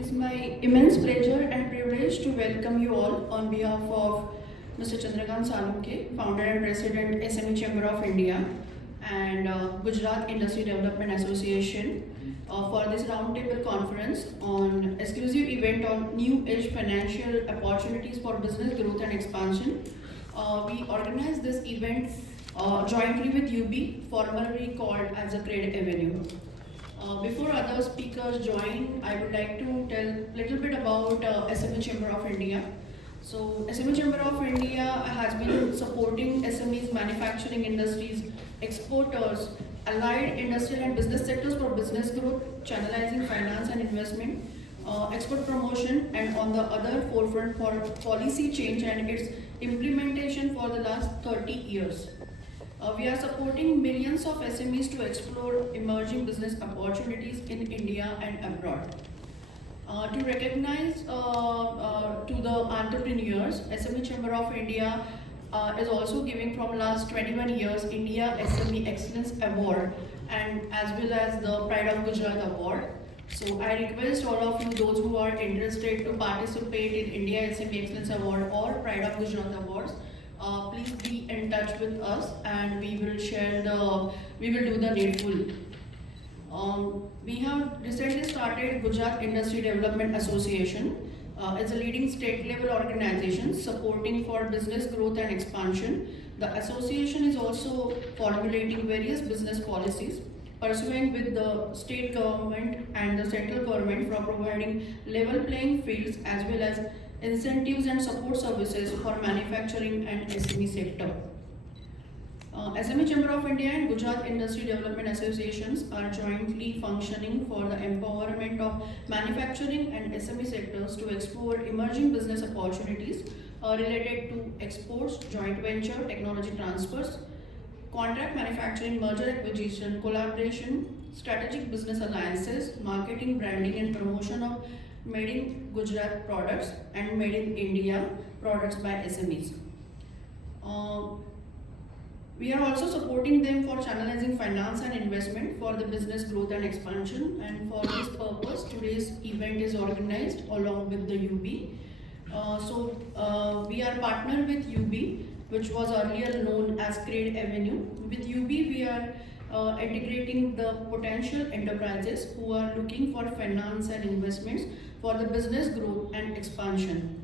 is my immense pleasure and privilege to welcome you all on behalf of Mr. Chandrakant Salunke, Founder and President, SME Chamber of India, and Gujarat Industry Development Association for this Roundtable Conference on exclusive event on new age financial opportunities for business growth and expansion. We organized this event jointly with UB, formerly called as a Credit Avenue. Before other speakers join, I would like to tell a little bit about SME Chamber of India. So, SME Chamber of India has been supporting SMEs, manufacturing industries, exporters, allied industrial and business sectors for business growth, channelizing finance and investment, export promotion, and on the other forefront for policy change and its implementation for the last 30 years. We are supporting millions of SMEs to explore emerging business opportunities in India and abroad. To recognize to the entrepreneurs, SME Chamber of India is also giving from last 21 years India SME Excellence Award and as well as the Pride of Gujarat Award. So I request all of you, those who are interested to participate in India SME Excellence Award or Pride of Gujarat Awards, please be in touch with us and we will do the needful. We have recently started Gujarat Industry Development Association. It's a leading state level organization supporting for business growth and expansion. The association is also formulating various business policies pursuing with the state government and the central government for providing level playing fields as well as incentives and support services for manufacturing and SME sector. SME Chamber of India and Gujarat Industry Development Associations are jointly functioning for the empowerment of manufacturing and SME sectors to explore emerging business opportunities related to exports, joint venture, technology transfers, contract manufacturing, merger acquisition, collaboration, strategic business alliances, marketing, branding and promotion of made in Gujarat products and made in India products by SMEs. We are also supporting them for channelizing finance and investment for the business growth and expansion, and for this purpose today's event is organized along with the UB. We are partnered with UB, which was earlier known as Credit Avenue. With UB we are integrating the potential enterprises who are looking for finance and investments for the business growth and expansion.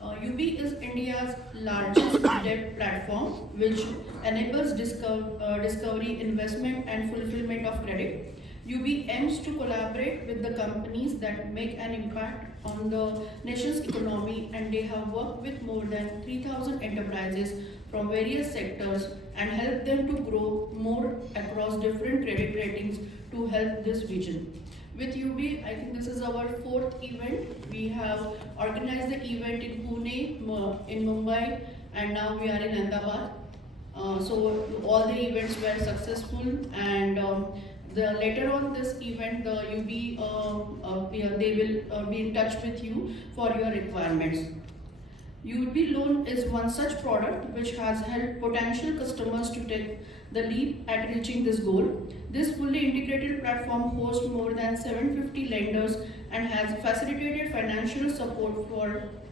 UB is India's largest debt platform which enables discovery, investment and fulfillment of credit. UB aims to collaborate with the companies that make an impact on the nation's economy, and they have worked with more than 3,000 enterprises from various sectors and help them to grow more across different credit ratings to help this vision. With UB, I think this is our 4th event. We have organized the event in Pune, in Mumbai, and now we are in Ahmedabad. So all the events were successful, and later on this event, the UB they will be in touch with you for your requirements. UB Loan is one such product which has helped potential customers to take the leap at reaching this goal. This fully integrated platform hosts more than 750 lenders and has facilitated financial support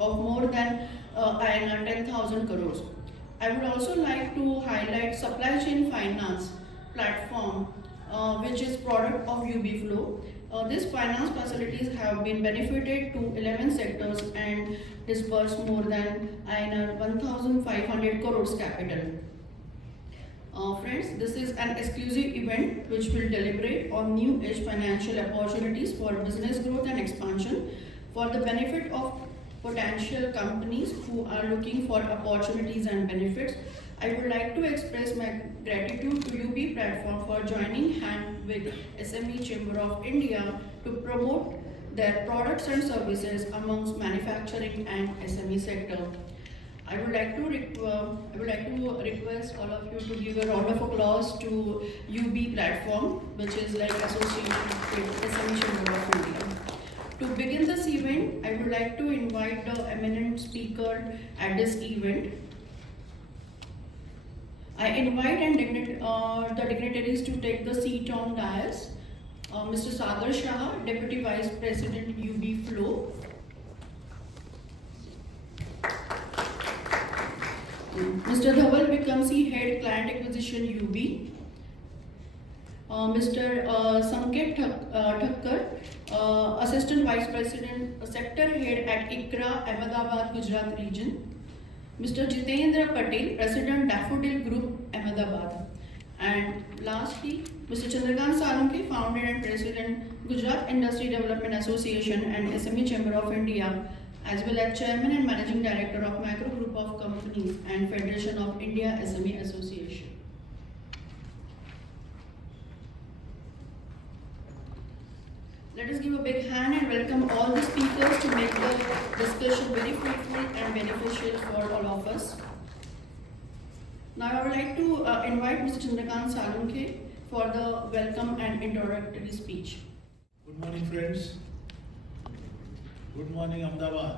of more than 10,000 crores. I would also like to highlight supply chain finance platform, which is product of UB Flow. These finance facilities have been benefited to 11 sectors and disbursed more than 1,500 crores capital. Friends, this is an exclusive event which will deliberate on new age financial opportunities for business growth and expansion for the benefit of potential companies who are looking for opportunities and benefits. I would like to express my gratitude to UB platform for joining hand with SME Chamber of India to promote their products and services amongst manufacturing and SME sector. I would like to request all of you to give a round of applause to UB platform, which is like associated with SME Chamber of India. To begin this event, I would like to invite the eminent speaker at this event. I invite the dignitaries to take the seat on dais. Mr. Sagar Shah, Deputy Vice President UB Mr. Dhaval becomes the head client acquisition UB. Mr. Sanket Thakkar, Assistant Vice President, Sector Head at ICRA, Ahmedabad, Gujarat region. Mr. Jitendra Patel, President, Daffodil Group, Ahmedabad. And lastly, Mr. Chandrakant Salunke, Founder and President, Gujarat Industry Development Association and SME Chamber of India, as well as Chairman and Managing Director of Macro Group of Companies and Federation of India SME Association. Let us give a big hand and welcome all the speakers to make the discussion very fruitful and beneficial for all of us. Now I would like to invite Mr. Chandrakant Salunke for the welcome and introductory speech. Good morning, friends. Good morning, Ahmedabad.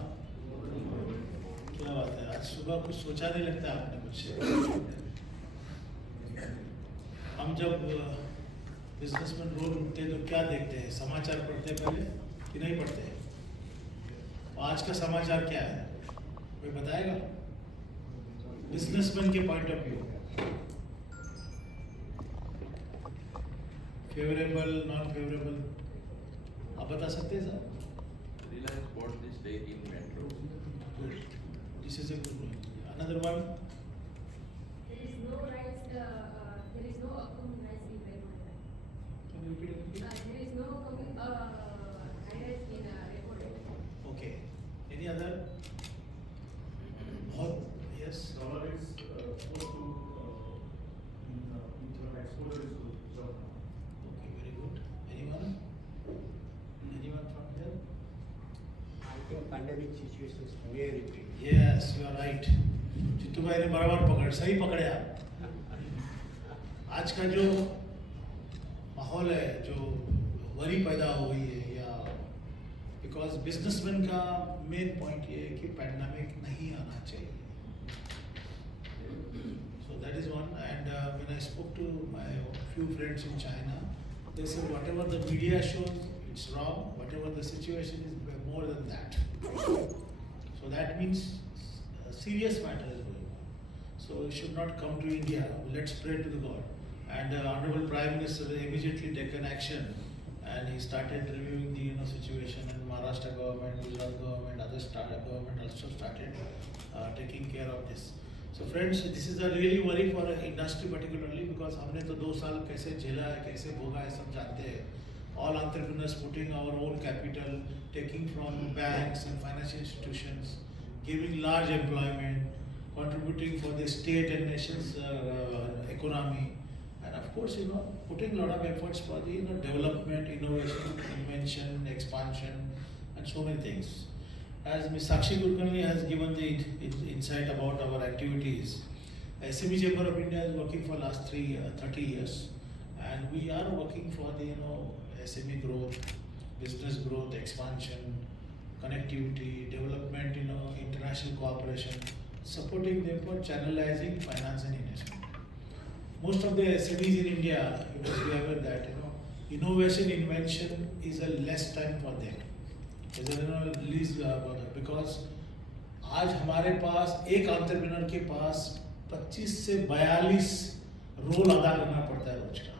क्या बात है, आज सुबह कुछ सोचा नहीं लगता आपने मुझसे। हम जब बिजनेसमैन रोड उठते हैं तो क्या देखते हैं, समाचार पढ़ते पहले कि नहीं पढ़ते हैं? आज का समाचार क्या है, कोई बताएगा? बिजनेसमैन के point of view, favourable, non favourable, आप बता सकते हैं sir? Reliance bought this stake in Metro. Good. This is a good one. Another one. There is no rights. There is no upcoming rights in Metro. Can you repeat it? There is no coming rights in recorded. Okay. Any other? Yes. Dollar is supposed to exposure is to drop now. Okay, very good. Anyone? Anyone from here? I think pandemic situations may repeat. Yes, you are right. Chittu भाई ने बराबर सही पकड़े आप। आज का जो माहौल है, जो वरी पैदा हो गई है, या बिकॉज बिजनेसमैन का मेन पॉइंट ये है कि पैंडेमिक नहीं आना चाहिए। So that is one. And when I spoke to my few friends in China, they said whatever the media shows, it's wrong. Whatever the situation is, more than that. So that means a serious matter is going on. So it should not come to India. Let's pray to the God. And Honorable Prime Minister immediately taken action, and he started reviewing the situation. And Maharashtra government, Gujarat government, other government also started taking care of this. So friends, this is a really worry for industry particularly, because हमने तो 2 साल कैसे झेला है, कैसे भोगा है, सब जानते हैं. All entrepreneurs putting our own capital, taking from banks and financial institutions, giving large employment, contributing for the state and nation's economy, and of course, putting a lot of efforts for the development, innovation, invention, expansion, and so many things. As Ms. Sakshi Kulkarni has given the insight about our activities, SME Chamber of India is working for last 30 years, and we are working for the SME growth, business growth, expansion, connectivity, development, international cooperation, supporting them for channelizing finance and investment. Most of the SMEs in India, you must be aware that innovation, invention is a less time for them. Because आज हमारे पास एक entrepreneur के पास 25 से 42 role अदा करना पड़ता है रोज का।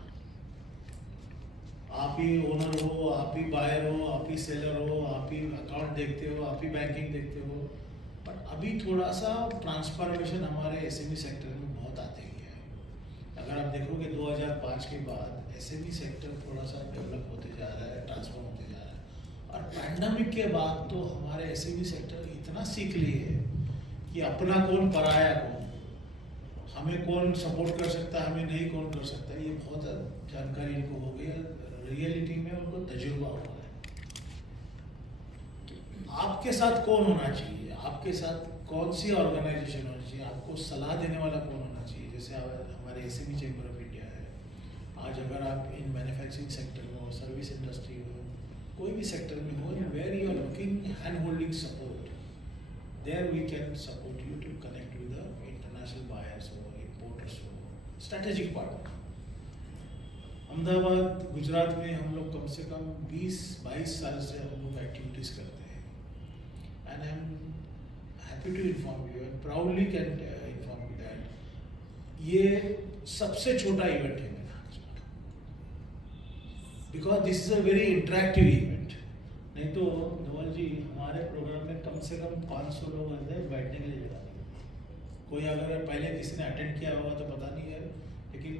आप ही ओनर हो, आप ही बायर हो, आप ही सेलर हो, आप ही अकाउंट देखते हो, आप ही बैंकिंग देखते हो। बट अभी थोड़ा सा ट्रांसफॉर्मेशन हमारे एसएमई सेक्टर में बहुत आते गया है। अगर आप देखोगे 2005 के बाद एसएमई सेक्टर थोड़ा सा डेवलप होते जा रहा है, ट्रांसफॉर्म होते जा रहा है। और पैंडेमिक के बाद तो हमारे एसएमई सेक्टर इतना सीख लिए है कि अपना कौन पराया कौन, हमें कौन सपोर्ट कर सकता है, हमें नहीं कौन कर सकता है, ये बहुत जानकारी इनको हो गई है। रियलिटी में उनको तजुर्बा हुआ है। आपके साथ कौन होना चाहिए, आपके साथ कौन सी ऑर्गेनाइजेशन होनी चाहिए, आपको सलाह देने वाला कौन होना चाहिए। जैसे हमारे एसएमई चैम्बर ऑफ इंडिया है। आज अगर आप इन मैन्युफैक्चरिंग सेक्टर में हो, सर्विस इंडस्ट्री हो, कोई भी सेक्टर में हो, where you are looking hand holding support, there we can support you to connect with the international buyers हो, इम्पोर्टर्स हो, स्ट्रेटेजिक पार्टनर। अहमदाबाद गुजरात में हम लोग कम से कम 20-22 साल से हम लोग एक्टिविटीज़ करते हैं। And I am happy to inform you and proudly can inform you that ये सबसे छोटा इवेंट है मेरा, because this is a very interactive event. नहीं तो धवल जी हमारे प्रोग्राम में कम से कम 500 लोग आते हैं, बैठने के लिए जगह नहीं। कोई अगर पहले किसी ने अटेंड किया होगा तो पता नहीं है, लेकिन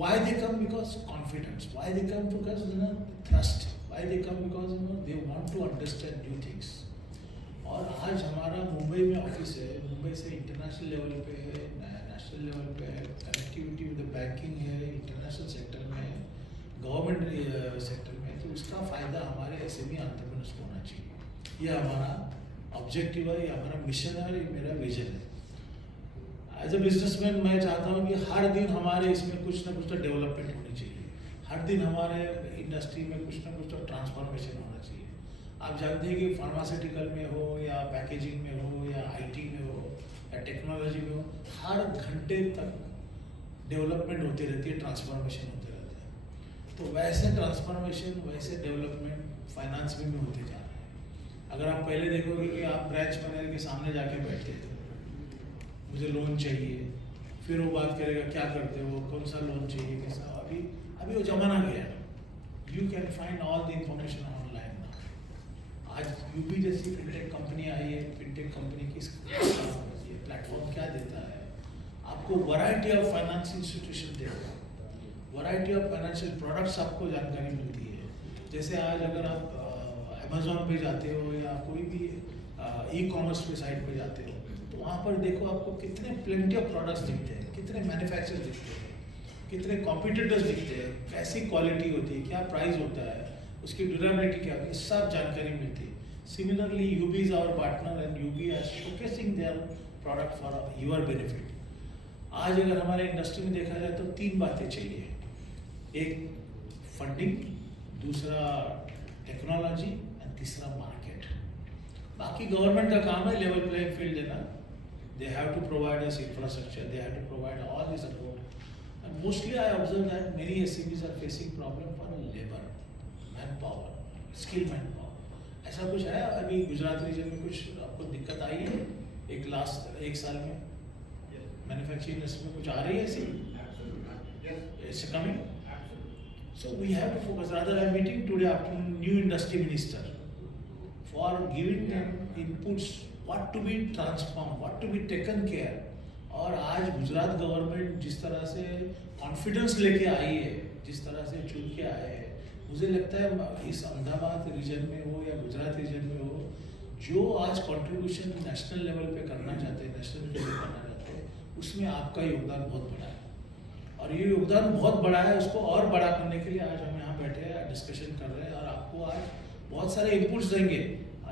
why they come? Because confidence. Why they come? Because trust. Why they come? Because they want to understand new things. और आज हमारा मुंबई में ऑफिस है, मुंबई से इंटरनेशनल लेवल पे है, नेशनल लेवल पे है, कनेक्टिविटी विद बैंकिंग है, इंटरनेशनल सेक्टर में है, गवर्नमेंट सेक्टर में, तो उसका फ़ायदा हमारे SME एंटरप्रेन्योर्स को होना चाहिए। ये हमारा ऑब्जेक्टिव है, ये हमारा मिशन है, ये मेरा विजन है। एज अ बिजनेसमैन मैं चाहता हूँ कि हर दिन हमारे इसमें कुछ ना कुछ तो डेवलपमेंट होनी चाहिए, हर दिन हमारे इंडस्ट्री में कुछ ना कुछ तो ट्रांसफॉर्मेशन होना चाहिए। आप जानते हैं कि फार्मास्यूटिकल में हो या पैकेजिंग में हो या IT में हो या टेक्नोलॉजी में हो, हर घंटे तक डेवलपमेंट होती रहती है, ट्रांसफॉर्मेशन होते रहते हैं। तो वैसे ट्रांसफॉर्मेशन, वैसे डेवलपमेंट फाइनेंस में भी होते जा रहे हैं। अगर आप पहले देखोगे कि आप ब्रांच मैनेजर के सामने जाके बैठते थे, मुझे लोन चाहिए, फिर वो बात करेगा क्या करते हो, कौन सा लोन चाहिए, कैसा। अभी वो जमाना गया, you can find all the information online. आज UB जैसी फिनटेक कंपनी आई है, फिनटेक कंपनी किस प्लेटफॉर्म क्या देता है, आपको वैरायटी ऑफ फाइनेंस इंस्टीट्यूशन देगा, वैरायटी ऑफ फाइनेंशियल प्रोडक्ट्स आपको जानकारी मिलती है। जैसे आज अगर आप अमेजोन पे जाते हो या कोई भी ई-कॉमर्स पे साइट पे जाते हो, तो वहाँ पर देखो आपको कितने प्लेंटी ऑफ प्रोडक्ट्स दिखते हैं, कितने मैन्युफैक्चरर्स दिखते हैं, कितने कॉम्पिटिटर्स दिखते हैं, कैसी क्वालिटी होती है, क्या प्राइस होता है, उसकी ड्यूरेबिलिटी क्या होती है, सब जानकारी मिलती है। Similarly UB is our partner and UB are showcasing their product for your benefit. आज अगर हमारे इंडस्ट्री में देखा जाए तो 3 बातें चाहिए, एक फंडिंग, दूसरा टेक्नोलॉजी एंड तीसरा मार्केट। बाकी गवर्नमेंट का काम है लेवल प्लेइंग फील्ड देना। They have to provide us infrastructure, they have to provide all this support. And mostly I observe that many SMEs are facing problem for labor, manpower, skilled manpower. ऐसा कुछ है अभी Gujarat reason में कुछ आपको दिक्कत आई है एक साल में? मैन्युफैक्चरिंग इंडस्ट्री में कुछ आ रही है ऐसी? It's coming. So we have to focus. Rather, I'm meeting today afternoon new industry minister for giving them inputs. What to be transformed, what to be taken care। और आज गुजरात गवर्नमेंट जिस तरह से कॉन्फिडेंस लेके आई है, जिस तरह से चुन के आए हैं, मुझे लगता है इस अहमदाबाद रीजन में हो या गुजरात रीजन में हो, जो आज कंट्रीब्यूशन नेशनल लेवल पे करना चाहते हैं, नेशनल लेवल पे करना चाहते हैं, उसमें आपका योगदान बहुत बड़ा है। और ये योगदान बहुत बड़ा है, उसको और बड़ा करने के लिए आज हम यहाँ बैठे हैं, डिस्कशन कर रहे हैं और आपको आज बहुत सारे इनपुट्स देंगे।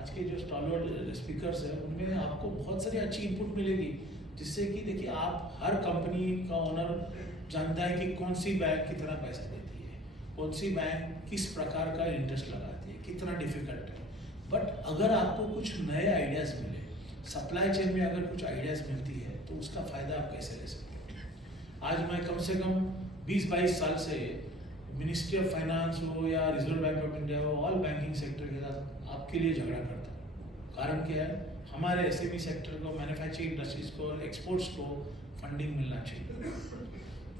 आज के जो स्टॉलवर्ड स्पीकर्स हैं उनमें आपको बहुत सारी अच्छी इनपुट मिलेगी, जिससे कि देखिए आप हर कंपनी का ओनर जानता है कि कौन सी बैंक कितना पैसा देती है, कौन सी बैंक किस प्रकार का इंटरेस्ट लगाती है, कितना डिफिकल्ट है। बट अगर आपको कुछ नए आइडियाज़ मिले, सप्लाई चेन में अगर कुछ आइडियाज़ मिलती है, तो उसका फ़ायदा आप कैसे ले सकते हैं। आज मैं कम से कम 20-22 साल से मिनिस्ट्री ऑफ फाइनेंस हो या रिजर्व बैंक ऑफ इंडिया हो, ऑल बैंकिंग सेक्टर के साथ आपके लिए झगड़ा करता हूँ। कारण क्या है, हमारे SME सेक्टर को, मैन्युफैक्चरिंग इंडस्ट्रीज को और एक्सपोर्ट्स को फंडिंग मिलना चाहिए।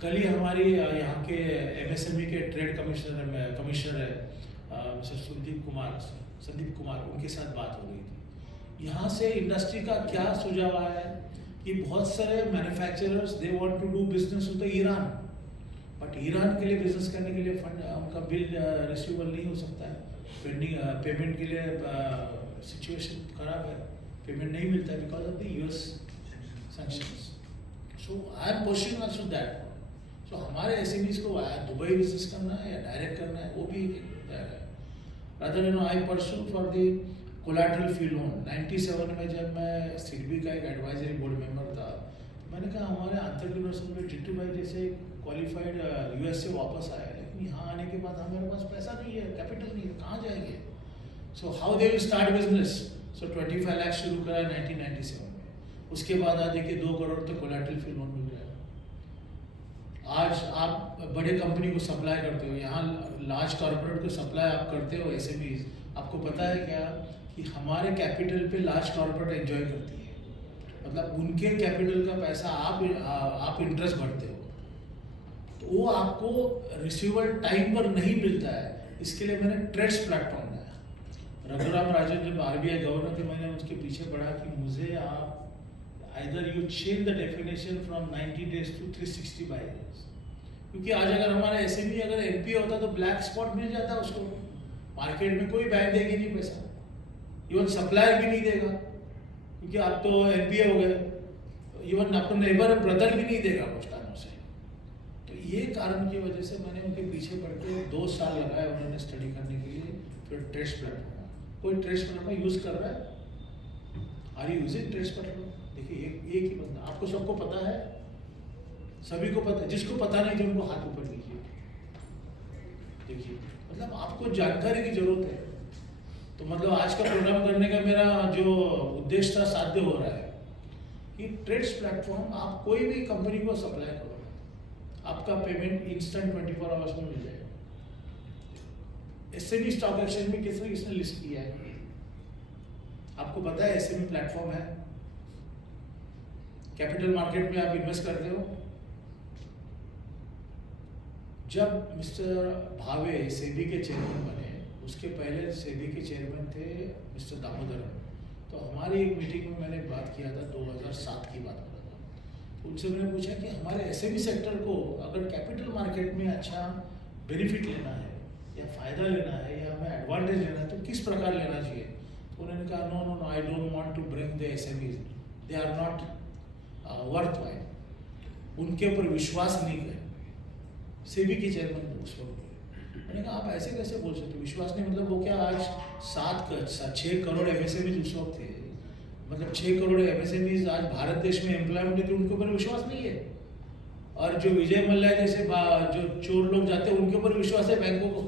कल ही हमारी यहाँ के MSME के ट्रेड कमिश्नर है मिस्टर संदीप कुमार, उनके साथ बात हो गई थी। यहाँ से इंडस्ट्री का क्या सुझाव आया है कि बहुत सारे manufacturers they want to do business with Iran, but Iran के लिए बिजनेस करने के लिए फंड, उनका बिल रिसीवेबल नहीं हो सकता है, पेंडिंग पेमेंट के लिए सिचुएशन खराब है, पेमेंट नहीं मिलता है because of the US sanctions. So I am pushing also that. So हमारे SMEs को दुबई बिजनेस करना है या डायरेक्ट करना है, वो भी rather I pursue for the collateral fee loan. 97 में जब मैं सिडबी का एक एडवाइजरी बोर्ड मेंबर था, मैंने कहा हमारे एंटरप्रेन्योर्स में जिट्टू भाई जैसे क्वालिफाइड US से वापस आए, लेकिन यहाँ आने के बाद हमारे पास पैसा नहीं है, कैपिटल नहीं है, कहाँ जाएंगे। So how they will start business. So 25 lakh शुरू करा 1997 में, उसके बाद आज देखिए 2 करोड़ तो कोलैटरल फी लोन मिल रहा है। आज आप बड़े कंपनी को सप्लाई करते हो, यहाँ लार्ज कॉर्पोरेट को सप्लाई आप करते हो SMEs, आपको पता है क्या कि हमारे कैपिटल पे लार्ज कॉर्पोरेट एंजॉय करती है, मतलब उनके कैपिटल का पैसा आप इंटरेस्ट भरते हो, तो वो आपको रिसीवर टाइम पर नहीं मिलता है। इसके लिए मैंने ट्रेड्स प्लेटफॉर्म लाया। रघुराम राजन जब RBI गवर्नर थे, मैंने उसके पीछे पढ़ा कि मुझे आप either you change the definition from 90 days to 365 days, क्योंकि आज अगर हमारा SME अगर MP होता तो ब्लैक स्पॉट मिल जाता उसको, मार्केट में कोई बैंक देगी नहीं पैसा, इवन सप्लायर भी नहीं देगा, क्योंकि आप तो MP हो गए, इवन अपने नेबर ब्रदर भी नहीं देगा कुछ कारणों से। तो ये कारण की वजह से मैंने उनके पीछे पड़ के 2 साल लगाए उन्होंने स्टडी करने के लिए। फिर ट्रेड्स प्लेटफॉर्म, कोई ट्रेड्स प्लेटफॉर्म यूज़ कर रहा है? Are you using trades platform? देखिए एक ही बंदा, आपको सबको पता है, सभी को पता है, जिसको पता नहीं थे उनको हाथ ऊपर कीजिए। देखिए मतलब आपको जानकारी की जरूरत है। तो मतलब आज का प्रोग्राम करने का मेरा जो उद्देश्य था साध्य हो रहा है कि ट्रेड्स प्लेटफॉर्म आप कोई भी कंपनी को सप्लाई करो, आपका पेमेंट इंस्टेंट 24 आवर्स में मिल जाएगा। SME स्टॉक एक्सचेंज में किसने लिस्ट किया है? आपको पता है SME प्लेटफॉर्म है। कैपिटल मार्केट में आप इन्वेस्ट करते हो। जब मिस्टर भावे सेबी के चेयरमैन बने, उसके पहले सेबी के चेयरमैन थे मिस्टर दामोदरन। तो हमारी एक मीटिंग में मैंने बात किया था, 2007 की बात कर रहा था। उनसे मैंने पूछा कि हमारे SME सेक्टर को अगर कैपिटल मार्केट में अच्छा बेनिफिट लेना है या फ़ायदा लेना है या हमें एडवांटेज लेना है तो किस प्रकार लेना चाहिए? तो उन्होंने कहा no I don't want to bring the SMEs, they are not worthwhile, उनके ऊपर विश्वास नहीं है। सेबी के चेयरमैन उस वक्त मैंने कहा आप ऐसे कैसे बोल सकते हो, विश्वास नहीं? मतलब वो क्या आज 6 करोड़ MSMEs उस वक्त थे, मतलब 6 करोड़ MSMEs आज भारत देश में एम्प्लॉयमेंट है, तो उनके ऊपर विश्वास नहीं है। और जो विजय मल्ल्या जैसे जो चोर लोग जाते हैं उनके ऊपर विश्वास है बैंकों को,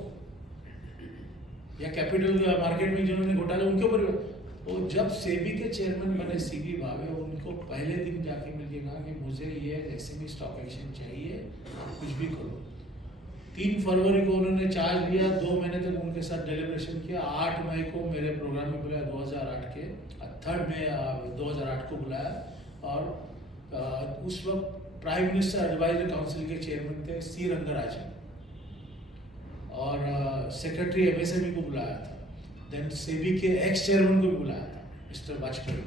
या कैपिटल मार्केट में जिन्होंने घोटाले उनके ऊपर। तो जब सेबी के चेयरमैन बने CB भावे, उनको पहले दिन जाके मिल के कहा कि मुझे ये SME स्टॉक एक्सचेंज चाहिए, आप कुछ भी करो। 3 फरवरी को उन्होंने चार्ज लिया, 2 महीने तक उनके साथ डेलिब्रेशन किया। 8 मई को मेरे प्रोग्राम में बुलाया 2008 के, 3 मई 2008 को बुलाया। और उस वक्त प्राइम मिनिस्टर एडवाइजरी काउंसिल के चेयरमैन थे C रंगराजन, और सेक्रेटरी MSME को बुलाया था। देन सेबी के एक्स चेयरमैन को भी बुलाया था मिस्टर वाजपेयी।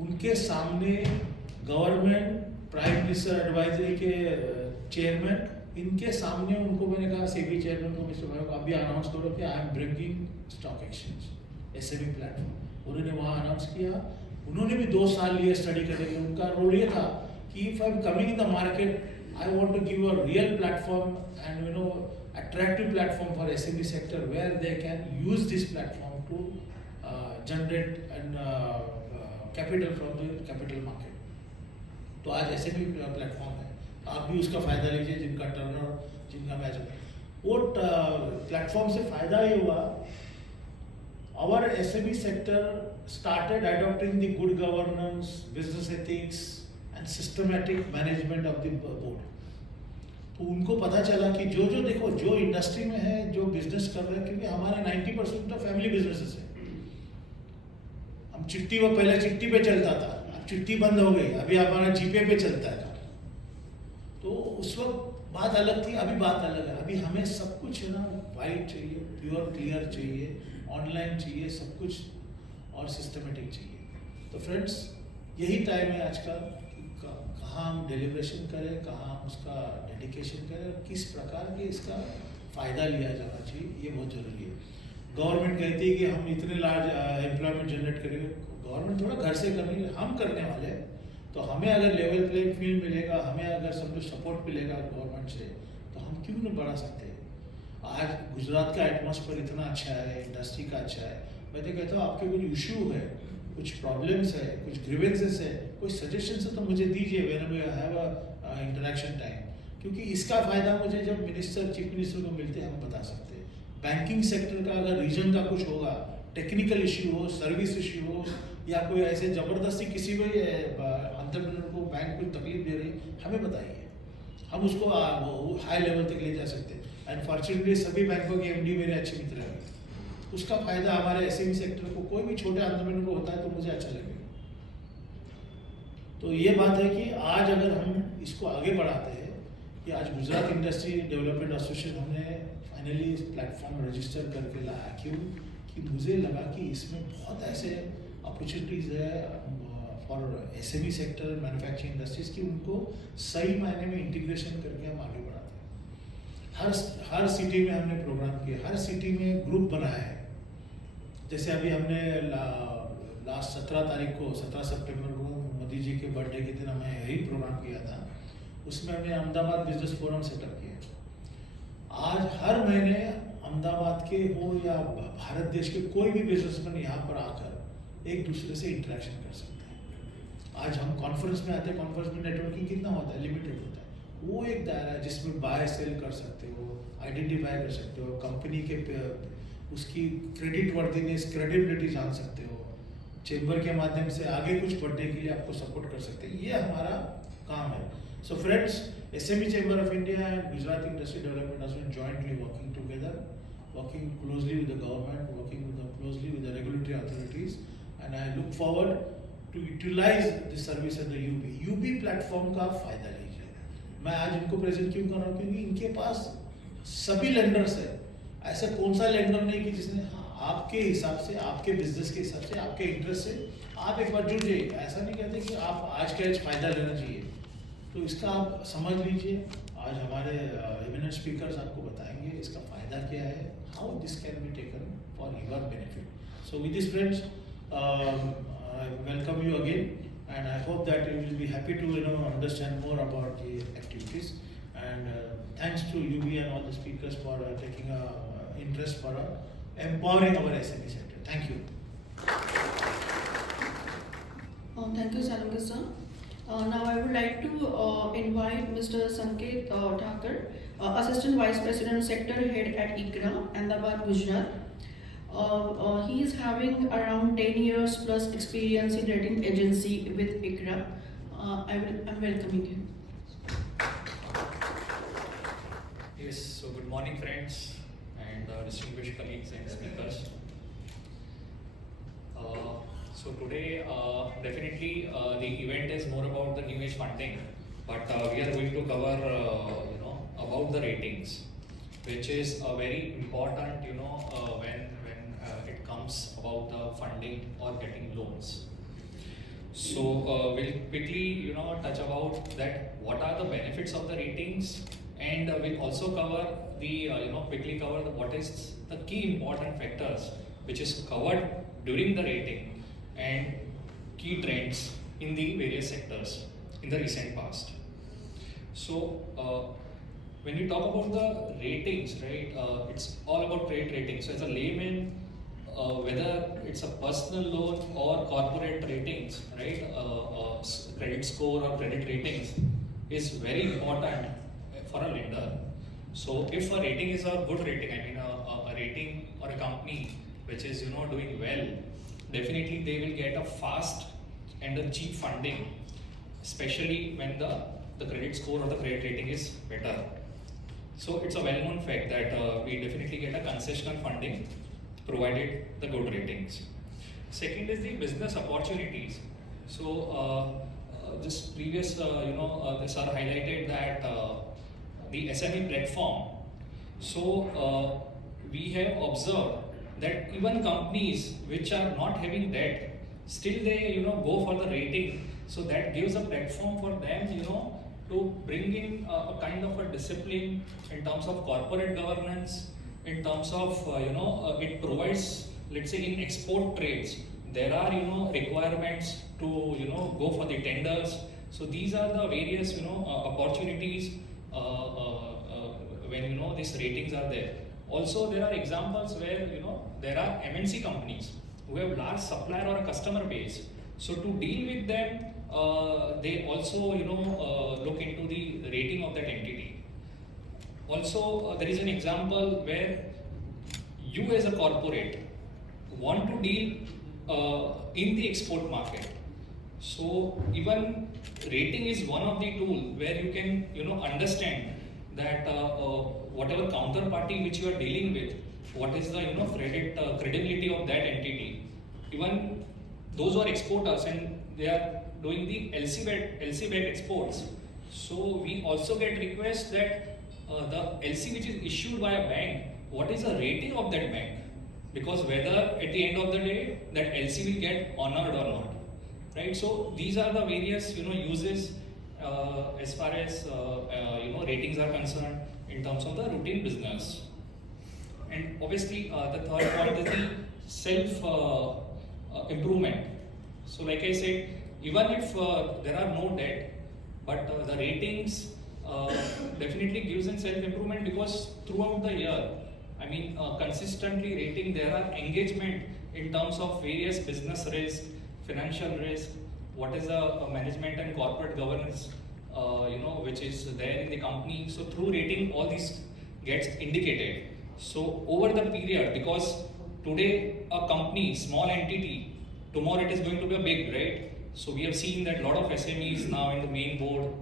उनके सामने गवर्नमेंट, प्राइम मिनिस्टर एडवाइजरी के चेयरमैन, इनके सामने उनको मैंने कहा सेबी चेयरमैन को, मिस्टर भाई को अभी अनाउंस करो कि I am bringing stock exchange SME platform. उन्होंने वहाँ अनाउंस किया। उन्होंने भी 2 साल लिए स्टडी करने के। उनका रोल ये था कि if I am coming in the market, I want to give a real platform and attractive platform for SME sector where they can use this platform to generate and capital from the capital market. तो आज SME platform है, आप भी उसका फ़ायदा लीजिए जिनका turnover, जिनका मैच। वो प्लेटफॉर्म से फ़ायदा ये हुआ, our SME sector started adopting the good governance, business ethics and systematic management of the board. तो उनको पता चला कि जो देखो जो इंडस्ट्री में है, जो बिजनेस कर रहे हैं, क्योंकि हमारे 90% तो फैमिली बिजनेसेस है। हम चिट्ठी, वो पहले चिट्ठी पे चलता था, अब चिट्ठी बंद हो गई, अभी हमारा GPay पे चलता है। तो उस वक्त बात अलग थी, अभी बात अलग है। अभी हमें सब कुछ है ना वाइट चाहिए, प्योर क्लियर चाहिए, ऑनलाइन चाहिए, सब कुछ और सिस्टमेटिक चाहिए। तो फ्रेंड्स यही टाइम है आज का, कहाँ हम डेलिब्रेशन करें, कहाँ हम उसका डेडिकेशन करें, और किस प्रकार के इसका फ़ायदा लिया जाना चाहिए, ये बहुत ज़रूरी है। गवर्नमेंट कहती है कि हम इतने लार्ज एम्प्लॉयमेंट जनरेट करेंगे, गवर्नमेंट थोड़ा घर से करने, हम करने वाले हैं। तो हमें अगर लेवल प्लेइंग फील्ड मिलेगा, हमें अगर सब कुछ सपोर्ट मिलेगा गवर्नमेंट से, तो हम क्यों नहीं बढ़ा सकते। आज गुजरात का एटमॉस्फेयर इतना अच्छा है, इंडस्ट्री का अच्छा है। मैं तो कहता हूँ आपके कुछ इशू है, कुछ प्रॉब्लम्स है, कुछ ग्रीवेंसेस है, कोई सजेशन है तो मुझे दीजिए when we have a interaction time, क्योंकि इसका फ़ायदा मुझे जब मिनिस्टर, चीफ मिनिस्टर को मिलते हैं हम बता सकते हैं। बैंकिंग सेक्टर का अगर रीजन का कुछ होगा, टेक्निकल इश्यू हो, सर्विस इश्यू हो, या कोई ऐसे ज़बरदस्ती किसी भी एंटरप्रेन्योर को बैंक कुछ तकलीफ दे रही, हमें बताइए, हम उसको हाई लेवल तक ले जा सकते हैं। एंड फॉर्चुनेटली सभी बैंकों के MD मेरे अच्छे मित्र हैं, उसका फायदा हमारे एसएमई सेक्टर को, कोई भी छोटे एंटरप्रेन्योर को होता है तो मुझे अच्छा लगेगा। तो ये बात है कि आज अगर हम इसको आगे बढ़ाते हैं कि आज गुजरात इंडस्ट्री डेवलपमेंट एसोसिएशन हमने फाइनली इस प्लेटफॉर्म रजिस्टर करके लाया, क्यों कि मुझे लगा कि इसमें बहुत ऐसे अपॉर्चुनिटीज़ है for SME sector, manufacturing industries की उनको सही मायने में इंटीग्रेशन करके हम आगे बढ़ाते हैं। हर सिटी में हमने प्रोग्राम किया, हर सिटी में ग्रुप बनाया है। जैसे अभी हमने लास्ट 17 तारीख को 17 सितंबर को मोदी जी के बर्थडे के दिन हमें यही प्रोग्राम किया था, उसमें हमने अहमदाबाद बिजनेस फोरम सेटअप किया। आज हर महीने अहमदाबाद के हो या भारत देश के कोई भी बिजनेसमैन यहाँ पर आकर एक दूसरे से इंटरेक्शन कर सकते हैं। आज हम कॉन्फ्रेंस में आते हैं, कॉन्फ्रेंस में नेटवर्किंग कितना होता है, लिमिटेड होता है। वो एक दायरा है जिसमें बाय सेल कर सकते हो, आइडेंटिफाई कर सकते हो, कंपनी के उसकी क्रेडिट वर्दीनेस, क्रेडिबिलिटी जान सकते हो, चेंबर के माध्यम से आगे कुछ बढ़ने के लिए आपको सपोर्ट कर सकते हैं। ये हमारा काम है। So friends, SME chamber of India and Gujarat industry development association jointly working together, working closely with the government, working closely with the regulatory authorities, and I look forward to utilize the service at the UB platform का फायदा लीजिए। मैं आज इनको present क्यों कर रहा हूँ, क्योंकि इनके पास सभी लेंडर्स है। ऐसा कौन सा लेंडर नहीं कि जिसने आपके हिसाब से, आपके बिजनेस के हिसाब से, आपके इंटरेस्ट से आप एक बार जुड़ जाइए। ऐसा नहीं कहते कि आप आज के आज फायदा लेना चाहिए, तो इसका आप समझ लीजिए। आज हमारे इमिनेंट स्पीकर्स आपको बताएंगे इसका फायदा क्या है, how this can be taken for your benefit. So with this friends, I welcome you again, and I hope that you will be happy to understand more about the activities. And thanks to UB and all the speakers for taking interest for empowering our SME sector. Thank you. Thank you, Salunga sir. Now I would like to invite Mr. Sanket Thakur, Assistant Vice President Sector Head at ICRA, Ahmedabad, Gujarat. He is having around 10 years plus experience in rating agency with ICRA. I'm welcoming him. Yes, so good morning friends and distinguished colleagues and speakers. So today definitely the event is more about the new age funding, but we are going to cover about the ratings, which is very important when it comes about the funding or getting loans. So we'll quickly touch about that, what are the benefits of the ratings, and we'll also cover the quickly cover what is the key important factors which is covered during the rating and key trends in the various sectors in the recent past. So when we talk about the ratings, right, it's all about credit ratings. So as a layman, whether it's a personal loan or corporate ratings, right, credit score or credit ratings is very important for a lender. So if a rating is a good rating, I mean a rating or a company which is doing well, definitely they will get a fast and a cheap funding, especially when the credit score or the credit rating is better. So it's a well-known fact that we definitely get a concessional funding provided the good ratings. Second is the business opportunities. So this previous, the sir highlighted that the SME platform. So we have observed that even companies which are not having debt, still they go for the rating. So that gives a platform for them to bring in a kind of a discipline in terms of corporate governance, in terms of it provides, let's say in export trades, there are requirements to go for the tenders. So these are the various opportunities when these ratings are there. Also there are examples where there are MNC companies who have large supplier or a customer base. So to deal with them, they also look into the rating of that entity. Also there is an example where you as a corporate want to deal in the export market. So even rating is one of the tool where you can understand that whatever counterparty which you are dealing with, what is the credit credibility of that entity. Even those who are exporters and they are doing the LC-backed exports. So we also get requests that the LC which is issued by a bank, what is the rating of that bank? Because whether at the end of the day that LC will get honored or not, right? So these are the various uses as far as ratings are concerned in terms of the routine business. And obviously the third point is the self improvement. So like I said, even if there are no debt, but the ratings definitely gives in self improvement, because throughout the year, consistently rating, there are engagement in terms of various business risk, financial risk, what is the management and corporate governance, which is there in the company. So through rating, all these gets indicated. So over the period, because today a company, small entity, tomorrow it is going to be a big, right? So we have seen that a lot of SMEs now in the main board,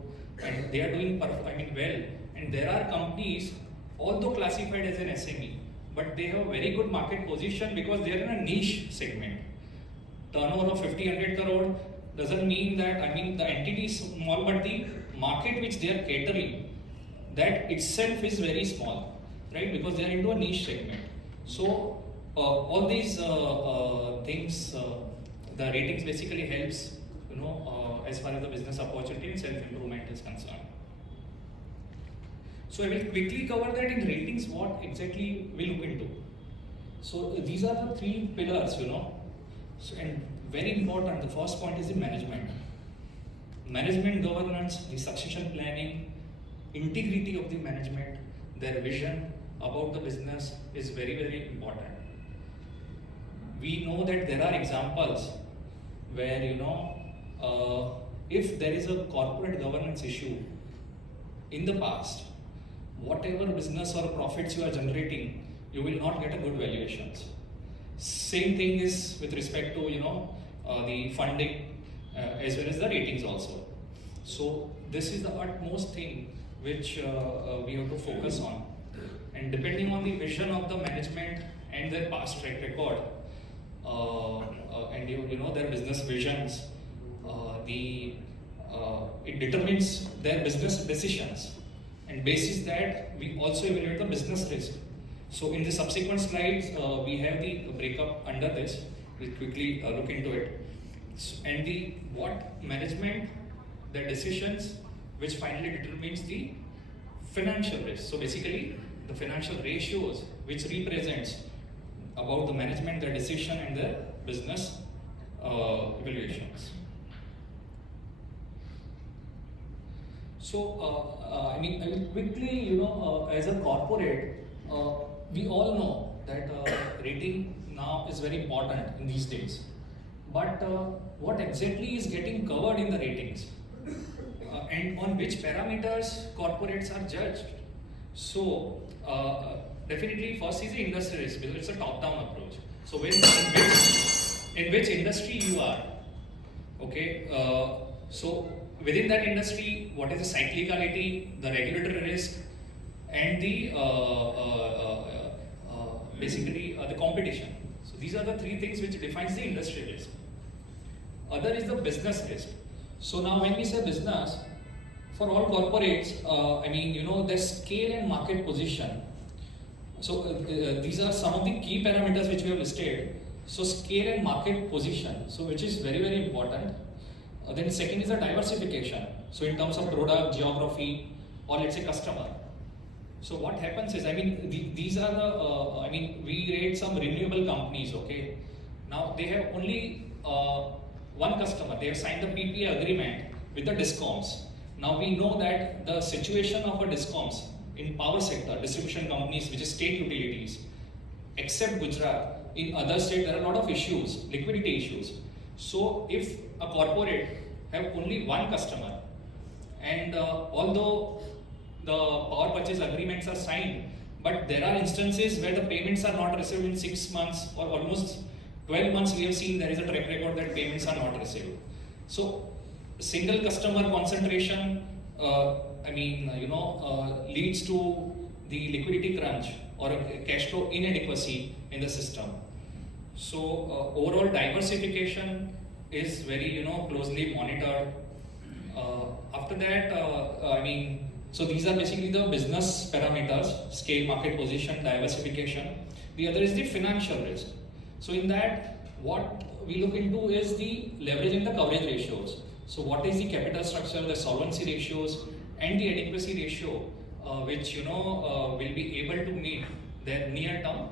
and they are doing well. And there are companies, although classified as an SME, but they have a very good market position because they are in a niche segment. Turnover of 50-100 crore doesn't mean that, the entity is small, but the market which they are catering, that itself is very small, right? Because they are into a niche segment. So all these things, the ratings basically helps, as far as the business opportunity and self-improvement is concerned. So I will quickly cover that in ratings, what exactly we look into. So these are the three pillars, So, and very important, the first point is the management. Management governance, the succession planning, integrity of the management, their vision about the business is very, very important. We know that there are examples where, if there is a corporate governance issue in the past, whatever business or profits you are generating, you will not get a good valuations. Same thing is with respect to the funding as well as the ratings also. So this is the utmost thing which we have to focus on. And depending on the vision of the management and their past track record, and their business visions, it determines their business decisions. And basis that, we also evaluate the business risk. So in the subsequent slides, we have the breakup under this. We'll quickly look into it. And what management, the decisions which finally determines the financial risk. So basically, the financial ratios which represents about the management, their decision and their business evaluations. So I will quickly, as a corporate, we all know that rating now is very important in these days. But what exactly is getting covered in the ratings, and on which parameters corporates are judged? So definitely, first is the industry risk, because it's a top-down approach. So in which industry you are, okay? So within that industry, what is the cyclicality, the regulatory risk, and the basically the competition. So these are the three things which defines the industry risk. Other is the business risk. So now when we say business, for all corporates, the scale and market position. So these are some of the key parameters which we have listed. So scale and market position, so which is very, very important. Then second is the diversification. So in terms of product, geography, or let's say customer. So what happens is, these are the, we rate some renewable companies, okay? Now they have only one customer. They have signed the PPA agreement with the DISCOMs. Now we know that the situation of a DISCOMs in power sector, distribution companies, which is state utilities, except Gujarat, in other states there are a lot of issues, liquidity issues. So if a corporate have only one customer, and although the power purchase agreements are signed, but there are instances where the payments are not received in 6 months or almost 12 months, we have seen there is a track record that payments are not received. So single customer concentration, leads to the liquidity crunch or a cash flow inadequacy in the system. So overall diversification is very closely monitored. After that, so these are basically the business parameters: scale, market position, diversification. The other is the financial risk. So in that, what we look into is the leverage and the coverage ratios. So what is the capital structure, the solvency ratios, and the adequacy ratio, which will be able to meet their near-term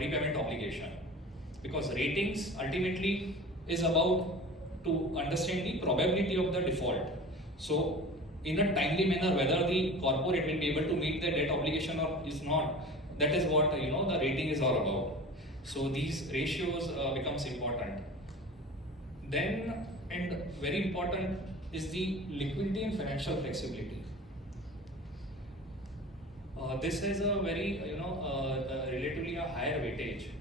repayment obligation. Because ratings ultimately is about to understand the probability of the default. So in a timely manner, whether the corporate will be able to meet their debt obligation or is not, that is what the rating is all about. So these ratios becomes important. Then, and very important, is the liquidity and financial flexibility. This is a very relatively a higher weightage.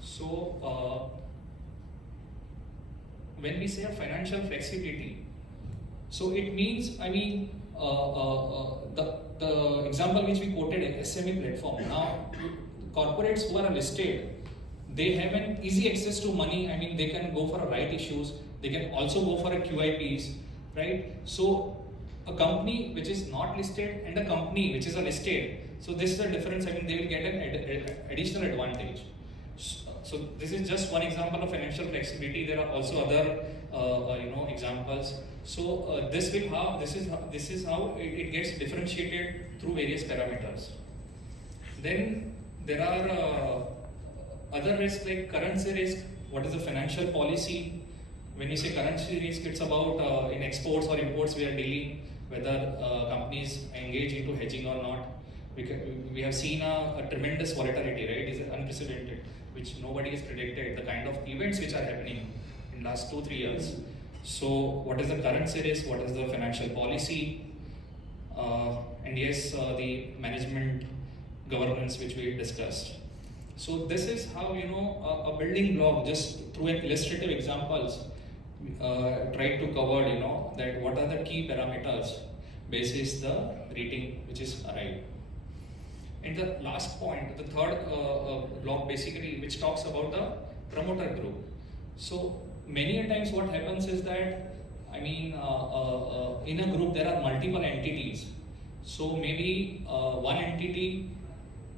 So when we say a financial flexibility, so it means the example which we quoted, SME platform. Now corporates who are listed, they have an easy access to money. They can go for a right issues. They can also go for a QIPs, right? So a company which is not listed and a company which is a listed, so this is the difference. They will get an additional advantage. So this is just one example of financial flexibility. There are also other examples. So this is how it gets differentiated through various parameters. Then there are other risks like currency risk. What is the financial policy? When you say currency risk, it's about in exports or imports we are dealing, whether companies engage into hedging or not. We have seen a tremendous volatility, right? It's unprecedented, which nobody has predicted, the kind of events which are happening in last 2-3 years. So what is the currency risk? What is the financial policy? And yes, the management governance which we discussed. So this is how a building block, just through an illustrative examples, try to cover that what are the key parameters basis the rating which is arrived. And the last point, the third block basically, which talks about the promoter group. So many a times what happens is that in a group there are multiple entities. So maybe one entity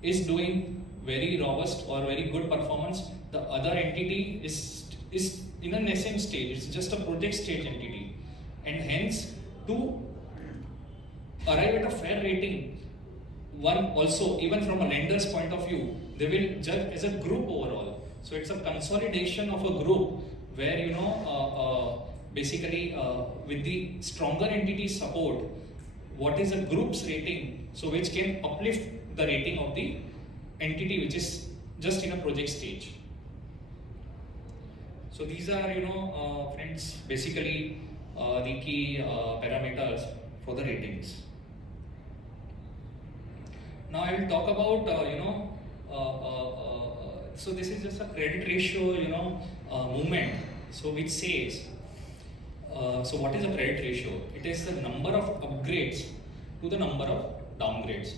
is doing very robust or very good performance. The other entity is in a nascent stage. It's just a project stage entity, and hence to arrive at a fair rating, one also, even from a lender's point of view, they will judge as a group overall. So it's a consolidation of a group where basically with the stronger entity support, what is a group's rating, so which can uplift the rating of the entity which is just in a project stage. So these are friends, basically the key parameters for the ratings. Now I will talk about so this is just a credit ratio movement. So which says so what is a credit ratio? It is the number of upgrades to the number of downgrades.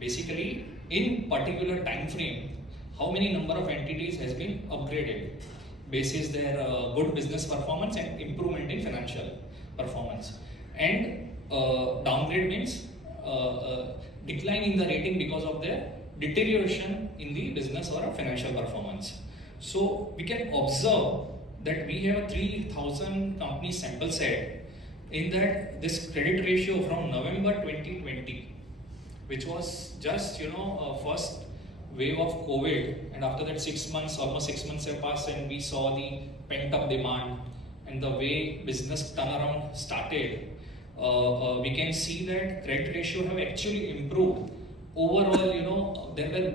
Basically, in particular time frame, how many number of entities has been upgraded basis their good business performance and improvement in financial performance. And downgrade means decline in the rating because of their deterioration in the business or financial performance. So we can observe that we have a 3,000 company sample set. In that, this credit ratio from November 2020, which was just first wave of COVID, and after that almost 6 months have passed, and we saw the pent up demand and the way business turnaround started. We can see that credit ratio have actually improved. Overall, there were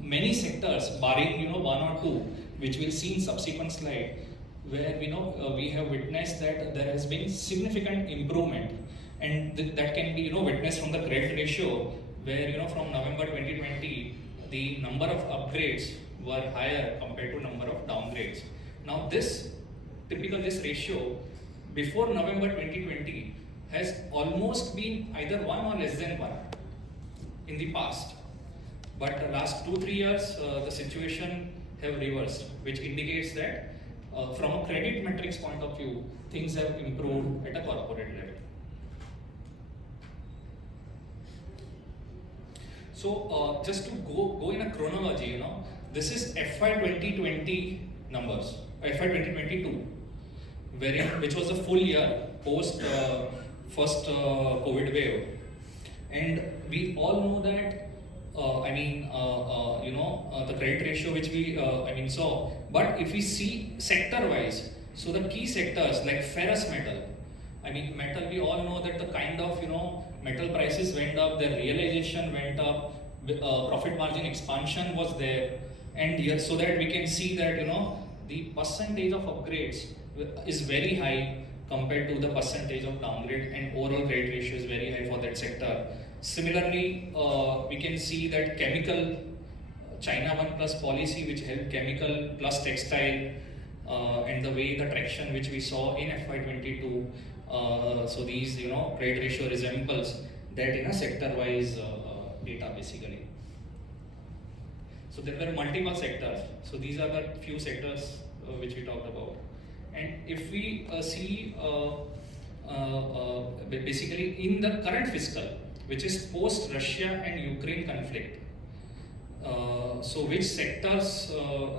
many sectors, barring one or two, which we'll see in subsequent slide, where we have witnessed that there has been significant improvement, and that can be witnessed from the credit ratio, where from November 2020 the number of upgrades were higher compared to number of downgrades. Now this ratio before November 2020 has almost been either 1 or less than 1 in the past. But last 2-3 years, the situation have reversed, which indicates that from a credit metrics point of view, things have improved at a corporate level. So just to go in a chronology, this is FY 2020 numbers, FY 2022, which was a full year post first COVID wave, and we all know that the credit ratio which we saw. But if we see sector wise, so the key sectors like ferrous metal, metal, we all know that the kind of metal prices went up, their realization went up, profit margin expansion was there, and here so that we can see that the percentage of upgrades is very high compared to the percentage of downgrade, and overall credit ratio is very high for that sector. Similarly, we can see that chemical, China 1+ policy, which helped chemical plus textile, and the way the traction which we saw in FY22. So these credit ratio resembles that in a sector-wise data basically. So there were multiple sectors. So these are the few sectors which we talked about. And if we see basically in the current fiscal, which is post Russia and Ukraine conflict, so which sectors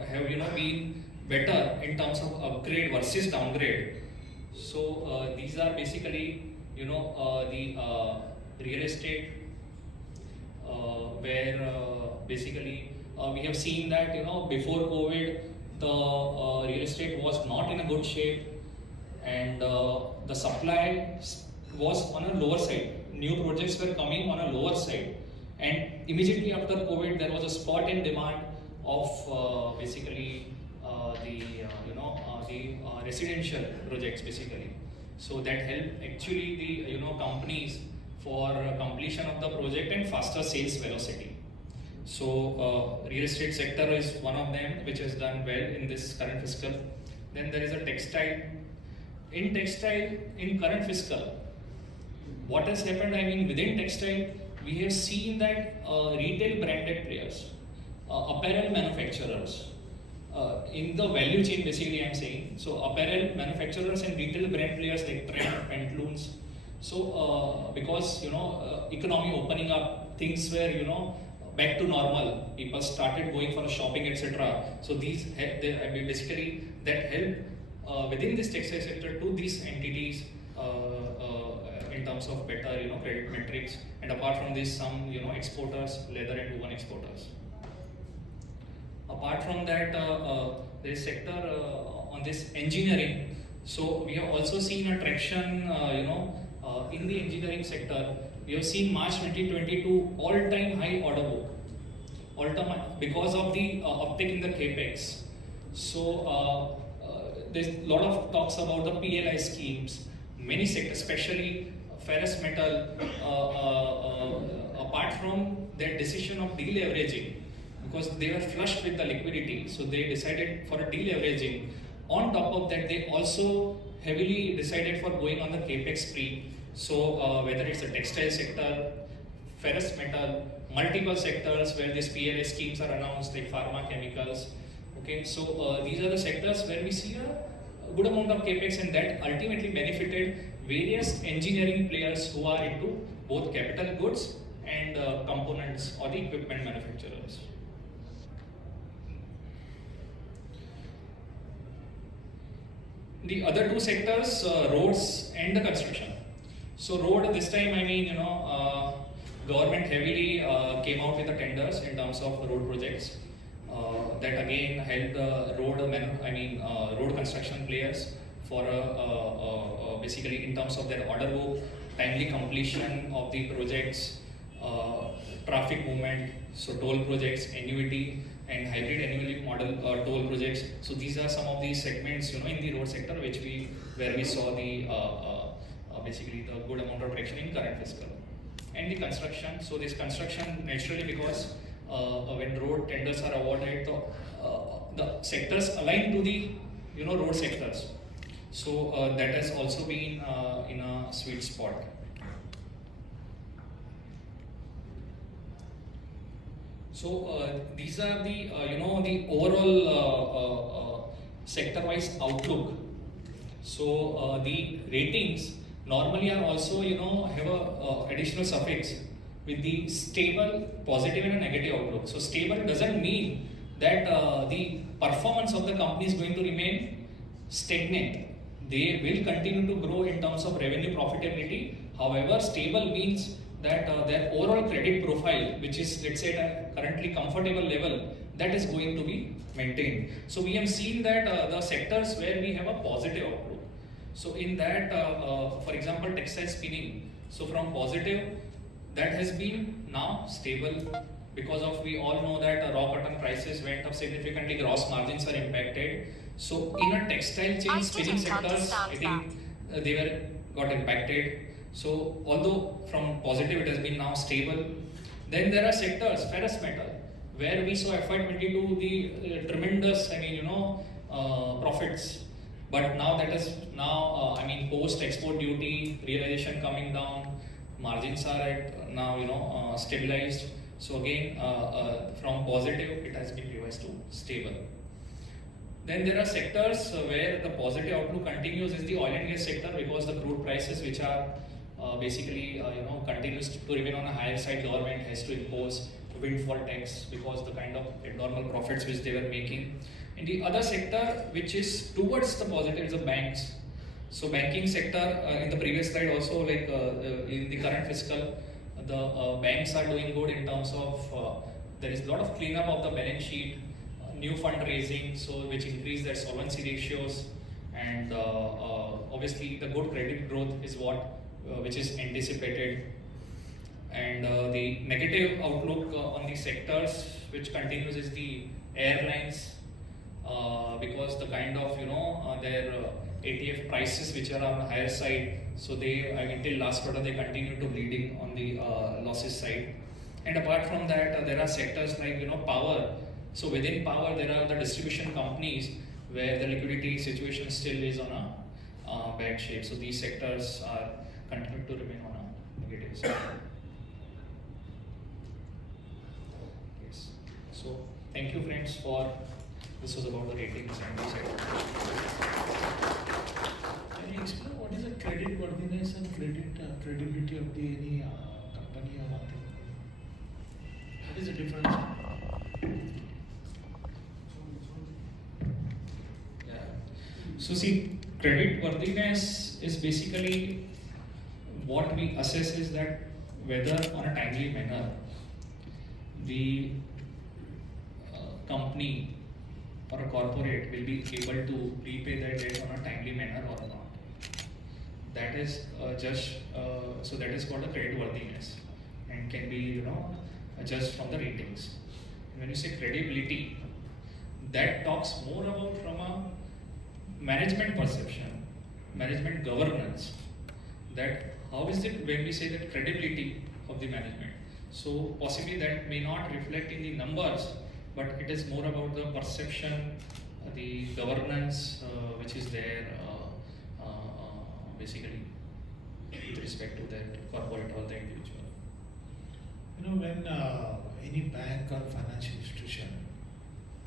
have been better in terms of upgrade versus downgrade? So these are basically the real estate, where basically we have seen that before COVID the real estate was not in a good shape, and the supply was on a lower side. New projects were coming on a lower side, and immediately after COVID there was a spot in demand of basically the residential projects basically. So that helped actually the companies for completion of the project and faster sales velocity. So real estate sector is one of them which has done well in this current fiscal. Then there is a textile. In textile, in current fiscal, what has happened, within textile, we have seen that retail branded players, apparel manufacturers, in the value chain basically I'm saying, so apparel manufacturers and retail brand players like Trend, Pantaloons. So because economy opening up, things were back to normal, people started going for shopping, etc. So these basically that helped within this textile sector to these entities in terms of better credit metrics. And apart from this, some exporters, leather and woven exporters. Apart from that, there is sector on this engineering. So we have also seen a traction in the engineering sector. We have seen March 2022 all-time high order book, because of the uptick in the capex. So there's a lot of talks about the PLI schemes. Many sectors, especially ferrous metal, apart from their decision of deleveraging, because they were flushed with the liquidity, so they decided for a deleveraging. On top of that, they also heavily decided for going on the capex spree. So whether it's the textile sector, ferrous metal, multiple sectors where these PLI schemes are announced, like pharma, chemicals. Okay, so these are the sectors where we see a good amount of capex, and that ultimately benefited various engineering players who are into both capital goods and components or the equipment manufacturers. The other two sectors, roads and the construction. So road this time, government heavily came out with the tenders in terms of road projects. That again helped road construction players for basically in terms of their order book, timely completion of the projects, traffic movement, so toll projects, annuity and hybrid annuity model toll projects. So these are some of the segments in the road sector where we saw the basically the good amount of traction in current fiscal. And the construction, so this construction naturally, because when road tenders are awarded, the sectors align to the road sectors. So that has also been in a sweet spot. So these are the the overall sector-wise outlook. So the ratings normally are also have a additional suffix with the stable, positive and a negative outlook. So stable doesn't mean that the performance of the company is going to remain stagnant. They will continue to grow in terms of revenue profitability. However, stable means that their overall credit profile, which is let's say at a currently comfortable level, that is going to be maintained. So we have seen that the sectors where we have a positive outlook. So in that, for example, textile spinning. So from positive, that has been now stable because of we all know that raw cotton prices went up significantly, gross margins are impacted. So in a textile chain spinning sectors, I think they got impacted. So although from positive it has been now stable. Then there are sectors, ferrous metal, where we saw FY22 the tremendous, profits. But now that is post export duty realization coming down, margins are at now stabilized. So again from positive it has been revised to stable. Then there are sectors where the positive outlook continues is the oil and gas sector, because the crude prices which are basically continues to remain on a higher side. Government has to impose windfall tax because the kind of abnormal profits which they were making. And the other sector which is towards the positive is the banks. So banking sector in the previous slide also, like in the current fiscal, the banks are doing good in terms of there is a lot of cleanup of the balance sheet, new fundraising, so which increase their solvency ratios, and obviously the good credit growth is what which is anticipated. And the negative outlook on the sectors which continues is the airlines, because the kind of their ATF prices which are on the higher side, so they until last quarter they continue to bleeding on the losses side. And apart from that, there are sectors like power. So within power there are the distribution companies where the liquidity situation still is on a bad shape. So these sectors are continue to remain on a negative side. Yes. So thank you friends for this was about the ratings and the sector. Can you explain what is the credit worthiness and credibility of the any company or one thing? What is the difference? Yeah. So see, credit worthiness is basically what we assess is that whether on a timely manner the company or a corporate will be able to repay their debt on a timely manner or not. That is so that is called a credit worthiness and can be judged from the ratings. And when you say credibility, that talks more about from a management perception, management governance, that how is it when we say that credibility of the management. So possibly that may not reflect in the numbers, but it is more about the perception, the governance which is there basically with respect to that corporate or the individual. When any bank or financial institution,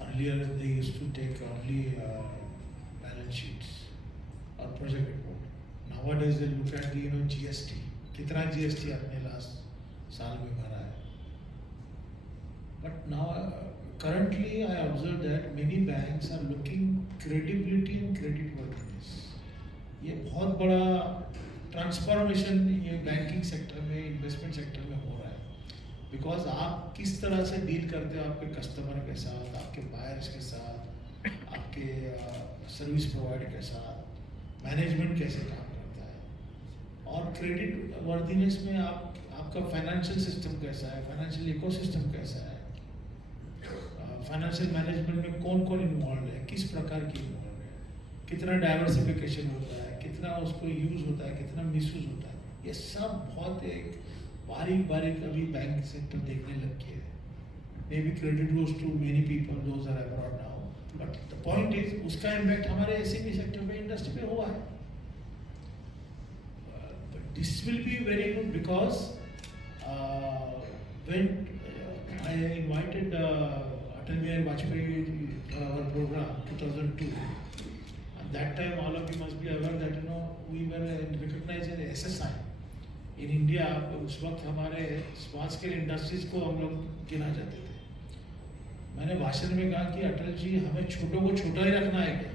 earlier they used to take only balance sheets or project report. Nowadays they look at the GST. कितना GST आपने last साल में भरा है. But now currently I observe that many banks are looking credibility and creditworthiness. ये बहुत बड़ा transformation ये बैंकिंग सेक्टर में, इन्वेस्टमेंट सेक्टर में हो रहा है. बिकॉज आप किस तरह से डील करते हो आपके कस्टमर के साथ, आपके बायर्स के साथ, आपके सर्विस प्रोवाइडर के साथ, मैनेजमेंट कैसे काम करता है, और क्रेडिट वर्दीनेस में आपका फाइनेंशियल सिस्टम कैसा है, फाइनेंशियल इकोसिस्टम कैसा है, फाइनेंशियल मैनेजमेंट में कौन कौन इन्वॉल्व है, किस प्रकार की इन्वॉल्व है, कितना डाइवर्सिफिकेशन होता है, कितना उसको यूज़ होता है, कितना मिसयूज होता है. ये सब बहुत एक बारीक बारीक अभी बैंक सेक्टर देखने लग गया है. May be credit goes to many people those are abroad now, but the point is उसका इम्पैक्ट हमारे एसएमई सेक्टर में, इंडस्ट्री में हुआ है. This will be very good because when I invited Atal Bihari Vajpayee for our program 2002. At that time, all of you must be aware that we were recognized as SSI. In India, उस वक्त हमारे small scale industries को हम लोग गिना जाते थे. मैंने भाषण में कहा कि अटल जी हमें छोटों को छोटा ही रखना है क्या?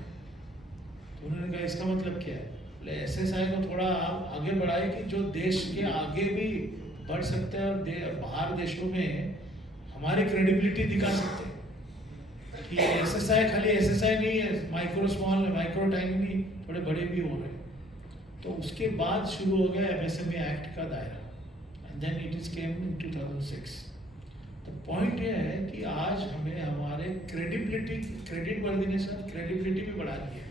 तो उन्होंने कहा इसका मतलब क्या है? बोले SSI को थोड़ा आप आगे बढ़ाए कि जो देश के आगे भी बढ़ सकते हैं और बाहर देशों में हमारी क्रेडिबिलिटी दिखा सकते हैं कि SSI खाली SSI नहीं है, माइक्रो स्मॉल माइक्रो टाइनी भी थोड़े बड़े भी हो रहे हैं. तो उसके बाद शुरू हो गया MSME एक्ट का दायरा and then it is came in 2006. तो पॉइंट ये है कि आज हमें हमारे क्रेडिट वर्दीनेस और क्रेडिबिलिटी भी बढ़ानी है.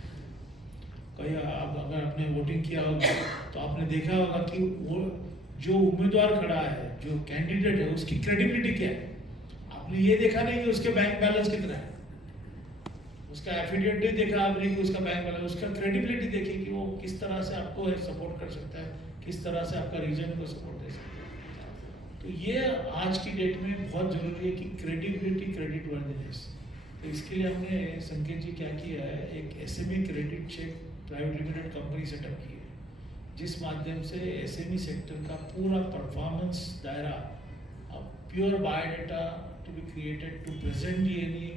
कहीं आप अगर आपने वोटिंग किया होगा तो आपने देखा होगा कि वो जो उम्मीदवार खड़ा है, जो कैंडिडेट है, उसकी क्रेडिबिलिटी क्या है. आपने ये देखा नहीं कि उसके बैंक बैलेंस कितना है, उसका एफिडेविट नहीं देखा आपने कि उसका बैंक बैलेंस, उसका क्रेडिबिलिटी देखी कि वो किस तरह से आपको सपोर्ट कर सकता है, किस तरह से आपका रीजन को सपोर्ट दे सकता है. तो ये आज की डेट में बहुत जरूरी है कि क्रेडिबिलिटी, क्रेडिट वर्दीनेस. तो इसके लिए हमने संकेत जी क्या किया है, एक SME credit check private limited company setup की है, जिस माध्यम से SME सेक्टर का पूरा परफॉर्मेंस दायरा, pure biodata to be created to present any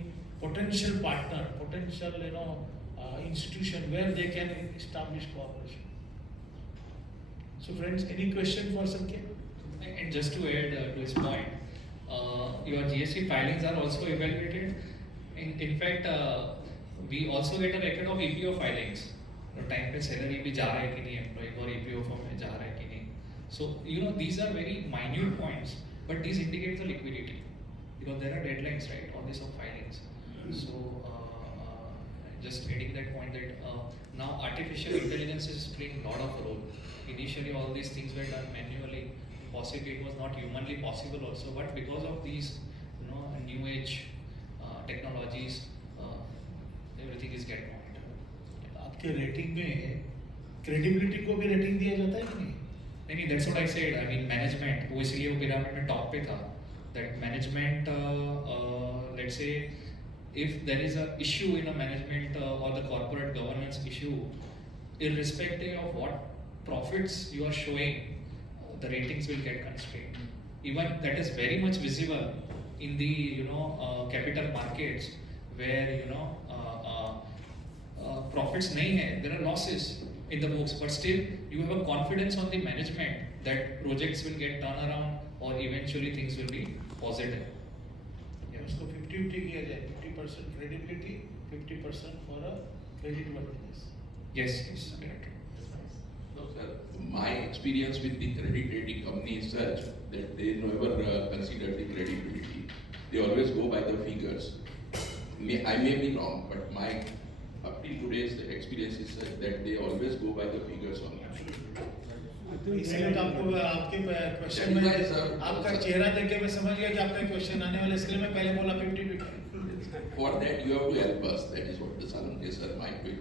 potential partner, potential institution where they can establish cooperation. So friends, any question for Sanket? And just to add to his point, your GST filings are also evaluated. In fact, we also get a record of EPO filings. Time पे salary भी जा रहा है कि नहीं, employee और EPO firm में जा रहा है कि नहीं. So these are very minute points, but these indicate the liquidity because there are deadlines, right, on this of filings. So just adding that point that now artificial intelligence is playing a lot of role. Initially all these things were done manually. Possibly it was not humanly possible also, but because of these new age technologies, everything is getting monitored. आपके rating में credibility को भी rating दिया जाता है कि नहीं? नहीं, that's what I said. I mean management, वो इसलिए वो पिरामिड में टॉप पे था. That management, let's say, if there is a issue in a management or the corporate governance issue, irrespective of what profits you are showing, the ratings will get constrained. Even that is very much visible in the capital markets where profits nahi hai, there are losses in the books, but still you have a confidence on the management that projects will get turned around or eventually things will be positive. उसको 50-50 किया जाए, 50% credibility, 50% for a credit worthiness. Yes, correct. No, sir. My experience with the credit rating company is such that they never consider the credibility. They always go by the figures. I may be wrong, but my up till today's experience is such that they always go by the figures only. इसलिए तो आपके question में आपका चेहरा देख के मैं समझ गया कि आपका क्वेश्चन आने वाला, इसलिए मैं पहले बोला 50-50. For that you have to help us. That is what the Salunke sir might be.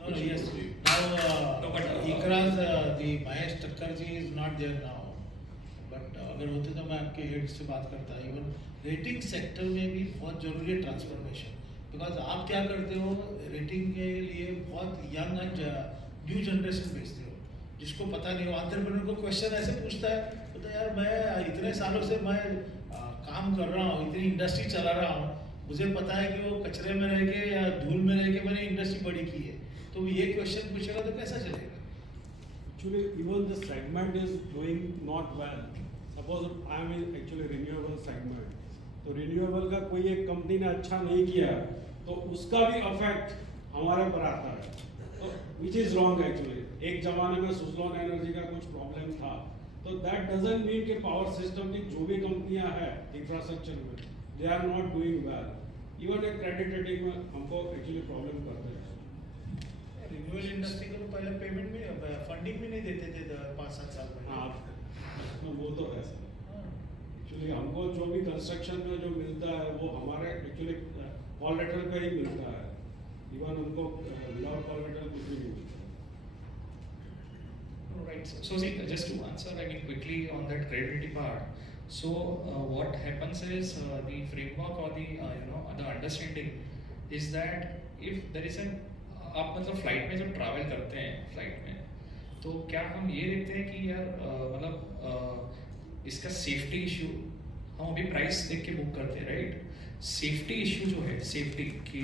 No, yes. Now, Ikraz, the Mahesh Thakkar ji is not there now. But अगर होते तो मैं आपके हेड से बात करता. Even रेटिंग सेक्टर में भी बहुत जरूरी है ट्रांसफॉर्मेशन. बिकॉज आप क्या करते हो, रेटिंग के लिए बहुत यंग एंड न्यू जनरेशन भेजते हो जिसको पता नहीं हो. एंटरप्रेन्योर को क्वेश्चन ऐसे पूछता है, तो यार मैं इतने सालों से मैं काम कर रहा हूँ, इतनी इंडस्ट्री चला रहा हूँ, मुझे पता है कि वो कचरे में रह के या धूल में रह के मैंने इंडस्ट्री बड़ी की है. तो ये क्वेश्चन पूछेगा तो कैसा चलेगा? Actually, even the segment is doing not well. Suppose I am in actually renewable segment. तो renewable का कोई एक कंपनी ने अच्छा नहीं किया, तो उसका भी इफेक्ट हमारे पर आता है. तो which is wrong actually. एक जमाने में सुजलॉन एनर्जी का कुछ प्रॉब्लम था, तो दैट डजंट मीन कि पावर सिस्टम की जो भी कंपनियां हैं इंफ्रास्ट्रक्चर में they are not doing well. Even एक क्रेडिट रेटिंग में हमको एक्चुअली प्रॉब्लम करते हैं. रिन्यूएबल इंडस्ट्री को तो पहले पेमेंट में फंडिंग भी नहीं देते थे 5-7 साल पहले. हाँ, वो तो है सर. एक्चुअली हमको जो भी कंस्ट्रक्शन में जो मिलता है वो हमारे एक्चुअली कॉल लेटर पे ही मिलता है. इवन हमको विदाउट कॉल लेटर कुछ भी नहीं मिलता. Right. So see, just to answer, I mean quickly on that credibility part, So what happens is the framework or the understanding is that if there is an आप मतलब flight में जब travel करते हैं फ्लाइट में तो क्या हम ये देखते हैं कि यार इसका सेफ्टी इशू हम अभी प्राइस देख के बुक करते हैं राइट सेफ्टी इशू जो है सेफ्टी कि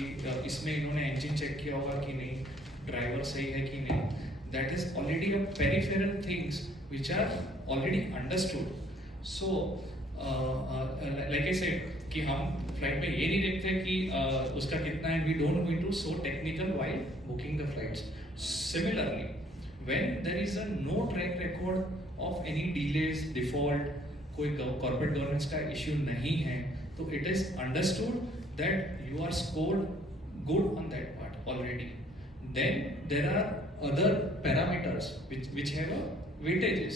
इसमें इन्होंने इंजन चेक किया होगा कि नहीं ड्राइवर सही है कि नहीं that is already a peripheral things which are already understood so like I said कि हम फ्लाइट में ये नहीं देखते कि उसका कितना है we don't going to so technical while booking the flights similarly when there is a no track record of any delays default कोई corporate governance का issue नहीं है तो it is understood that you are scored good on that part already then there are other parameters which have a weightages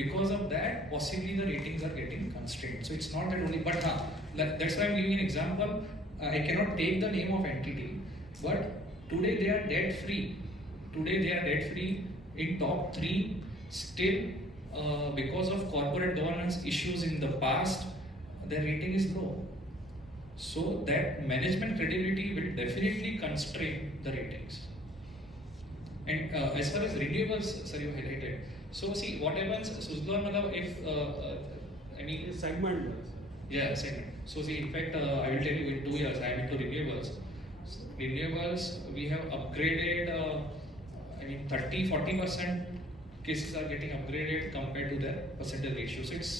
because of that possibly the ratings are getting constrained so it's not that only but that's why I'm giving an example I cannot take the name of entity but today they are debt free in top 3 still because of corporate governance issues in the past their rating is low so that management credibility will definitely constrain the ratings and as far as renewables sir you highlighted so see what happens Suzlon matlab if I mean segment yeah segment so see in fact I will tell you in 2 years I am into renewables we have upgraded I mean 30-40% cases are getting upgraded compared to their percentage ratio. So it's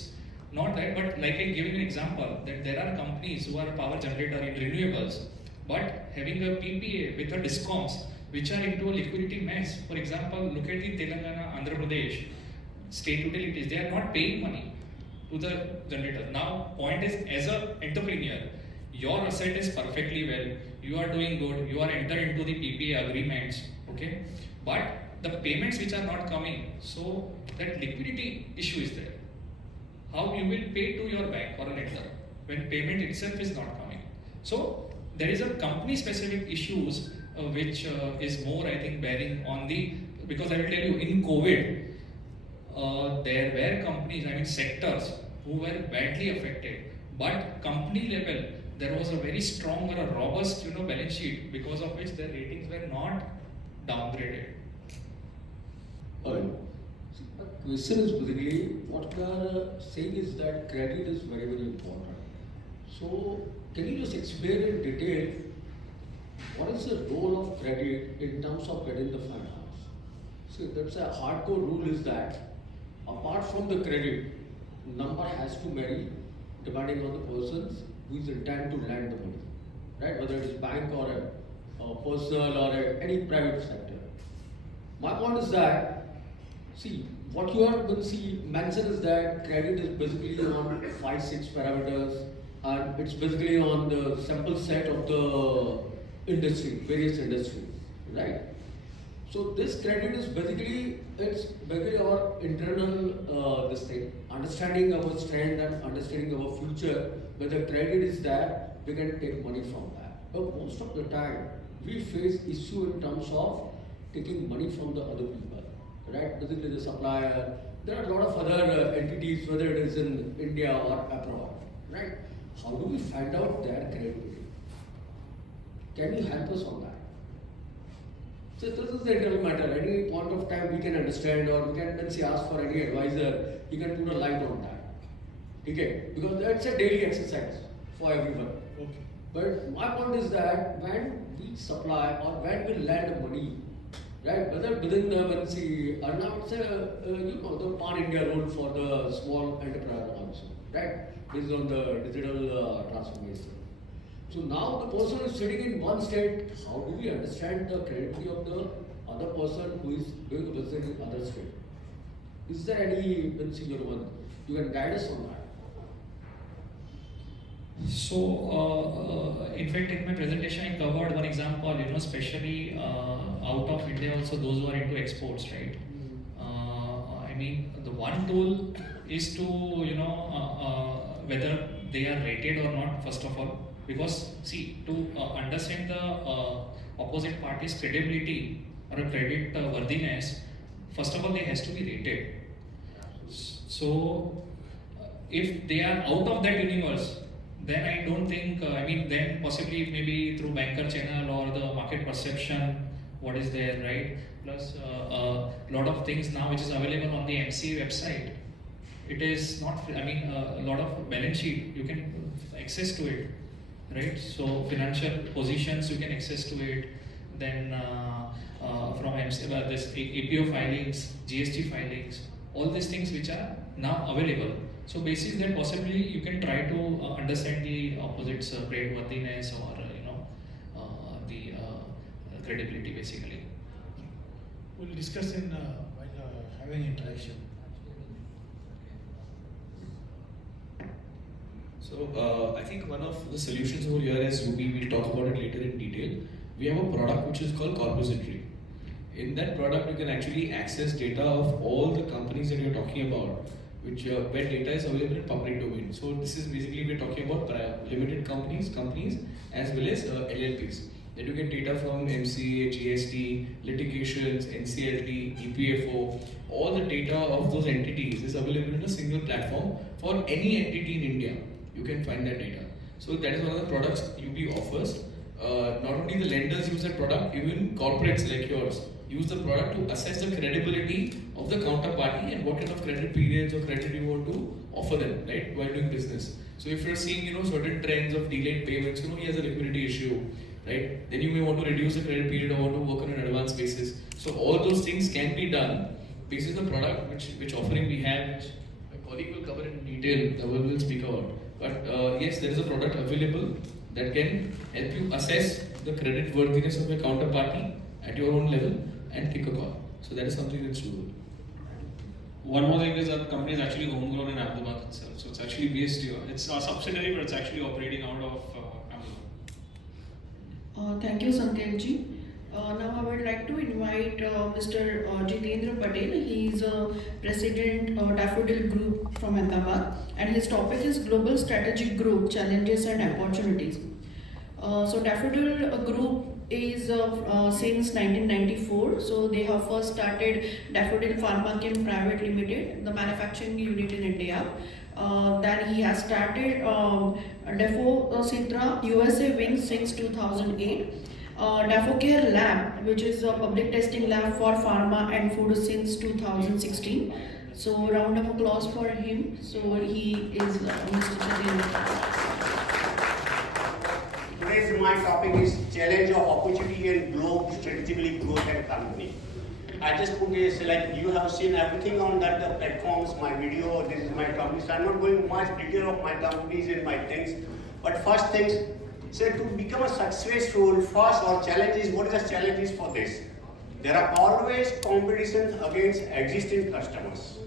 not that, but like I giving an example that there are companies who are a power generator in renewables, but having a PPA with a discoms which are into a liquidity mess. For example, look at the Telangana, Andhra Pradesh state utilities. They are not paying money to the generators. Now, point is as a entrepreneur, your asset is perfectly well. You are doing good. You are entered into the PPA agreements. Okay. But the payments which are not coming, so that liquidity issue is there. How you will pay to your bank or a lender when payment itself is not coming. So there is a company specific issues which is more I think bearing on the because I will tell you in COVID there were companies I mean sectors who were badly affected but company level there was a very strong or a robust balance sheet because of which their ratings were not downgraded. The question is basically what we are saying is that credit is very important. So can you just explain in detail what is the role of credit in terms of getting the finance? See, that's a hardcore rule is that apart from the credit, number has to vary depending on the persons who is intended to lend the money, right? Whether it is bank or a personal or any private sector. My point is that see, what you are going to see mentioned is that credit is basically on 5-6 parameters and it's basically on the sample set of the industry, various industries, right? So this credit is basically our internal this thing, understanding our strength and understanding our future, whether credit is there, we can take money from that. But most of the time, we face issue in terms of taking money from the other people. Right, basically the supplier. There are a lot of other entities, whether it is in India or abroad. Right? How do we find out their credibility? Can you help us on that? So this is the internal matter. Any point of time we can understand, or we can say ask for any advisor. He can put a light on that. Okay? Because that's a daily exercise for everyone. okay But my point is that when we supply or when we lend money. Right, whether within the and now it's the pan-India role for the small enterprise also, right? Based on the digital transformation. So now the person is sitting in one state. How do we understand the credibility of the other person who is going to visit in other state? Is there any you can guide us on that? So, in fact, in my presentation, I covered one example, especially out of India, also those who are into exports, right? I mean, the one tool is to, whether they are rated or not, first of all, because see, to understand the opposite party's credibility or a credit worthiness, first of all, they has to be rated. So, if they are out of that universe, then I don't think, then possibly maybe through banker channel or the market perception, what is there, right? Plus a lot of things now which is available on the MCA website. It is not, a lot of balance sheet, you can access to it, right? So financial positions, you can access to it. Then from MCA, this APO filings, GST filings, all these things which are now available. So basis that possibly you can try to understand the opposite's creditworthiness or the credibility basically. We'll discuss in while having interaction. So I think one of the solutions over here is we'll talk about it later in detail. We have a product which is called Corpus Entry. In that product, you can actually access data of all the companies that you're talking about, which where data is available in public domain. So this is basically we're talking about limited companies as well as LLPs. Then you get data from MCA, GST, litigations, NCLT, EPFO. All the data of those entities is available in a single platform for any entity in India. You can find that data. So that is one of the products UB offers. Not only the lenders use that product, even corporates like yours use the product to assess the credibility of the counterparty and what kind of credit periods or credit you want to offer them, right, while doing business. So if you're seeing, certain trends of delayed payments, he has a liquidity issue, right? Then you may want to reduce the credit period or want to work on an advance basis. So all those things can be done. This is the product which offering we have, which my colleague will cover in detail. Will speak about. But yes, there is a product available that can help you assess the credit worthiness of your counterparty at your own level and pick a call. So that is something that's doable. One more thing is that the company is actually homegrown in Ahmedabad itself. So it's actually based here. It's a subsidiary, but it's actually operating out of Ahmedabad. Thank you, Sanket-ji. Now I would like to invite Mr. Jitendra Patel. He is President Daffodil Group from Ahmedabad, and his topic is Global Strategic Group, Challenges and Opportunities. So Daffodil Group is since 1994. So they have first started Daffodil Pharmachem Private Limited, the manufacturing unit in India. Then he has started Defo Sintra USA wing since 2008. Dafocare Lab, which is a public testing lab for pharma and food since 2016. So round of applause for him. So he is Mr. Jitendra. Today's my topic is challenge of opportunity and globe strategically growth and company. I just put this like you have seen everything on that the platforms, my video, this is my company. So I'm not going much detail of my companies and my things. But first things, so to become a successful, first our challenge is, what is the challenges for this? There are always competitions against existing customers.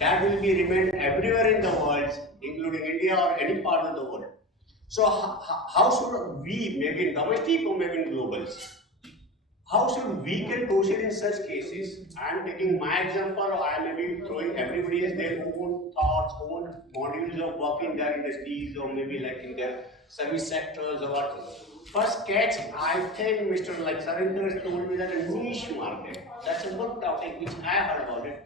That will be remain everywhere in the world, including India or any part of the world. So how should we, maybe in domestic or maybe in globals, how should we can proceed in such cases? I am taking my example, I may be throwing everybody has their own thoughts, own modules of work in their industries or maybe like in their service sectors or what. First catch, I think Mr. Sarinder has told me that a niche market. That's a good topic which I heard about it.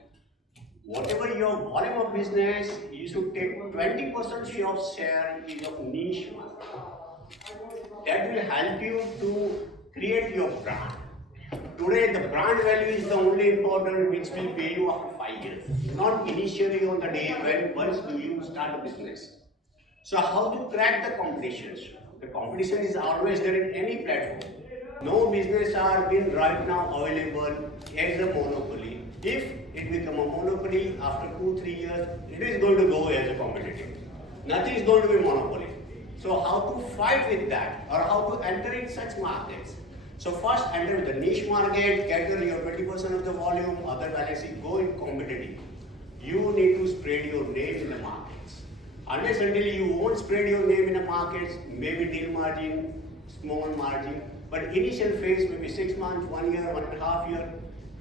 Whatever your volume of business, you should take 20% share is of niche market. That will help you to create your brand. Today, the brand value is the only important which will pay you after 5 years, not initially on the day when once you start a business. So how to crack the competitions? The competition is always there in any platform. No business are being right now available as a monopoly. If it become a monopoly after 2-3 years, it is going to go as a competitive. Nothing is going to be monopoly. So how to fight with that or how to enter in such markets? So first enter the niche market, cater your 20% of the volume, other balancing, go in competitive. You need to spread your name in the markets. Unless until you won't spread your name in the markets, maybe deal margin, small margin, but initial phase maybe 6 months, 1 year, 1.5 years,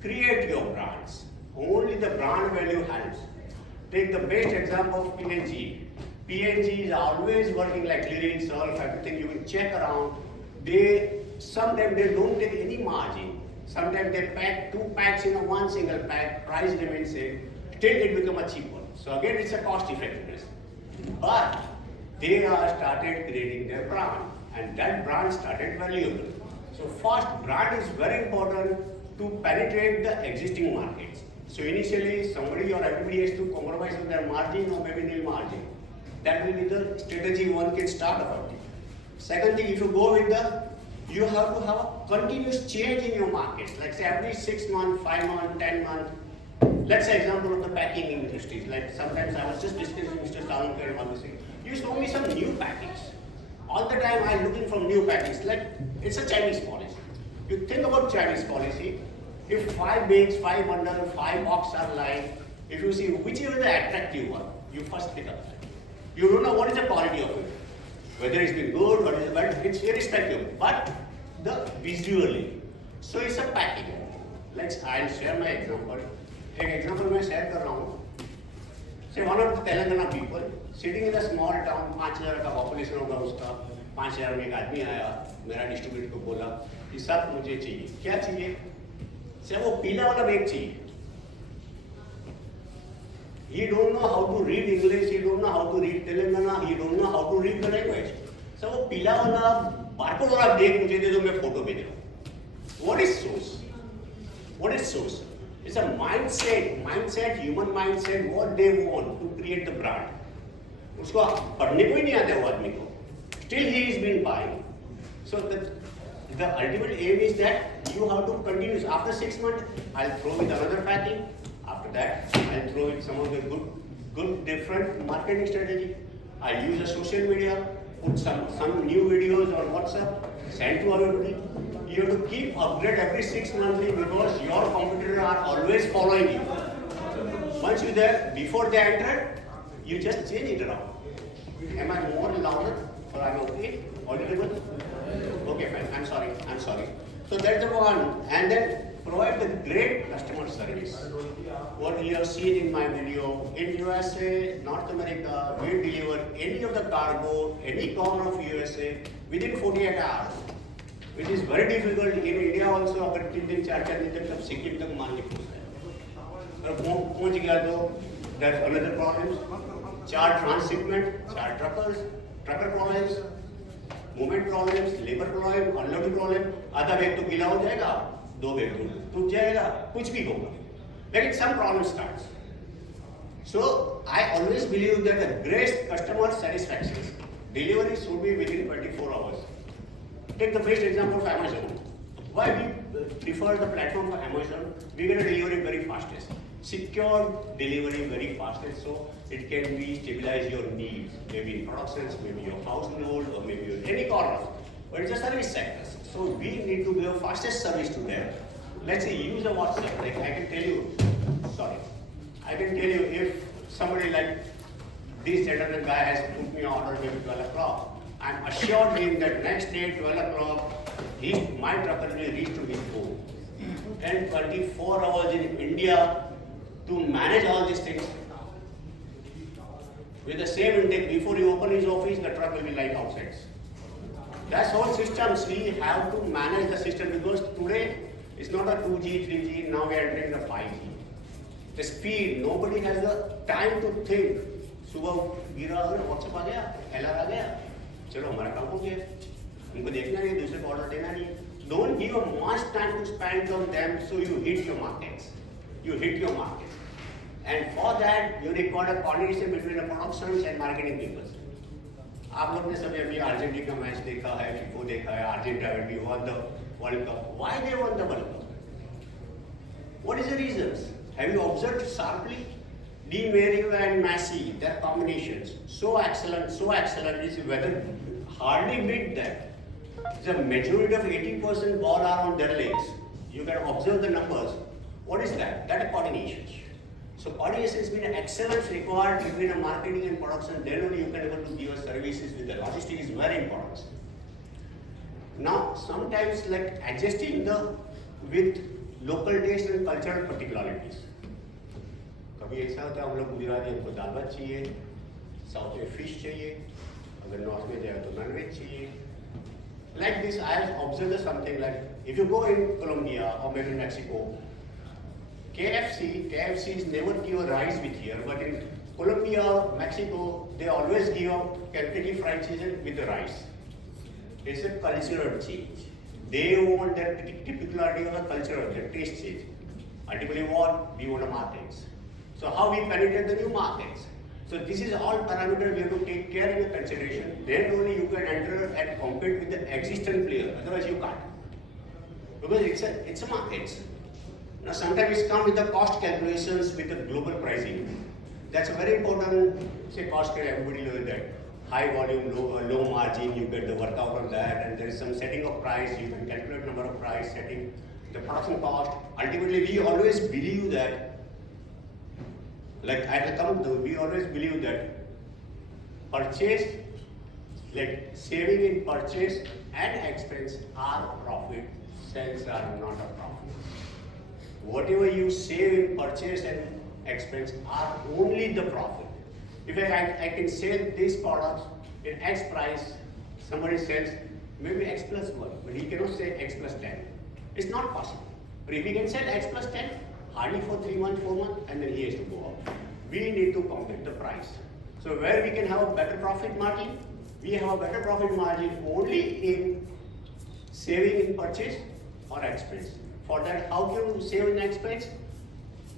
create your brands. Only the brand value helps. Take the best example of P&G. P&G is always working like Lily, Surf, everything you can check around. Sometimes they don't take any margin. Sometimes they pack 2 packs in a one single pack, price remains same, till it becomes cheaper. So again, it's a cost effectiveness. But they are started creating their brand, and that brand started valuable. So first, brand is very important to penetrate the existing markets. So initially, somebody or everybody has to compromise with their margin or maybe nil margin. That will be the strategy one can start about it. Second thing, if you go with you have to have a continuous change in your markets. Like say every 6 months, 5 months, 10 months. Let's say example of the packing industries. Like sometimes I was just discussing with Mr. Salunker and all this thing. You show me some new packings. All the time I'm looking for new packings. Like it's a Chinese policy. You think about Chinese policy. If 5 bags, 5 bundles, 5 boxes are lying, if you see whichever the attractive one, you first pick up. You don't know what is the quality of it. Whether it's been good or it's irrespective. But the visually. So it's a packing. I'll share my example. An example मैं share कर रहा हूँ. Say one of the Telangana people sitting in a small town, 5,000 का population होगा उसका, 5,000 में एक आदमी आया, मेरा distributor को बोला कि सर मुझे चाहिए. क्या चाहिए? से वो पीला वाला बैग चाहिए. He don't know how to read English, he don't know how to read Telangana, he don't know how to read the language. So वो पीला वाला बारकोड वाला बैग मुझे दे दो, मैं फोटो भेज रहा हूँ. What is source? What is source? It's a mindset, human mindset, what they want to create the brand. उसको पढ़ने को ही नहीं आता वो आदमी को. Still he is been buying. So the ultimate aim is that you have to continue. After 6 months, I'll throw with another packing. After that, I'll throw in some of the good different marketing strategy. I'll use a social media, put some new videos on WhatsApp, send to everybody. You have to keep upgrade every 6 months because your competitors are always following you. Once you're there, before they enter, you just change it around. Am I more louder or I'm okay? Audible? Okay, fine. I'm sorry. So that's the one. And then provide the great customer service. What you have seen in my video, in USA, North America, we deliver any of the cargo, any corner of USA within 48 hours. Which is very difficult in India also. अगर 3 दिन 4 दिन तक सब सिक्किम तक माल नहीं पहुँचता है. अगर पहुँच गया तो there's another problems. 4 transshipment, 4 trucker problems, movement problems, labor problem, unloading problem. आधा बैग तो गीला हो जाएगा, 2 बैग तो टूट जाएगा, कुछ भी होगा. Then some problem starts. So I always believe that the great customer satisfaction delivery should be within 24 hours. Take the best example of Amazon. Why we prefer the platform for Amazon? We get a delivery very fastest. Secure delivery very fastest, so it can be stabilize your needs. Maybe in productions, maybe your household, or maybe in any corner. But it's a service sector. So we need to give fastest service to them. Let's say use a WhatsApp. Like I can tell you if somebody like this gentleman guy has put me on order maybe 12 o'clock. I'm assured him that next day 12 o'clock my trucker will reach to his home. And 24 hours in India to manage all these things. With the same intake, before you open his office, the truck will be lying outside. That's all systems. We have to manage the system because today it's not a 2G, 3G, now we are entering the 5G. The speed, nobody has the time to think. सुबह गिरा WhatsApp आ गया, LR आ गया, चलो हमारा काम हो गया. उनको देखना नहीं, दूसरे को ऑर्डर देना नहीं. Don't give much time to spend on them so you hit your markets. And for that, you require a coordination between the productions and marketing people. आप लोग ने सभी अभी अर्जेंटीना का मैच देखा है, फिफो देखा है, Argentina will be won the World Cup. Why they won the World Cup? What is the reasons? Have you observed sharply? Di Maria and Messi, their combinations, so excellent is whether hardly beat that. The majority of 80% ball are on their legs. You can observe the numbers. What is that? That is coordination. So coordination has been an excellence required between the marketing and production. Then only you can able to give us services with the logistics is very important. Now sometimes like adjusting with local taste and cultural particularities. कभी ऐसा होता है हम लोग गुजराती हमको दाल भात चाहिए, south में फिश चाहिए, अगर नॉर्थ में जाए तो नॉनवेज चाहिए. Like this, I have observed something like if you go in Colombia or maybe Mexico, KFC is never give a rice with here, but in Colombia or Mexico, they always give up Kentucky Fried Chicken with the rice. It's a cultural change. They want that typical idea of a cultural, the taste change. Ultimately what? We want a markets. So how we penetrate the new markets? So this is all parameters we have to take care in consideration. Then only you can enter and compete with the existing player. Otherwise you can't. Because it's a market. Now sometimes it comes with the cost calculations with the global pricing. That's a very important, say, cost scale. Everybody knows that. High volume, low margin, you get the workout on that, and there is some setting of price, you can calculate number of price, setting the production cost. Ultimately, we always believe that, like at the company, we always believe that purchase, like saving in purchase and expense are profit, sales are not a profit. Whatever you save in purchase and expense are only the profit. If I can sell these products in X price, somebody sells maybe X plus 1, but he cannot say X plus 10. It's not possible. But if he can sell X plus 10, hardly for 3 months, 4 months, and then he has to go up. We need to compete the price. So where we can have a better profit margin, we have a better profit margin only in saving in purchase or expense. For that, how can you save in expense?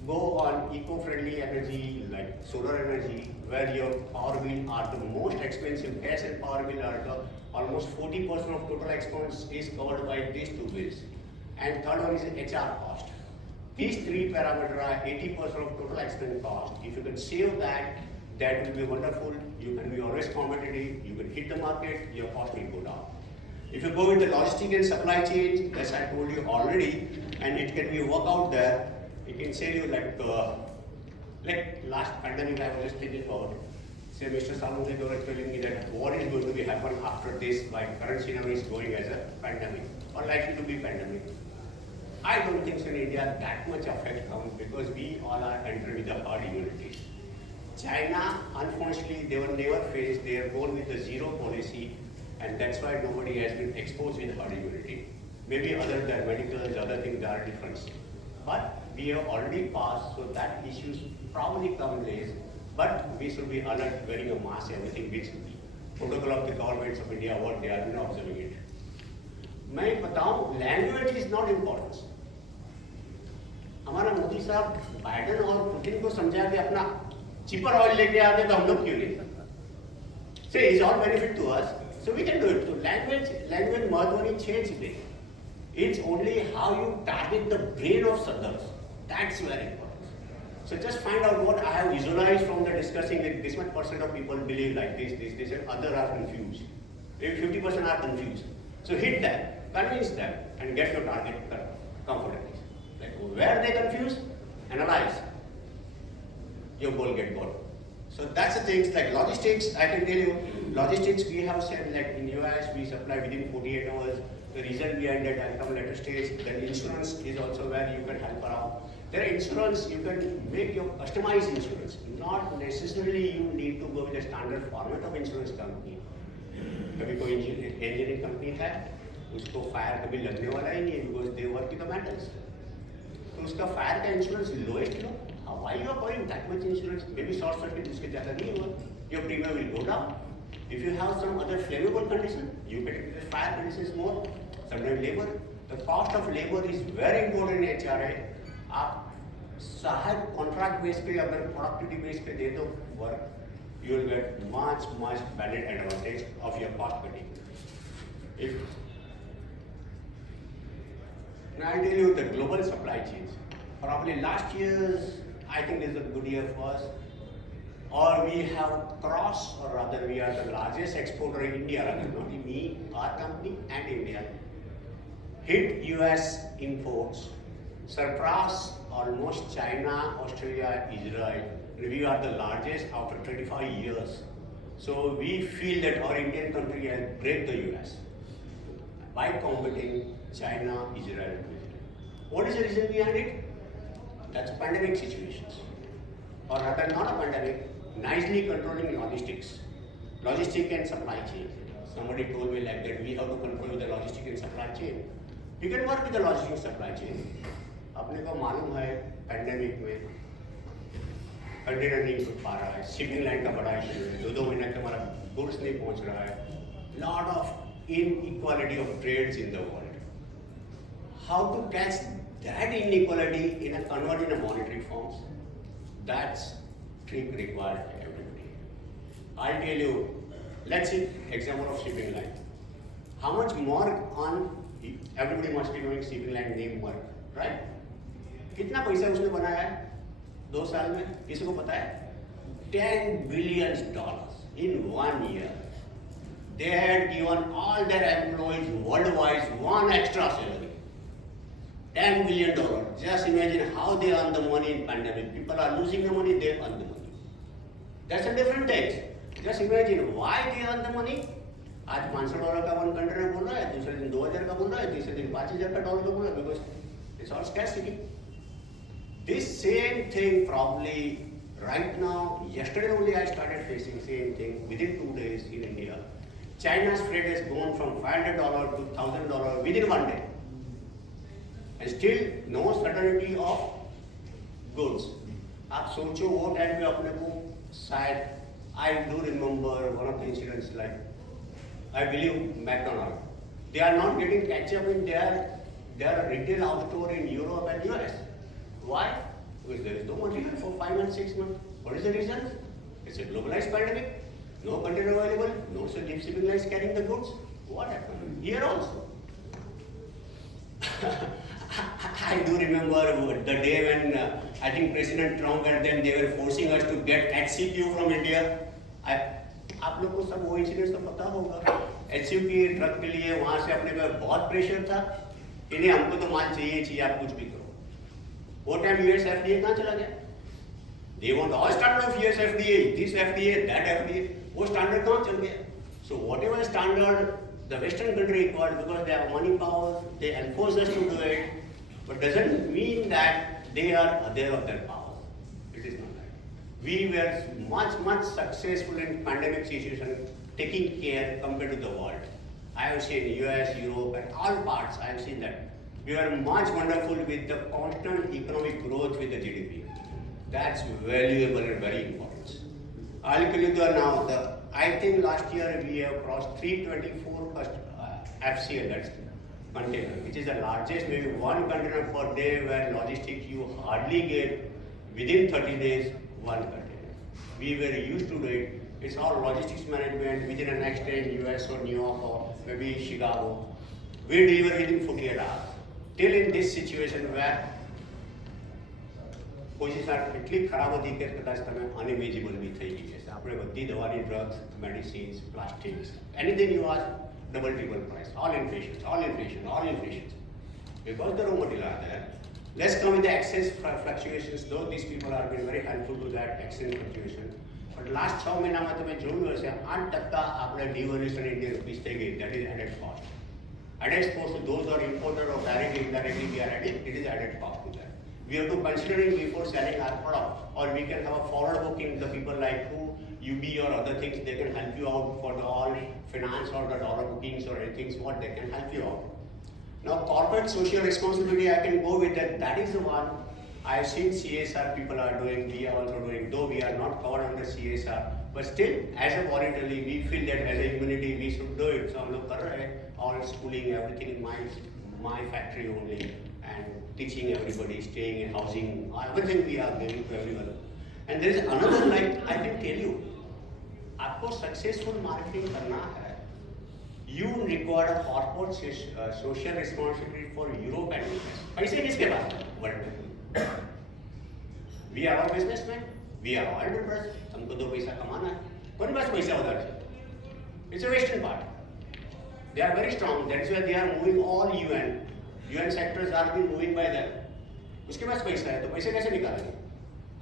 Go on eco-friendly energy like solar energy, where your power bill are the most expensive. Gas and power bill are almost 40% of total expense is covered by these two bills. And third one is HR cost. These three parameters are 80% of total expense cost. If you can save that, that will be wonderful. You can be always competitive. You can hit the market. Your cost will go down. If you go with the logistic and supply chain, as I told you already, and it can be work out there. It can say you like last pandemic I was just thinking about. Say Mr. Salunke was telling me that what is going to be happen after this by current scenario is going as a pandemic or likely to be pandemic. I don't think so in India that much effect comes because we all are entering with the herd immunity. China, unfortunately, they were never faced. They are born with the zero policy, and that's why nobody has been exposed with herd immunity. Maybe other than medicals, other things are different. But we have already passed, so that issues probably come late. But we should be alert, wearing a mask, everything which protocol of the governments of India, what they are doing, observing it. मैं बताऊं, language is not important. हमारा मोदी साहब Biden और Putin को समझा कि अपना cheaper oil लेके आते तो हम लोग क्यों नहीं? So it's all benefit to us, so we can do it. So language महत्व change it. It's only how you target the brain of others. That's very important. So just find out what I have visualized from the discussing that this much percent of people believe like this, and others are confused. Maybe 50% are confused. So hit them, convince them, and get your target comfortably. Like where they confused, analyze. Your goal get got. So that's the things like logistics. I can tell you, logistics we have said like in US we supply within 48 hours. The reason behind that I'll come later stage. Then insurance is also where you can help around. There are insurance, you can make your customized insurance. Not necessarily you need to go with the standard format of insurance company. कभी कोई engineering company है, उसको fire कभी लगने वाला ही नहीं है because they work with the metals. तो उसका fire का insurance lowest low. Why you are buying that much insurance? Maybe short circuit उसके ज़्यादा नहीं हुआ. Your premium will go down. If you have some other flammable condition, you can the fire conditions more. Sometimes labor, the cost of labor is very important in HRA. आप सहायक contract base पे अगर productivity base पे दे दो work, you will get much valid advantage of your cost cutting. If now I'll tell you the global supply chains. Probably last year's, I think is a good year for us. Or we have crossed, or rather we are the largest exporter in India, rather not in me, our company and India. Hit US imports, surpass almost China, Australia, Israel. We are the largest after 35 years. So we feel that our Indian country has break the US by competing China, Israel. What is the reason behind it? That's pandemic situations. Or rather not a pandemic, nicely controlling logistics. Logistic and supply chain. Somebody told me like that we have to control the logistic and supply chain. You can work with the logistic supply chain. अपने को मालूम है pandemic में container नहीं पा रहा है, shipping line का बड़ा इशू है, 2-2 महीने तक हमारा गुड्स नहीं पहुंच रहा है, lot of inequality of trades in the world. How to catch that inequality in a convert in a monetary forms? That's trick required for everybody. I'll tell you, let's see example of shipping line. How much more on everybody must be knowing shipping line name work, right? कितना पैसा उसने बनाया है 2 साल में, किसी को पता है? $10 billion in 1 year. They had given all their employees worldwide 1 extra salary. $10 billion. Just imagine how they earn the money in pandemic. People are losing the money, they earn the money. That's a different thing. Just imagine why they earn the money. आज $500 का one container बोल रहा है, दूसरे दिन 2000 का बोल रहा है, तीसरे दिन $5000 का डॉलर का बोल रहा है, because it's all scarcity. This same thing probably right now, yesterday only I started facing same thing within 2 days in India. China's freight has gone from $500 to $1000 within 1 day. And still no certainty of goods. आप सोचो वो time पे अपने को शायद I do remember one of the incidents like I believe McDonald's. They are not getting catch up in their retail outstore in Europe and US. Why? Because there is no material for 5 months, 6 months. What is the reason? It's a globalized pandemic. No container available. No shipping lines carrying the goods. What happened? Here also. I do remember the day when I think President Trump and then they were forcing us to get HCQ from India. आप लोग को सब वो incidents तो पता होगा. HCQ truck के लिए वहाँ से अपने पे बहुत प्रेशर था. इन्हें हमको तो माल चाहिए आप कुछ भी करो. वो टाइम US FDA कहाँ चला गया? They want all standard of US FDA, this FDA, that FDA. वो स्टैंडर्ड कहाँ चल गया? So whatever standard the Western country required, because they have money power, they enforce us to do it, but doesn't mean that they are aware of their power. It is not that. We were much successful in pandemic situation, taking care compared to the world. I have seen US, Europe, and all parts. I have seen that. We are much wonderful with the constant economic growth with the GDP. That's valuable and very important. I'll tell you now, I think last year we have crossed 324 FCL, that's container, which is the largest, maybe 1 container per day where logistics you hardly get within 30 days 1 container. We were used to do it. It's all logistics management within the next day in US or New York or maybe Chicago. We deliver within 48 hours. Till in this situation where position એટલી ખરાબ હતી કે કદાચ તમે અનઇમેજિબલ બી થઈ ગઈ છે. આપણે બધી દવાની drugs, medicines, plastics, anything you are double triple price, all inflation. Because the raw material are there. Let's come with the excess fluctuations, though these people are been very helpful to that excess fluctuation. But last 6 મહિનામાં તમે જોયું હશે 8% આપણે devaluation Indian rupees થઈ ગઈ. That is added cost. Added cost to those who are imported or directly, indirectly we are adding, it is added cost to that. We have to consider it before selling our product, or we can have a forward booking. The people like who UB or other things, they can help you out for the all finance or the dollar bookings or anything. What they can help you out. Now, corporate social responsibility, I can go with that. That is the one I have seen CSR people are doing. We are also doing. Though we are not covered under CSR, but still, as a voluntarily, we feel that as a humanity, we should do it. So, हम लोग कर रहे हैं. All schooling, everything in my factory only. And teaching everybody, staying in housing, everything we are giving to everyone. And there is another, like I can tell you, आपको successful marketing करना है, you require a corporate social responsibility for Europe and US. पैसे किसके पास है world में? We are all businessmen, we are all entrepreneurs. हमको 2 पैसा कमाना है. कौन पास पैसा उधर से? It's a Western part. They are very strong. That is why they are moving all UN sectors are being moving by them. उसके पास पैसा है तो पैसे कैसे निकालेंगे?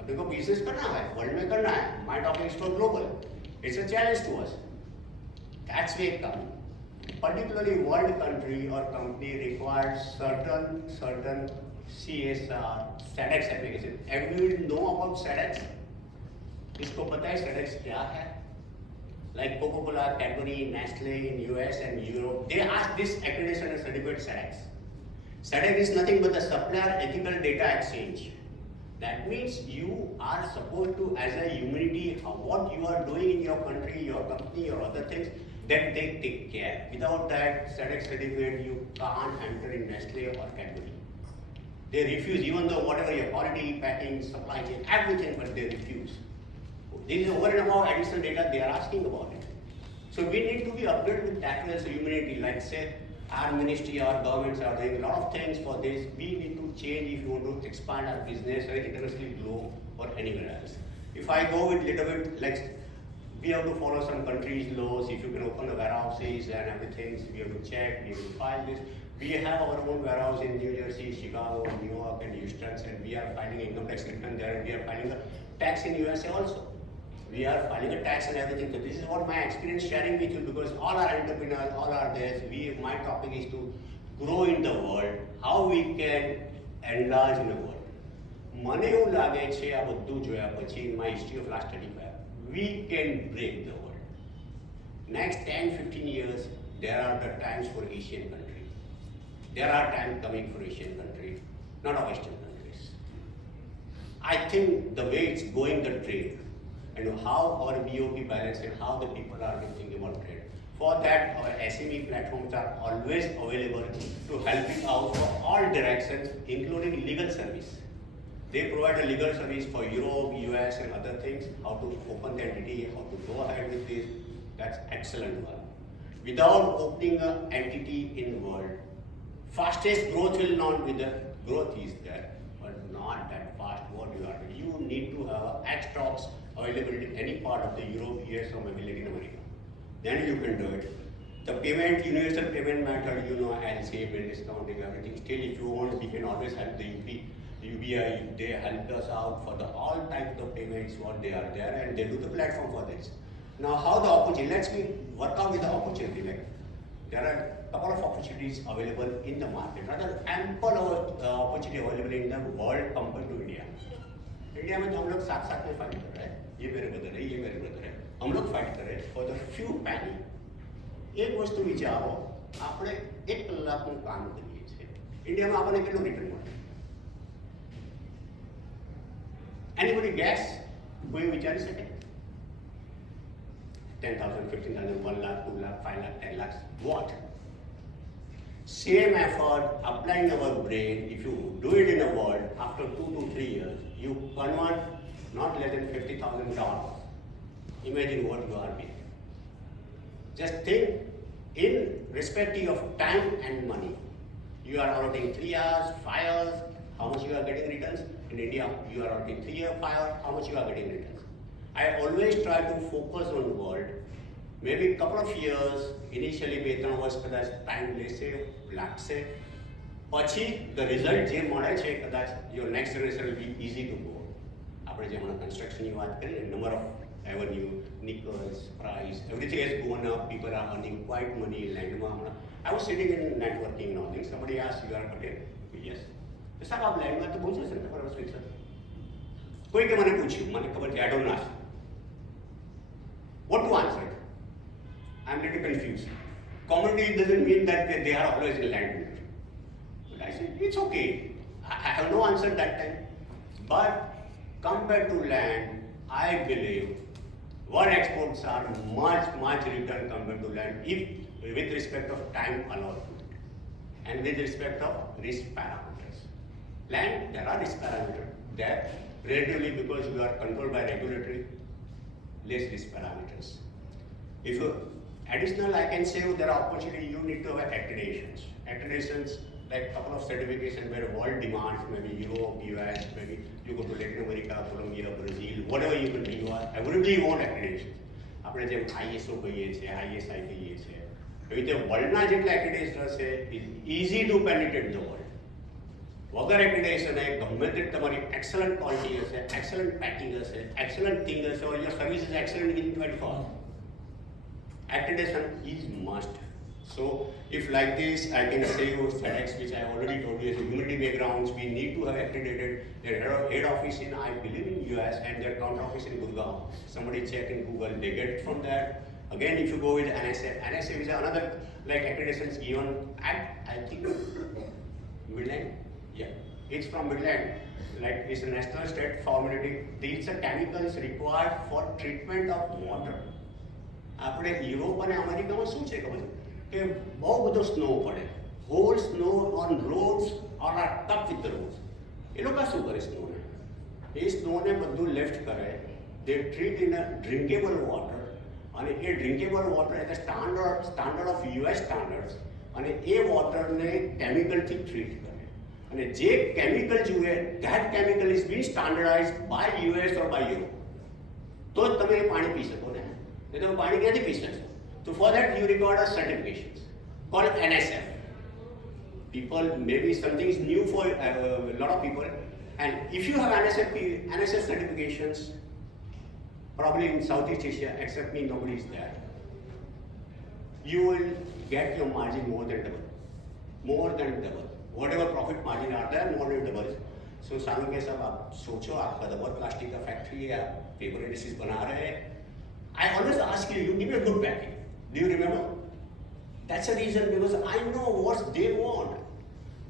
अपने को बिजनेस करना है, वर्ल्ड में करना है. My talking is for global. It's a challenge to us. That's where it comes. Particularly world country or company requires certain CSR, SEDEX application. Everybody know about SEDEX? इसको पता है SEDEX क्या है? Like Coca-Cola, Cadbury, Nestle in US and Europe, they ask this accreditation and certificate SEDEX. SEDEX is nothing but the Supplier Ethical Data Exchange. That means you are supposed to, as a humanity, what you are doing in your country, your company, or other things, that they take care. Without that SEDEX certificate, you can't enter in Nestle or Cadbury. They refuse, even though whatever your quality, packing, supply chain, everything, but they refuse. This is over and above additional data they are asking about it. So we need to be updated with that as a humanity, like say, our ministry, our governments are doing a lot of things for this. We need to change if you want to expand our business or internationally grow or anywhere else. If I go with little bit, like we have to follow some countries' laws. If you can open the warehouses and everything, so we have to check, we have to file this. We have our own warehouse in New Jersey, Chicago, New York, and Houston, and we are filing income tax return there, and we are filing a tax in USA also. We are filing a tax and everything. So this is what my experience sharing with you, because all our entrepreneurs, all are there. My topic is to grow in the world, how we can enlarge in the world. મને એવું લાગે છે આ બધું જોયા પછી in my history of last 35, we can break the world. Next 10-15 years, there are the times for Asian countries. There are times coming for Asian countries, not our Western countries. I think the way it's going, the trade, and how our BOP balance and how the people are thinking about trade. For that, our SME platforms are always available to help you out for all directions, including legal service. They provide a legal service for Europe, US, and other things, how to open the entity, how to go ahead with this. That's excellent one. Without opening an entity in the world, fastest growth will not be there. Growth is there, but not that fast. What you are doing, you need to have X stocks available in any part of the Europe, US, or maybe Latin America. Then you can do it. The payment, universal payment method, LC, bill discounting, everything. Still, if you want, we can always help the UBI. They helped us out for the all types of payments, what they are there, and they do the platform for this. Now, how the opportunity? Let's work out with the opportunity. Like there are a couple of opportunities available in the market. Rather, ample opportunity available in the world compared to India. India में तो हम लोग साथ साथ में fight कर रहे हैं, ये मेरे ब्रदर है, ये मेरे ब्रदर है, हम लोग फाइट कर रहे हैं फॉर द फ्यू पैनी. एक वस्तु विचारो, આપણે 1 કલાકનું કામ કરીએ છીએ, ઇન્ડિયામાં આપણને કેટલું રિટર્ન મળે? Anybody gas? કોઈ વિચારી શકે? 10,000, 15,000, 1 lakh, 2 lakh, 5 lakh, 10 lakhs. What? Same effort, applying our brain, if you do it in the world, after 2 to 3 years, you convert not less than $50,000. Imagine what you are being. Just think, in respective of time and money, you are allotting 3 hours, 5 hours, how much you are getting returns? In India, you are allotting 3 hours, 5 hours, how much you are getting returns? I always try to focus on the world. Maybe a couple of years, initially 2-3 વર્ષ કદાચ time લેશે, લાગશે. પછી the result જે મળે છે કદાચ your next generation will be easy to go. આપણે જે હમણાં કન્સ્ટ્રક્શનની વાત કરીએ, number of avenue, nickels, price, everything has gone up. People are earning quite money in landમાં હમણાં. I was sitting in networking and all things. Somebody asked, you are a Patel? Yes. તો સાહેબ આપ લેન્ડમાં તો બહુ છે સર, ખબર છે sir. કોઈ કે મને પૂછ્યું, મને ખબર છે, I don't know. What to answer? I'm a little confused. Community doesn't mean that they are always in land. But I said, it's okay. I have no answer that time. But compared to land, I believe world exports are much return compared to land if with respect of time allotment and with respect of risk parameters. Land, there are risk parameters there relatively because you are controlled by regulatory, less risk parameters. If you additional, I can say there are opportunity, you need to have accreditations. Accreditations, like a couple of certifications where world demands, maybe Europe, US, maybe you go to Latin America, Colombia, Brazil, whatever you can do, everybody want accreditations. આપણે જેમ ISO કહીએ છીએ, ISI કહીએ છીએ, એવી રીતે વર્લ્ડના જેટલા accreditation હશે, it's easy to penetrate the world. વગર accreditation એ ગમે તે તમારી excellent quality હશે, excellent packing હશે, excellent thing હશે, or your service is excellent in 24. Accreditation is must. So if like this, I can say you FedEx, which I already told you, as humanity backgrounds, we need to have accredited their head office in, I believe in US, and their counter office in Gurgaon. Somebody check in Google, they get it from there. Again, if you go with NSA is another like accreditations given at, I think, Midland, yeah. it's from Midland, like it's a national state formality. These are chemicals required for treatment of water. આપણે Europe અને અમેરિકામાં શું છે ખબર કે બહુ બધો snow પડે, whole snow on roads or are tough with the roads. એ લોકો શું કરે સ્નોને? એ સ્નોને બધું લેફ્ટ કરે, they treat in a drinkable water, અને એ ડ્રિંકેબલ વોટર એટલે સ્ટાન્ડર્ડ ઓફ US સ્ટાન્ડર્ડ્સ, અને એ વોટરને કેમિકલથી ટ્રીટ કરે, અને જે કેમિકલ જુએ that chemical is been standardized by US or by Europe, તો જ તમે એ પાણી પી શકો ને. તો તમે પાણી ક્યાંથી પી શકશો? So for that you require a certifications called NSF. People, maybe something is new for a lot of people, and if you have NSF certifications, probably in Southeast Asia, except me, nobody is there, you will get your margin more than double. More than double. Whatever profit margin are there, more than double. So सालों के सब आप सोचो, आपका तो बहुत plastic का factory है, आप पेपर एडिसिस बना रहे हैं. I always ask you, you give me a good packing. Do you remember? That's the reason, because I know what they want.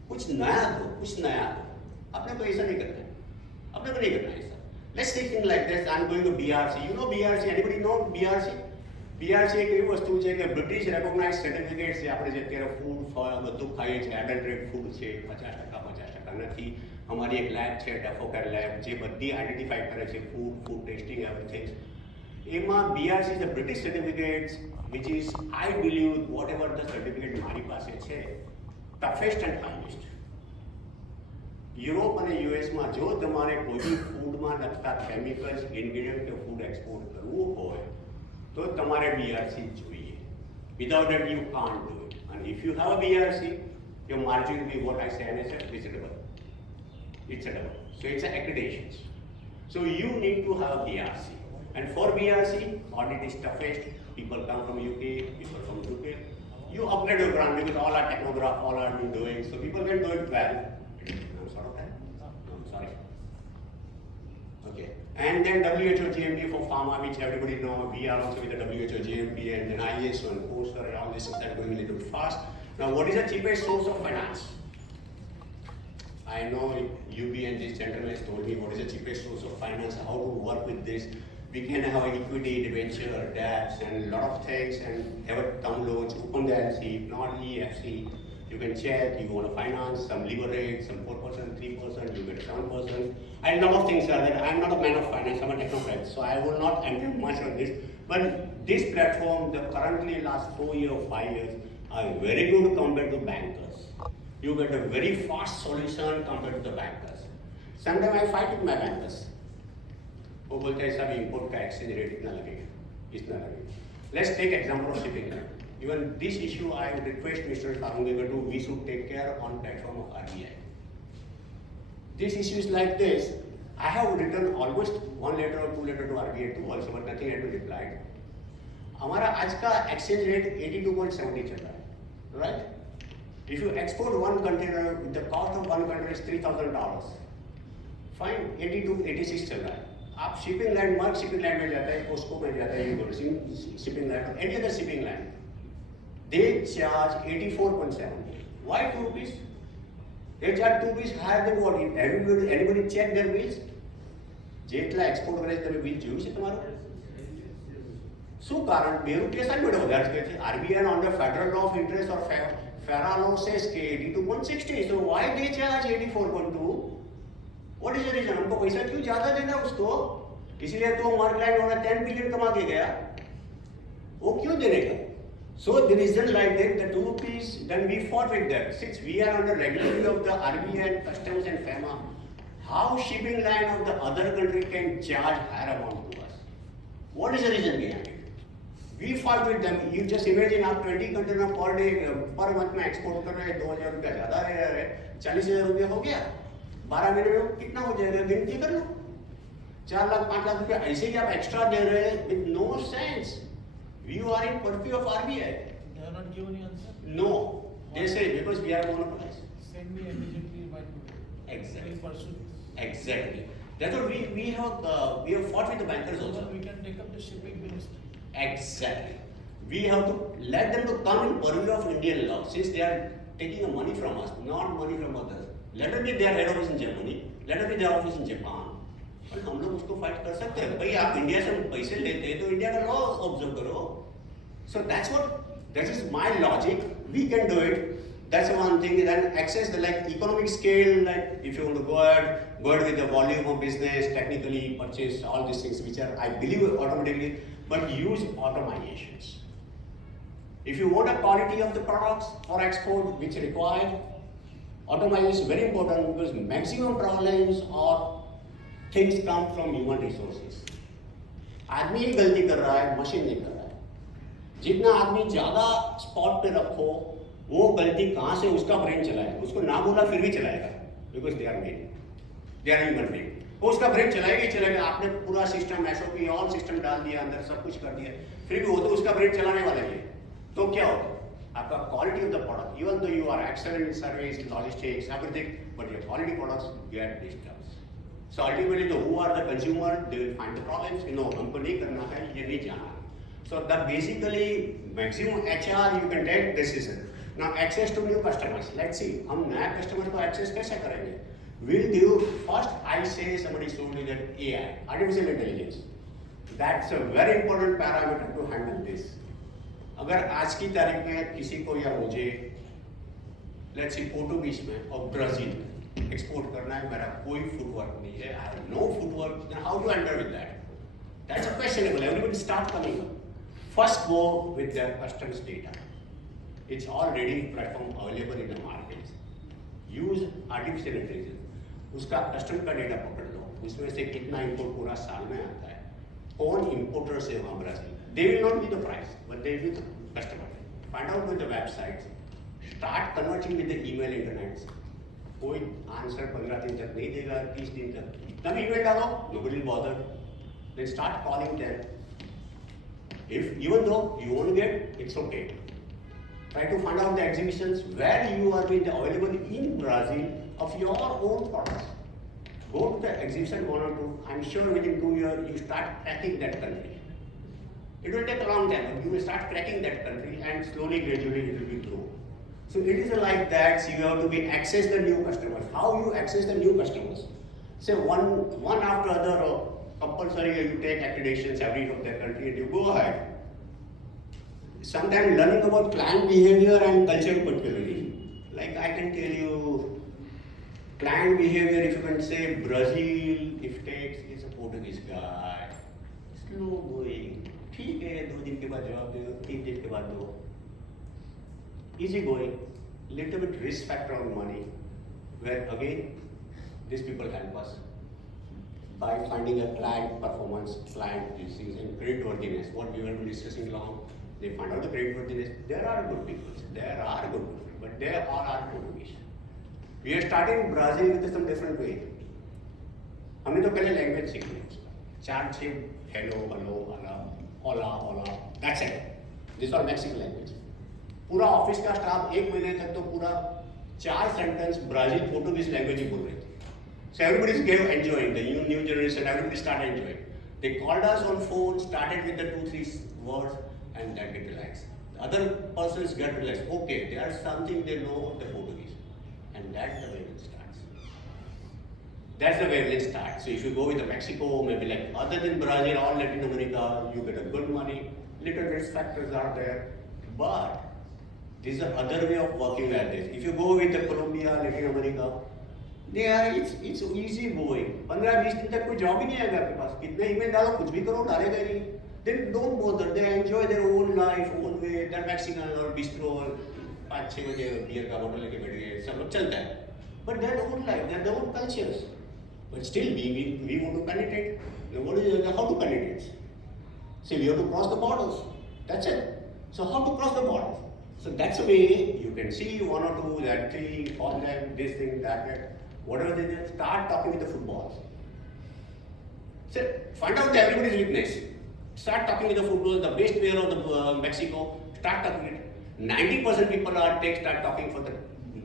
कुछ नया दो, कुछ नया दो. अपने को ऐसा नहीं करना है. अपने को नहीं करना है ऐसा. Let's take things like this. I'm going to BRC. You know BRC? Anybody know BRC? BRC એક એવી વસ્તુ છે કે બ્રિટિશ રેકોગ્નાઇઝ સર્ટિફિકેટ છે. આપણે જે અત્યારે ફૂડ બધું ખાઈએ છીએ, એડલ્ટરેટ ફૂડ છે, 50% નથી. અમારી એક લેબ છે, ડેફોકેર લેબ, જે બધી આઈડેન્ટિફાઈ કરે છે ફૂડ ટેસ્ટિંગ એવરીથિંગ. એમાં BRC is a British certificate, which is, I believe, whatever the certificate મારી પાસે છે, toughest and finest. યુરોપ અને યુએસમાં જો તમારે કોઈ બી ફૂડમાં લગતા કેમિકલ્સ ઇન્ગ્રેડિયન્ટ કે ફૂડ એક્સપોર્ટ કરવું હોય તો તમારે BRC જોઈએ. Without that you can't do it. And if you have a BRC, your margin will be what I say NSF, it's a double. It's a double. So it's an accreditations. So you need to have a BRC. And for BRC, audit is toughest. People come from UK, people from UK. You upgrade your brand because all our technograph, all are been doing, so people can do it well. I'm sorry. I'm sorry. Okay. And then WHO GMP for pharma, which everybody know. We are also with the WHO GMP, and then ISO and poster and all this things are going a little fast. Now, what is the cheapest source of finance? I know UB and this gentleman has told me what is the cheapest source of finance, how to work with this. We can have equity, debenture, debts, and a lot of things, and have a term loans, open the LC, not EFC. You can check, you want to finance, some leverage, some 4%, 3%, you get 7%. And a lot of things are there. I'm not a man of finance, I'm a technocrat, so I will not enter much on this. But this platform, the currently last 4 years or 5 years, are very good compared to bankers. You get a very fast solution compared to the bankers. Sometimes I fight with my bankers. वो बोलते हैं सब import का exchange rate इतना लगेगा. Let's take example of shipping line. Even this issue I would request Mr. Sarungegar to, we should take care on platform of RBI. This issue is like this. I have written almost 1 letter or 2 letter to RBI too also, but nothing had been replied. हमारा आज का exchange rate 82.70 चल रहा है, right? If you export one container, the cost of one container is $3,000. Fine, 82, 86 चल रहा है. आप shipping line, Maersk shipping line में जाता है, कोस्को में जाता है, shipping line, any other shipping line, they charge 84.70. Why 2 rupees? They charge 2 rupees higher than what? Anybody check their bills? જેટલા એક્સપોર્ટ કરે છે તમે બિલ જોયું છે તમારું? શું કારણ? 2 રૂપિયા સારી માટે વધારે છે. RBI under federal law of interest or FERA law says કે 82.60. So why they charge 84.2? What is the reason? हमको पैसा क्यों ज्यादा देना उसको? इसलिए तो मार्क लाइन होना 10 बिलियन कमा के गया, वो क्यों देने का? So the reason like that, the 2 rupees, then we fought with that. Since we are under regulatory of the RBI and customs and FEMA, how shipping line of the other country can charge higher amount to us? What is the reason behind it? We fought with them. You just imagine आप 20 container per day per month में export कर रहे हैं, 2,000 रुपया ज़्यादा ले रहे हैं, 40,000 रुपया हो गया, 12 महीने में कितना हो जाएगा? गिनती कर लो, 4 लाख 5 लाख रुपया ऐसे ही आप एक्स्ट्रा दे रहे हैं, with no sense. You are in purview of RBI. They have not given you answer? No, they say because we are monopolized. Send me immediately by today. Exactly. We'll pursue this. Exactly. That's what we have fought with the bankers also. We can take up the shipping ministry. Exactly. We have to let them to come in purview of Indian law, since they are taking the money from us, not money from others. Let it be their head office in Germany, let it be their office in Japan. और हम लोग उसको fight कर सकते हैं भाई आप India से पैसे लेते हैं तो इंडिया का लॉ ऑब्जर्व करो so that is my logic we can do it that's one thing then access the like economic scale like if you want to go ahead with the volume of business technically purchase all these things which are I believe automatically but use automations if you want a quality of the products for export which required automation is very important because maximum problems or things come from human resources. आदमी ही गलती कर रहा है, machine नहीं कर रहा है। जितना आदमी ज़्यादा स्पॉट पे रखो, वो गलती कहाँ से उसका ब्रेन चलाएगा, उसको ना बोला फिर भी चलाएगा, because they are made, they are human being. वो उसका ब्रेन चलाएगा ही चलाएगा, आपने पूरा सिस्टम SOP ऑल सिस्टम डाल दिया अंदर सब कुछ कर दिया, फिर भी वो तो उसका ब्रेन चलाने वाला ही है, तो क्या होगा? आपका quality of the product, even though you are excellent in service, logistics, everything, but your quality products get disturbed. So ultimately, who are the consumer? They will find the problems. You know, हमको नहीं करना है, ये नहीं जाना है. So that basically maximum HR you can take decision. Now access to new customers. Let's see, हम नया customer को access कैसे करेंगे? We'll do first. I say somebody told me that AI, artificial intelligence. That's a very important parameter to handle this. अगर आज की तारीख में किसी को या मुझे, let's see, पोर्टुगीज में और ब्राजील एक्सपोर्ट करना है मेरा कोई फुटवर्क नहीं है I have no footwork then how to enter with that that's a questionable everybody start coming first go with their customs data it's already platform available in the market use artificial intelligence उसका custom का data पकड़ लो उसमें से कितना import पूरा साल में आता है कौन इंपोर्टर्स है वहाँ Brazil they will not be the price but they will be the customer find out with the websites start converting with the email internet कोई आंसर 15 दिन तक नहीं देगा 30 दिन तक इतना भी ईमेल डालो nobody will bother then start calling them if even though you won't get it's okay try to find out the exhibitions where you are being available in Brazil of your own products go to the exhibition 1 or 2 I'm sure within 2 years you start cracking that country it will take a long time but you will start cracking that country and slowly gradually it will be grow. So it is like that, so you have to access the new customers. How you access the new customers? Say one after other, compulsory you take accreditations every of their country and you go ahead. Sometimes learning about client behavior and culture particularly. Like I can tell you, client behavior if you can say Brazil, if takes is a Portuguese guy, slow going. ठीक है 2 दिन के बाद जवाब दो 3 दिन के बाद दो easy going, little bit risk factor on money, where again, these people help us by finding a client performance, client things and creditworthiness. What we were discussing long, they find out the creditworthiness. There are good people, but they all are Portuguese. We are starting Brazil with some different way. हमने तो पहले language सीखी उसका 4-6 hello, hola, that's it. These are Mexican language. पूरा office का staff 1 महीने तक तो पूरा 4 सेंटेंस ब्राजील पोर्टुगीज लैंग्वेज ही बोल रहे थे so everybody is gave enjoying the new generation everybody start enjoying they called us on phone started with the 2-3 words and that get relax the other persons get relax okay they are something they know the Portuguese and that's the way it starts so if you go with the Mexico maybe like other than Brazil or Latin America you get a good money little risk factors are there but this is the other way of working like this. If you go with the Colombia, Latin America, it's easy going. 15-20 दिन तक कोई job ही नहीं आएगा आपके पास. कितने email डालो कुछ भी करो डालेगा नहीं. They don't bother. They enjoy their own life, own way. They're Mexican or bistro और 5-6 बजे बियर का बोतल लेके बैठ गए. सब लोग चलता है. But their own life, their own cultures. But still we want to penetrate. How to penetrate? See, we have to cross the borders. That's it. So how to cross the borders? So that's the way you can see 1 or 2, that 3, call them, this thing, that, whatever they do, start talking with the footballs. So find out everybody's weakness. Start talking with the football, the best player of the Mexico, start talking with it. 90% people start talking for the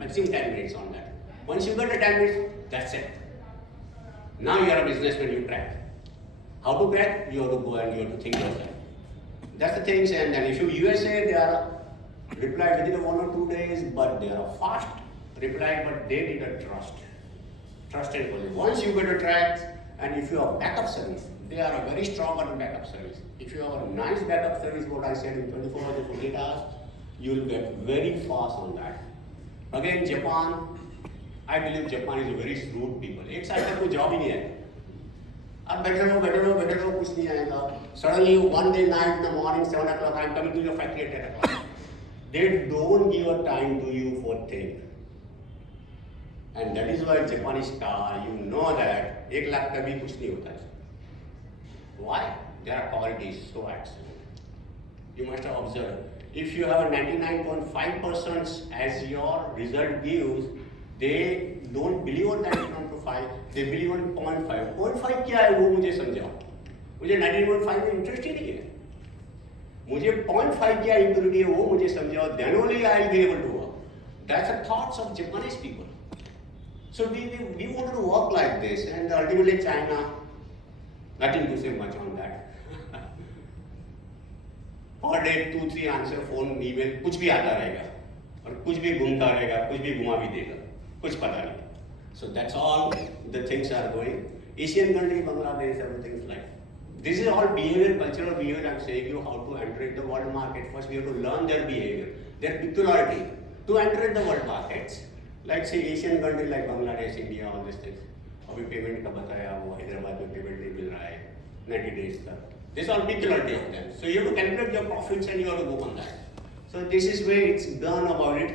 maximum 10 minutes on that. Once you get the 10 minutes, that's it. Now you are a businessman, you crack. How to crack? You have to go and you have to think yourself. That's the things, and then if you USA, they are reply within 1 or 2 days, but they are fast reply, but they need a trust. Trust and quality. Once you get a trust, and if you have backup service, they are a very strong on backup service. If you have a nice backup service, what I said in 24 hours to 48 hours, you will get very fast on that. Again, Japan, I believe Japan is a very shrewd people. एक साल तक कोई job ही नहीं है. अब बैठे रहो, कुछ नहीं आएगा. Suddenly, one day night in the morning, 7 o'clock, I am coming to your factory at 10 o'clock. They don't give a time to you for think. And that is why Japanese car, you know that, 1 lakh कभी कुछ नहीं होता है. Why? Their quality is so excellent. You must have observed. If you have a 99.5% as your result gives, they don't believe on 99.5, they believe on 0.5. 0.5 क्या है वो मुझे समझाओ. मुझे 99.5 में इंटरेस्ट ही नहीं है. मुझे 0.5 क्या impurity है वो मुझे समझाओ. Then only I will be able to work. That's the thoughts of Japanese people. So we wanted to work like this, and ultimately China, nothing to say much on that. Per day 2-3 answer phone email कुछ भी आता रहेगा और कुछ भी घूमता रहेगा, कुछ भी घुमा भी देगा, कुछ पता नहीं. So that's all the things are going. Asian country, Bangladesh, everything is like. This is all behavior, cultural behavior. I'm saying you how to enter in the world market. First we have to learn their behavior, their peculiarity to enter in the world markets. Like say Asian country like Bangladesh, India, all these things. अभी payment का बताया वो हैदराबाद में payment नहीं मिल रहा है 90 days तक. This is all peculiarity of them. So you have to calculate your profits and you have to go on that. So this is where it's done about it.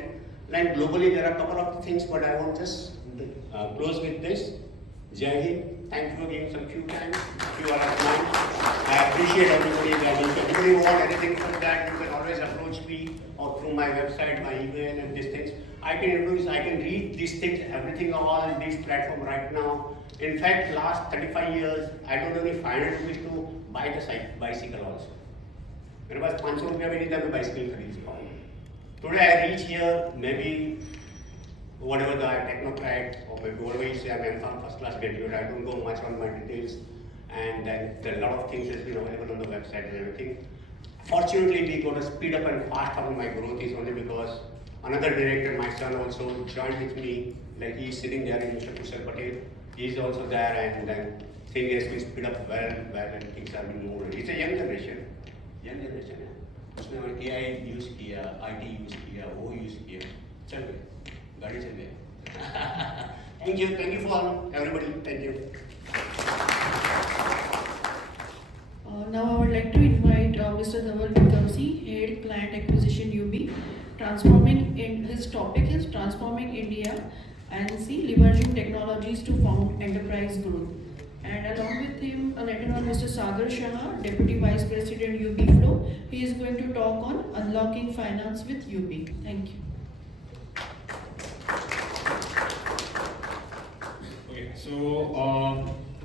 Like globally there are a couple of things, but I want just close with this. Jai Hind. Thank you for giving some few time. You are at mine. I appreciate everybody. If anybody want anything from that, you can always approach me or through my website, my email, and these things. I can introduce, I can read these things, everything all in this platform right now. In fact, last 35 years, I don't only 500 rupees to buy the bicycle also. मेरे पास 500 रुपया भी नहीं था मैं bicycle खरीद चुका हूँ. Today I reach here, maybe whatever the technocrat or maybe whatever you say, I'm a first class graduate. I don't go much on my details, and then there are a lot of things has been available on the website and everything. Fortunately, we got to speed up and fast up my growth is only because another director, my son, also joined with me. Like he's sitting there in Mr. Kushal Patel. He's also there, and then thing has been speed up well, and things are being moved. It's a young generation. है. उसने AI use किया, IT use किया, वो use किया, चल गए, गाड़ी चल गए. Thank you for everybody. Thank you. Now I would like to invite Mr. Dhaval Vikamsi, Head Client Acquisition UB. His topic is Transforming India and leveraging technologies to found enterprise growth. And along with him, later on, Mr. Sagar Shah, Deputy Vice President UB Flow. He is going to talk on unlocking finance with UB. Thank you. Okay, so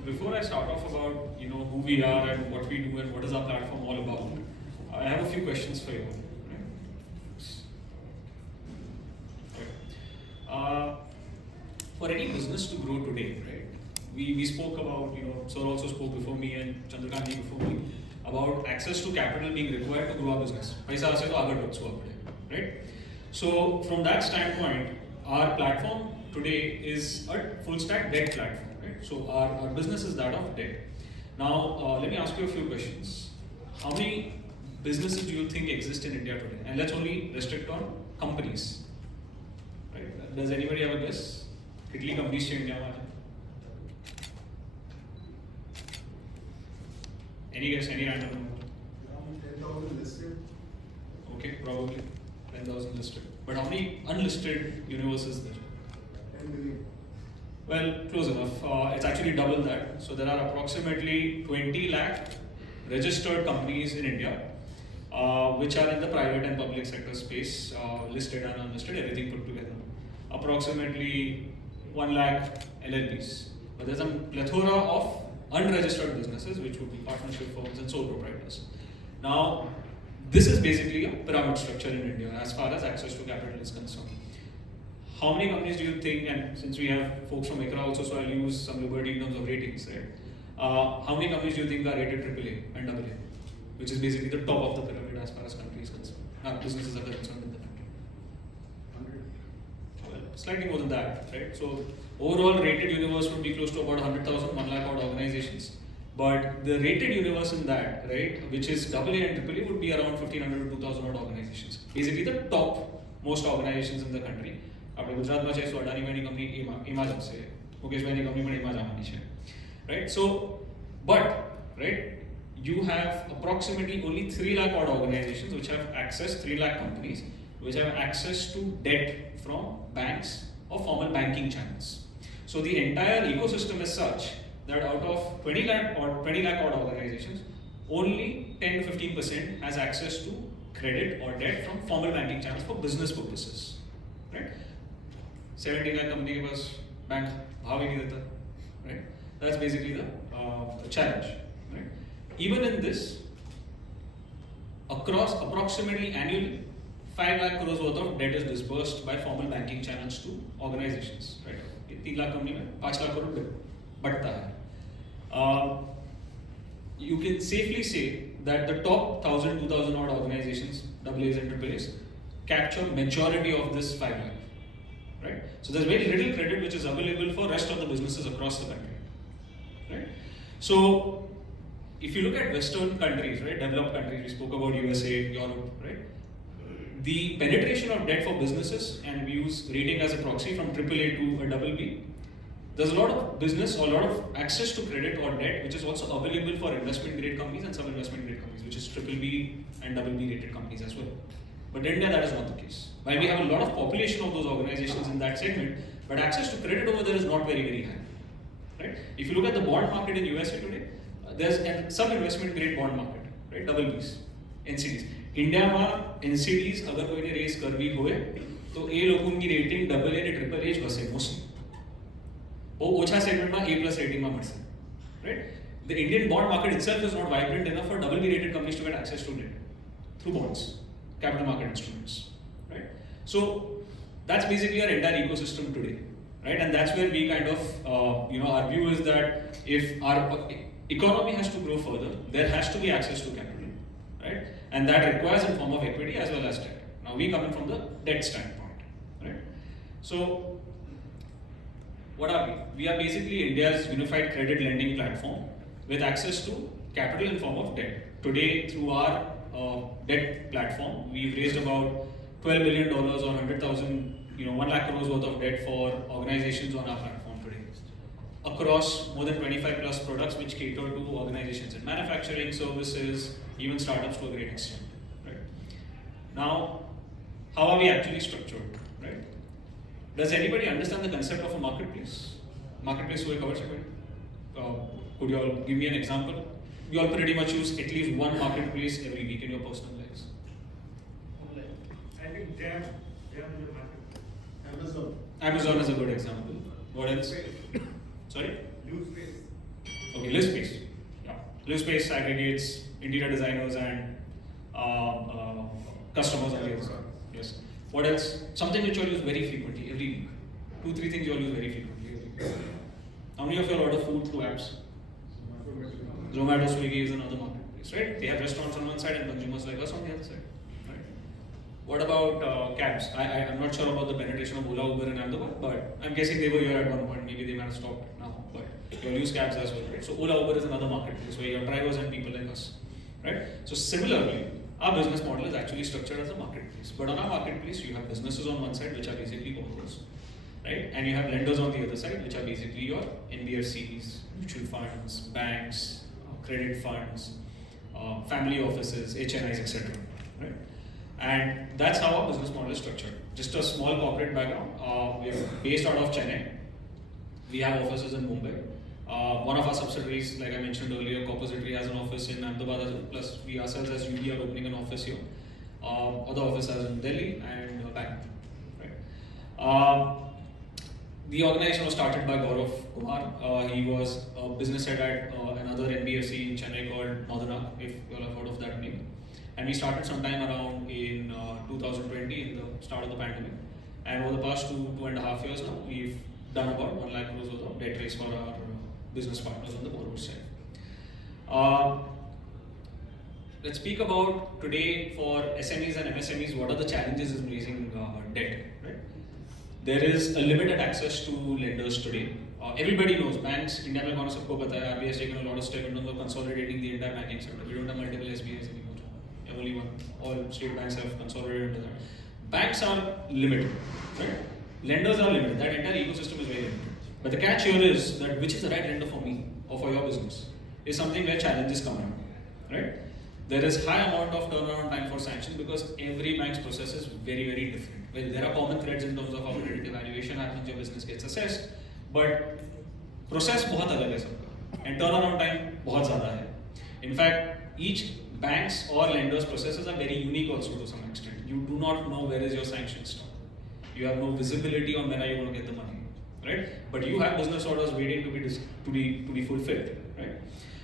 before I start off about who we are and what we do and what is our platform all about, I have a few questions for you. For any business to grow today, right? We spoke about, Sir also spoke before me and Chandrakant ji before me about access to capital being required to grow our business. Paisa ase to aagar badhna padega, right? So from that standpoint, our platform today is a full stack debt platform, right? So our business is that of debt. Now let me ask you a few questions. How many businesses do you think exist in India today? And let's only restrict on companies, right? Does anybody have a guess? Kitli companies in India are? Any guess, any random number? Around 10,000 listed. Okay, probably 10,000 listed. But how many unlisted universes there? 10 million. Well, close enough. It's actually double that. So there are approximately 20 lakh registered companies in India, which are in the private and public sector space, listed and unlisted, everything put together. Approximately 1 lakh LLPs. But there's a plethora of unregistered businesses, which would be partnership firms and sole proprietors. Now, this is basically a pyramid structure in India as far as access to capital is concerned. How many companies do you think, and since we have folks from ICRA also, so I'll use some liberty in terms of ratings, right? How many companies do you think are rated AAA and AA, which is basically the top of the pyramid as far as country is concerned, businesses are concerned in the country? 100. Well, slightly more than that, right? So overall rated universe would be close to about 100,000, 1 lakh odd organizations. But the rated universe in that, right, which is AA and AAA, would be around 1,500 to 2,000 odd organizations. Basically the top most organizations in the country. આપણે ગુજરાતમાં છે, સો Adani company એમાં જ હશે, મુકેશભાઈની company પણ એમાં જ આવવાની છે, right? So, but, right, you have approximately only 3 lakh odd organizations which have access, 3 lakh companies which have access to debt from banks or formal banking channels. So the entire ecosystem is such that out of 20 lakh odd organizations, only 10 to 15% has access to credit or debt from formal banking channels for business purposes, right? 70 lakh company ke paas bank bhav hi nahi deta, right? That's basically the challenge, right? Even in this, across approximately annually 5 lakh crores worth of debt is disbursed by formal banking channels to organizations, right? 3 lakh company में 5 lakh crore बढ़ता है. You can safely say that the top 1,000, 2,000 odd organizations, AA's and AAA's, capture majority of this 5 lakh, right? So there's very little credit which is available for rest of the businesses across the country, right? So if you look at Western countries, right, developed countries, we spoke about USA, Europe, right? The penetration of debt for businesses, and we use rating as a proxy from AAA to a BB, there's a lot of business or a lot of access to credit or debt which is also available for investment grade companies and some investment grade companies, which is BBB and BB rated companies as well. But in India that is not the case. While we have a lot of population of those organizations in that segment, but access to credit over there is not very, very high, right? If you look at the bond market in USA today, there's some investment grade bond market, right? BBs, NCDs. India में NCDs अगर कोई ने race करवी होए तो ए लोगों की rating AA ने AAA ज वसे मोस्टली वो ओछा सेगमेंट में A+ रेटिंग में मरसे, right? The Indian bond market itself is not vibrant enough for BB rated companies to get access to debt through bonds, capital market instruments, right? So that's basically our entire ecosystem today, right? And that's where we kind of, our view is that if our economy has to grow further, there has to be access to capital, right? And that requires in form of equity as well as debt. Now we come in from the debt standpoint, right? So what are we? We are basically India's unified credit lending platform with access to capital in form of debt. Today, through our debt platform, we've raised about $12 billion or 100,000, 1 lakh crores worth of debt for organizations on our platform today, across more than 25 plus products which cater to organizations in manufacturing, services, even startups to a great extent, right? Now, how are we actually structured, right? Does anybody understand the concept of a marketplace? Marketplace हुए cover segment. Could you all give me an example? You all pretty much use at least one marketplace every week in your personal lives. I think Jam is a marketplace. Amazon is a good example. What else? Sorry? Newspace. Okay, ListSpace. Yeah, ListSpace aggregates interior designers and customers on the other side. Yes. What else? Something which you all use very frequently every week. 2-3 things you all use very frequently every week. How many of you all order food through apps? Zomato, Swiggy is another marketplace, right? They have restaurants on one side and consumers like us on the other side, right? What about cabs? I'm not sure about the penetration of Ola, Uber in Ahmedabad, but I'm guessing they were here at one point. Maybe they might have stopped now, but you'll use cabs as well, right? So Ola, Uber is another marketplace where you have drivers and people like us, right? So similarly, our business model is actually structured as a marketplace. But on our marketplace, you have businesses on one side, which are basically borrowers, right? And you have lenders on the other side, which are basically your NBFCs, mutual funds, banks, credit funds, family offices, HNIs, etc. Right? And that's how our business model is structured. Just a small corporate background. We are based out of Chennai. We have offices in Mumbai. One of our subsidiaries, like I mentioned earlier, Compository has an office in Ahmedabad as well. Plus, we ourselves as UB are opening an office here. Other offices in Delhi and Bangalore. Right? The organization was started by Gaurav Kumar. He was a business head at another NBFC in Chennai called Northern, if you all have heard of that name. And we started sometime around in 2020, in the start of the pandemic. And over the past 2.5 years now, we've done about 1 lakh crores worth of debt raise for our business partners on the borrower side. Let's speak about today for SMEs and MSMEs, what are the challenges in raising debt, right? there is a limited access to lenders today. Everybody knows banks. India mein kaun sabko pata hai. RBI has taken a lot of steps in terms of consolidating the entire banking sector. We don't have multiple SBIs anymore. We have only one. All state banks have consolidated into that. Banks are limited, right? Lenders are limited. That entire ecosystem is very limited. But the catch here is that which is the right lender for me or for your business is something where challenges come in, right? There is high amount of turnaround time for sanctions because every bank's process is very, very different. Well, there are common threads in terms of how credit evaluation happens, your business gets assessed, but process बहुत अलग है सबका, and turnaround time बहुत ज़्यादा है. In fact, each bank's or lender's processes are very unique also to some extent. You do not know where is your sanction stop. You have no visibility on when are you going to get the money, right? But you have business orders waiting to be fulfilled, right?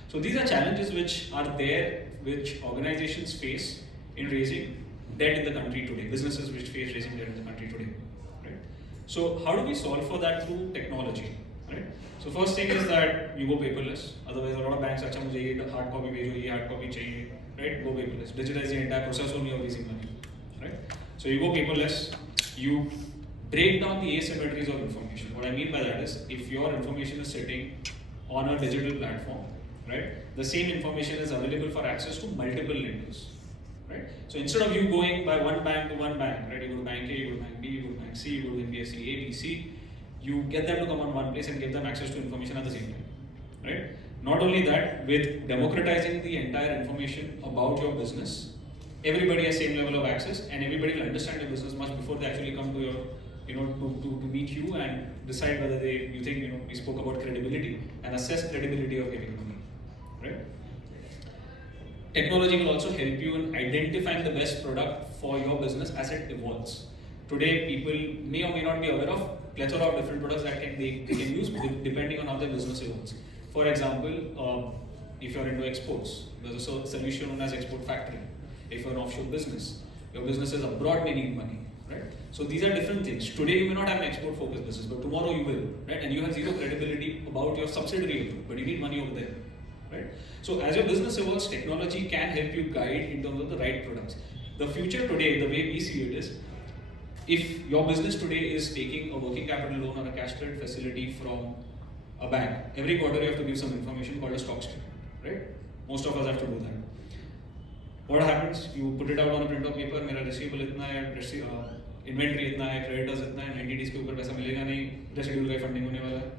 So these are challenges which are there, which organizations face in raising debt in the country today. Businesses which face raising debt in the country today, right? So how do we solve for that through technology, right? So first thing is that you go paperless. Otherwise, a lot of banks अच्छा मुझे ये hard copy भेजो, ये hard copy चाहिए, right? Go paperless. Digitize the entire process only of raising money, right? So you go paperless. You break down the asymmetries of information. What I mean by that is, if your information is sitting on a digital platform, right, the same information is available for access to multiple lenders, right? So instead of you going by one bank to one bank, right, you go to bank A, you go to bank B, you go to bank C, you go to NBFC A, B, C, you get them to come on one place and give them access to information at the same time, right? Not only that, with democratizing the entire information about your business, everybody has same level of access and everybody will understand your business much before they actually come to your, to meet you and decide whether you think, we spoke about credibility and assess credibility of giving money, right? Technology will also help you in identifying the best product for your business as it evolves. Today, people may or may not be aware of plethora of different products that they can use depending on how their business evolves. For example, if you're into exports, there's a solution known as export factoring. If you're an offshore business, your business is abroad, may need money, right? So these are different things. Today you may not have an export focused business, but tomorrow you will, right? And you have zero credibility about your subsidiary, but you need money over there, right? So as your business evolves, technology can help you guide in terms of the right products. The future today, the way we see it is, if your business today is taking a working capital loan or a cash credit facility from a bank, every quarter you have to give some information called a stock statement, right? Most of us have to do that. What happens? You put it out on a print of paper, मेरा receivable इतना है, inventory इतना है, creditors इतना है, 90 days के ऊपर पैसा मिलेगा नहीं, residual का funding होने वाला है,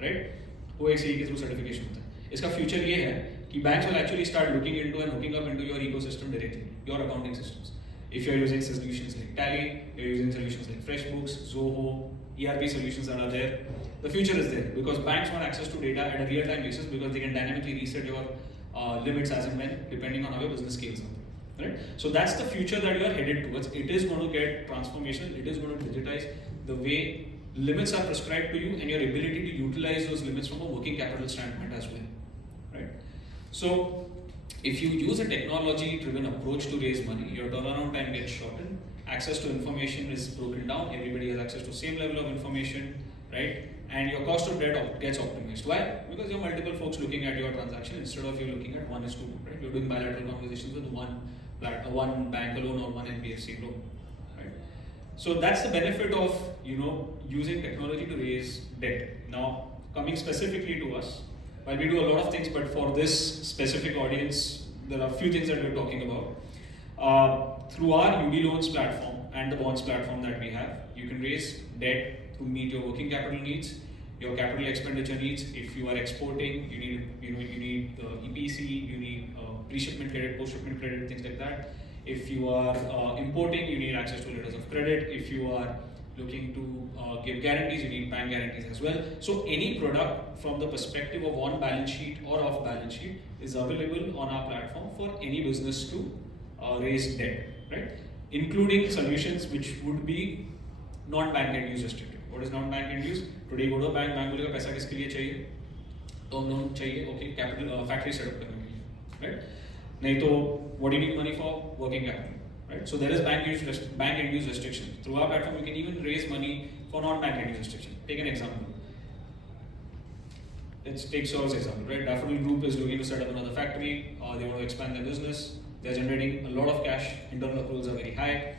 right? वो एक CE के through certification होता है. इसका future ये है कि banks will actually start looking into and hooking up into your ecosystem directly, your accounting systems. If you're using solutions like Tally, you're using solutions like FreshBooks, Zoho, ERP solutions that are there, the future is there because banks want access to data at a real-time basis because they can dynamically reset your limits as and when, depending on how your business scales up. Right? So that's the future that you are headed towards. It is going to get transformational. It is going to digitize the way limits are prescribed to you and your ability to utilize those limits from a working capital standpoint as well. Right? So if you use a technology-driven approach to raise money, your turnaround time gets shortened. Access to information is broken down. Everybody has access to same level of information, right? And your cost of debt gets optimized. Why? Because you have multiple folks looking at your transaction instead of you looking at 1:2, right? You're doing bilateral conversations with one bank alone or one NBFC loan, right? So that's the benefit of using technology to raise debt. Now, coming specifically to us, while we do a lot of things, but for this specific audience, there are a few things that we're talking about. Through our UD loans platform and the bonds platform that we have, you can raise debt to meet your working capital needs, your capital expenditure needs. If you are exporting, you need EPC, you need pre-shipment credit, post-shipment credit, things like that. If you are importing, you need access to letters of credit. If you are looking to give guarantees, you need bank guarantees as well. So any product from the perspective of on balance sheet or off balance sheet is available on our platform for any business to raise debt, right? Including solutions which would be non-bank end use restricted. What is non-bank end use? Today you go to a bank बोलेगा पैसा किसके लिए चाहिए? Term loan चाहिए, okay, capital factory setup करने के लिए, right? नहीं तो what do you need money for? Working capital, right? So there is bank end use restriction. Through our platform, you can even raise money for non-bank end use restriction. Take an example. Let's take Sour's example, right? Daffodil Group is looking to set up another factory. They want to expand their business. They're generating a lot of cash. Internal accruals are very high.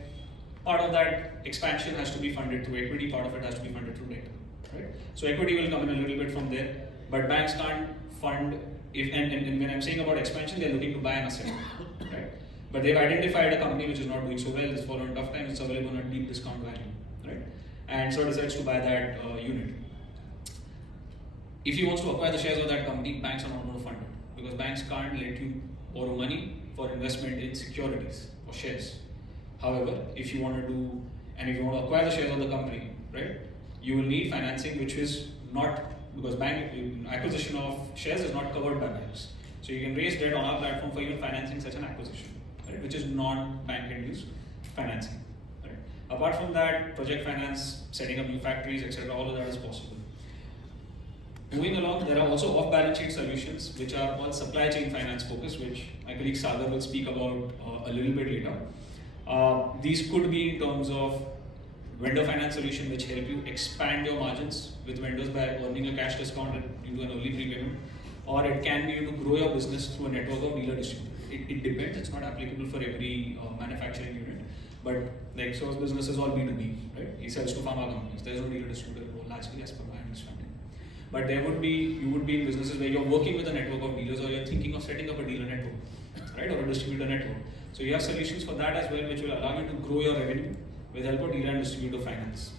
part of that expansion has to be funded through equity, part of it has to be funded through debt, right? So equity will come in a little bit from there, but banks can't fund, and when I'm saying about expansion, they're looking to buy an asset, right? But they've identified a company which is not doing so well, it's fallen tough times, it's available on a deep discount value, right? And so decides to buy that unit. If he wants to acquire the shares of that company, banks are not going to fund it, because banks can't let you borrow money for investment in securities or shares. However, if you want to do, and if you want to acquire the shares of the company, right, you will need financing which is not, because bank acquisition of shares is not covered by banks. So you can raise debt on our platform for even financing such an acquisition, right, which is non-bank induced financing. Right. Apart from that, project finance, setting up new factories, etc., all of that is possible. Moving along, there are also off-balance sheet solutions which are all supply chain finance focused, which my colleague Sagar will speak about a little bit later. These could be in terms of vendor finance solution which help you expand your margins with vendors by earning a cash discount into an early prepayment, or it can be to grow your business through a network of dealer distributors. It depends, it's not applicable for every manufacturing unit, but the Exos business is all B2B, right? He sells to pharma companies, there's no dealer distributor involved, largely as per my understanding. But you would be in businesses where you're working with a network of dealers, or you're thinking of setting up a dealer network, right, or a distributor network. So you have solutions for that as well, which will allow you to grow your revenue with help of dealer and distributor finance.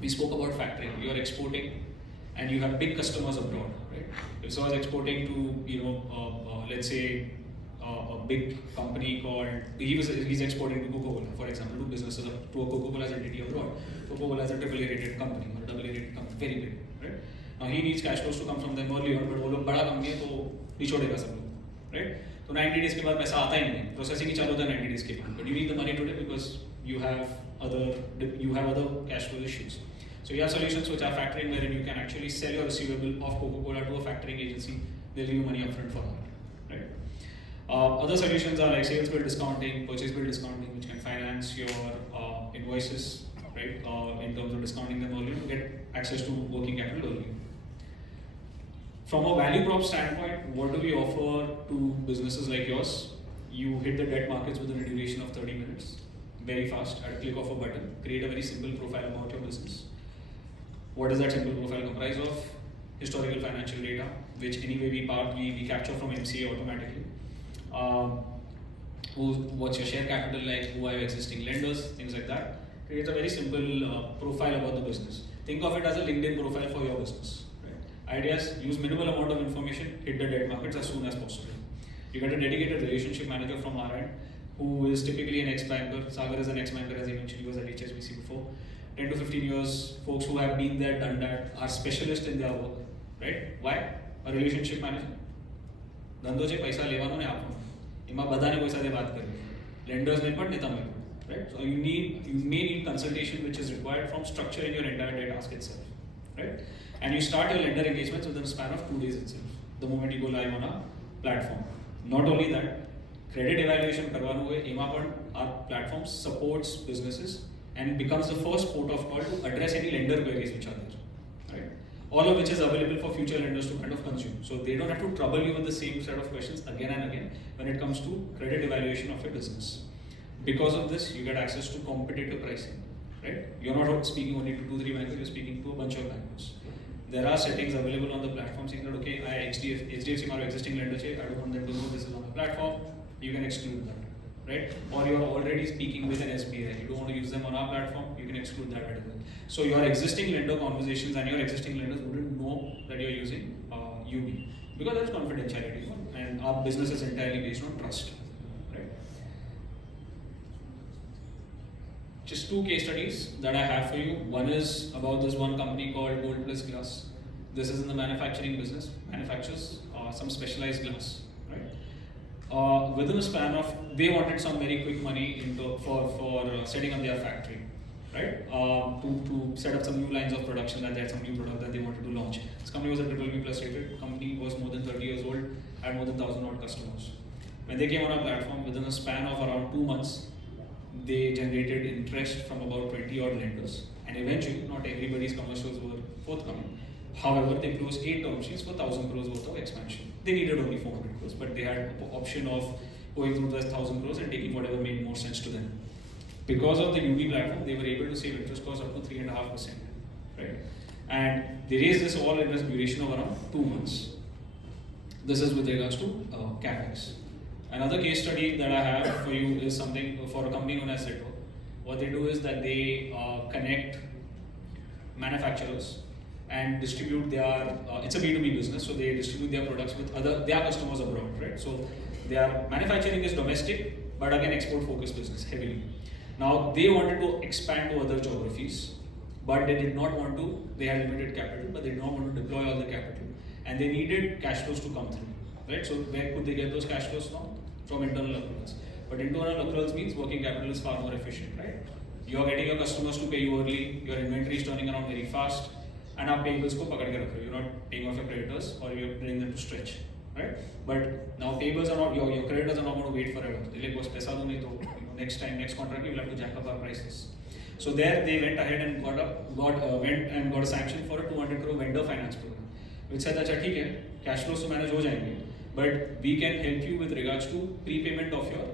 We spoke about factoring. You are exporting, and you have big customers abroad, right? If someone is exporting to, let's say, a big company called, he's exporting to Coca-Cola, for example, do businesses to a Coca-Cola's entity abroad. Coca-Cola is a AAA rated company, or a AA rated company, very big, right? Now he needs cash flows to come from them early on, but वो लोग बड़ा company है तो निचोड़ेगा सब लोग, right? तो 90 days के बाद पैसा आता ही नहीं, processing ही चालू होता है 90 days के बाद, but you need the money today because you have other cash flow issues. So you have solutions which are factoring, wherein you can actually sell your receivable of Coca-Cola to a factoring agency. They'll give you money upfront for that, right? Other solutions are like sales bill discounting, purchase bill discounting, which can finance your invoices, right? In terms of discounting them early to get access to working capital early. From a value prop standpoint, what do we offer to businesses like yours? You hit the debt markets within a duration of 30 minutes, very fast, at a click of a button. Create a very simple profile about your business. What does that simple profile comprise of? Historical financial data, which anyway we capture from MCA automatically. What's your share capital like? Who are your existing lenders? Things like that. Creates a very simple profile about the business. Think of it as a LinkedIn profile for your business. Right? Ideas, use minimal amount of information, hit the debt markets as soon as possible. You get a dedicated relationship manager from our end, who is typically an ex-banker. Sagar is an ex-banker, as I mentioned, he was at HSBC before. 10 to 15 years, folks who have been there, done that, are specialists in their work, right? Why? A relationship manager. ધંધો છે પૈસા લેવાનો ને આપવાનો, એમાં બધાને કોઈ સાથે વાત કરવી, લેન્ડર્સને પણ ને તમે પણ, right? So you may need consultation which is required from structuring your entire debt ask itself, right? And you start your lender engagements within a span of 2 days itself, the moment you go live on our platform. Not only that, credit evaluation કરવાનું હોય, એમાં પણ our platform supports businesses and becomes the first port of call to address any lender queries which are there, right? All of which is available for future lenders to kind of consume. So they don't have to trouble you with the same set of questions again and again when it comes to credit evaluation of your business. Because of this, you get access to competitive pricing, right? You're not speaking only to 2-3 bankers, you're speaking to a bunch of bankers. There are settings available on the platform saying that, okay, HDFC my existing lender, I don't want them to know this is on the platform, you can exclude that, right? Or you're already speaking with an SBI, you don't want to use them on our platform, you can exclude that as well. So your existing lender conversations and your existing lenders wouldn't know that you're using UB, because there's confidentiality, and our business is entirely based on trust, right? Just 2 case studies that I have for you. One is about this one company called Gold Plus Glass. This is in the manufacturing business, manufactures some specialized glass, right? Within a span of, they wanted some very quick money for setting up their factory, right? To set up some new lines of production, that they had some new product that they wanted to launch. This company was a BBB plus rated company, was more than 30 years old, had more than 1,000 odd customers. When they came on our platform, within a span of around 2 months, they generated interest from about 20 odd lenders, and eventually not everybody's commercials were forthcoming. However, they closed 8 term sheets for 1,000 crores worth of expansion. They needed only 400 crores, but they had the option of going through the 1,000 crores and taking whatever made more sense to them. because of the UB platform, they were able to save interest costs up to 3.5%, right? And they raised this all in a duration of around 2 months. This is with regards to CapEx. Another case study that I have for you is something for a company known as Zito. What they do is that they connect manufacturers and distribute their, it's a B2B business, so they distribute their products with their customers abroad, right? So their manufacturing is domestic, but again export focused business heavily. Now they wanted to expand to other geographies, but they did not want to, they had limited capital, but they did not want to deploy all the capital. And they needed cash flows to come through, right? So where could they get those cash flows from? From internal accruals. But internal accruals means working capital is far more efficient, right? You're getting your customers to pay you early, your inventory is turning around very fast, and आप payables को पकड़ के रख रहे हो. You're not paying off your creditors or you're bringing them to stretch, right? But now payables are not, your creditors are not going to wait forever. They're like, boss पैसा दो नहीं तो next time, next contract, we will have to jack up our prices. So there they went ahead and got a sanction for a 200 crore vendor finance program, which said that ठीक है, cash flows to manage हो जाएंगे, but we can help you with regards to prepayment of your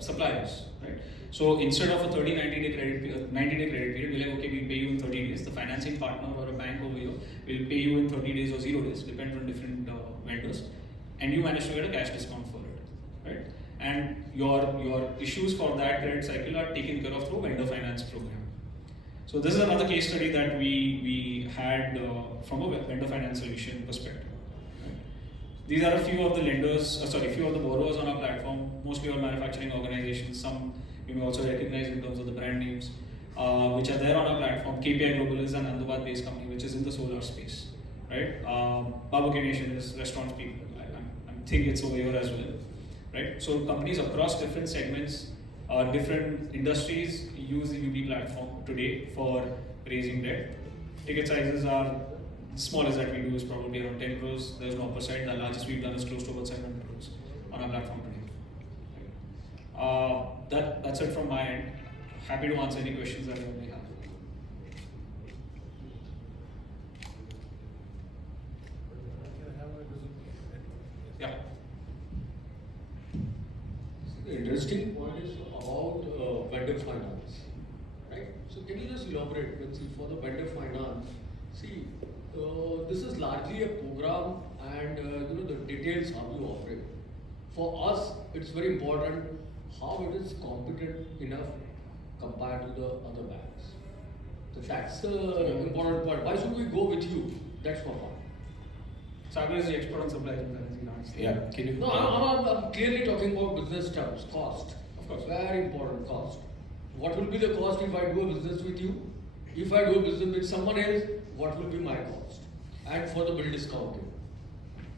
suppliers, right? So instead of a 90-day credit period, we're like, okay, we'll pay you in 30 days. The financing partner or a bank over here will pay you in 30 days or 0 days, depends on different vendors, and you manage to get a cash discount for it, right? And your issues for that credit cycle are taken care of through vendor finance program. So this is another case study that we had from a vendor finance solution perspective. These are a few of the few of the borrowers on our platform, mostly all manufacturing organizations. Some you may also recognize in terms of the brand names, which are there on our platform. KPI Global is an Ahmedabad-based company which is in the solar space, right? Babu K Nation is restaurants people. I think it's over here as well, right? So companies across different segments, different industries use the UB platform today for raising debt. Ticket sizes are, the smallest that we do is probably around 10 crores. There's no upper side. The largest we've done is close to about 700 crores on our platform today. That's it from my end. Happy to answer any questions that you may have. Yeah. The interesting point is about vendor finance, right? So can you just elaborate, let's see, for the vendor finance, see, this is largely a program and the details how you operate. For us, it's very important how it is competent enough compared to the other banks. So that's the important point. Why should we go with you? That's my point. Sagar is the expert on supply chain financing. Yeah, can you? No, I'm clearly talking about business terms, cost. Of course. Very important cost. What will be the cost if I do a business with you? If I do a business with someone else, what will be my cost? And for the bill discounting.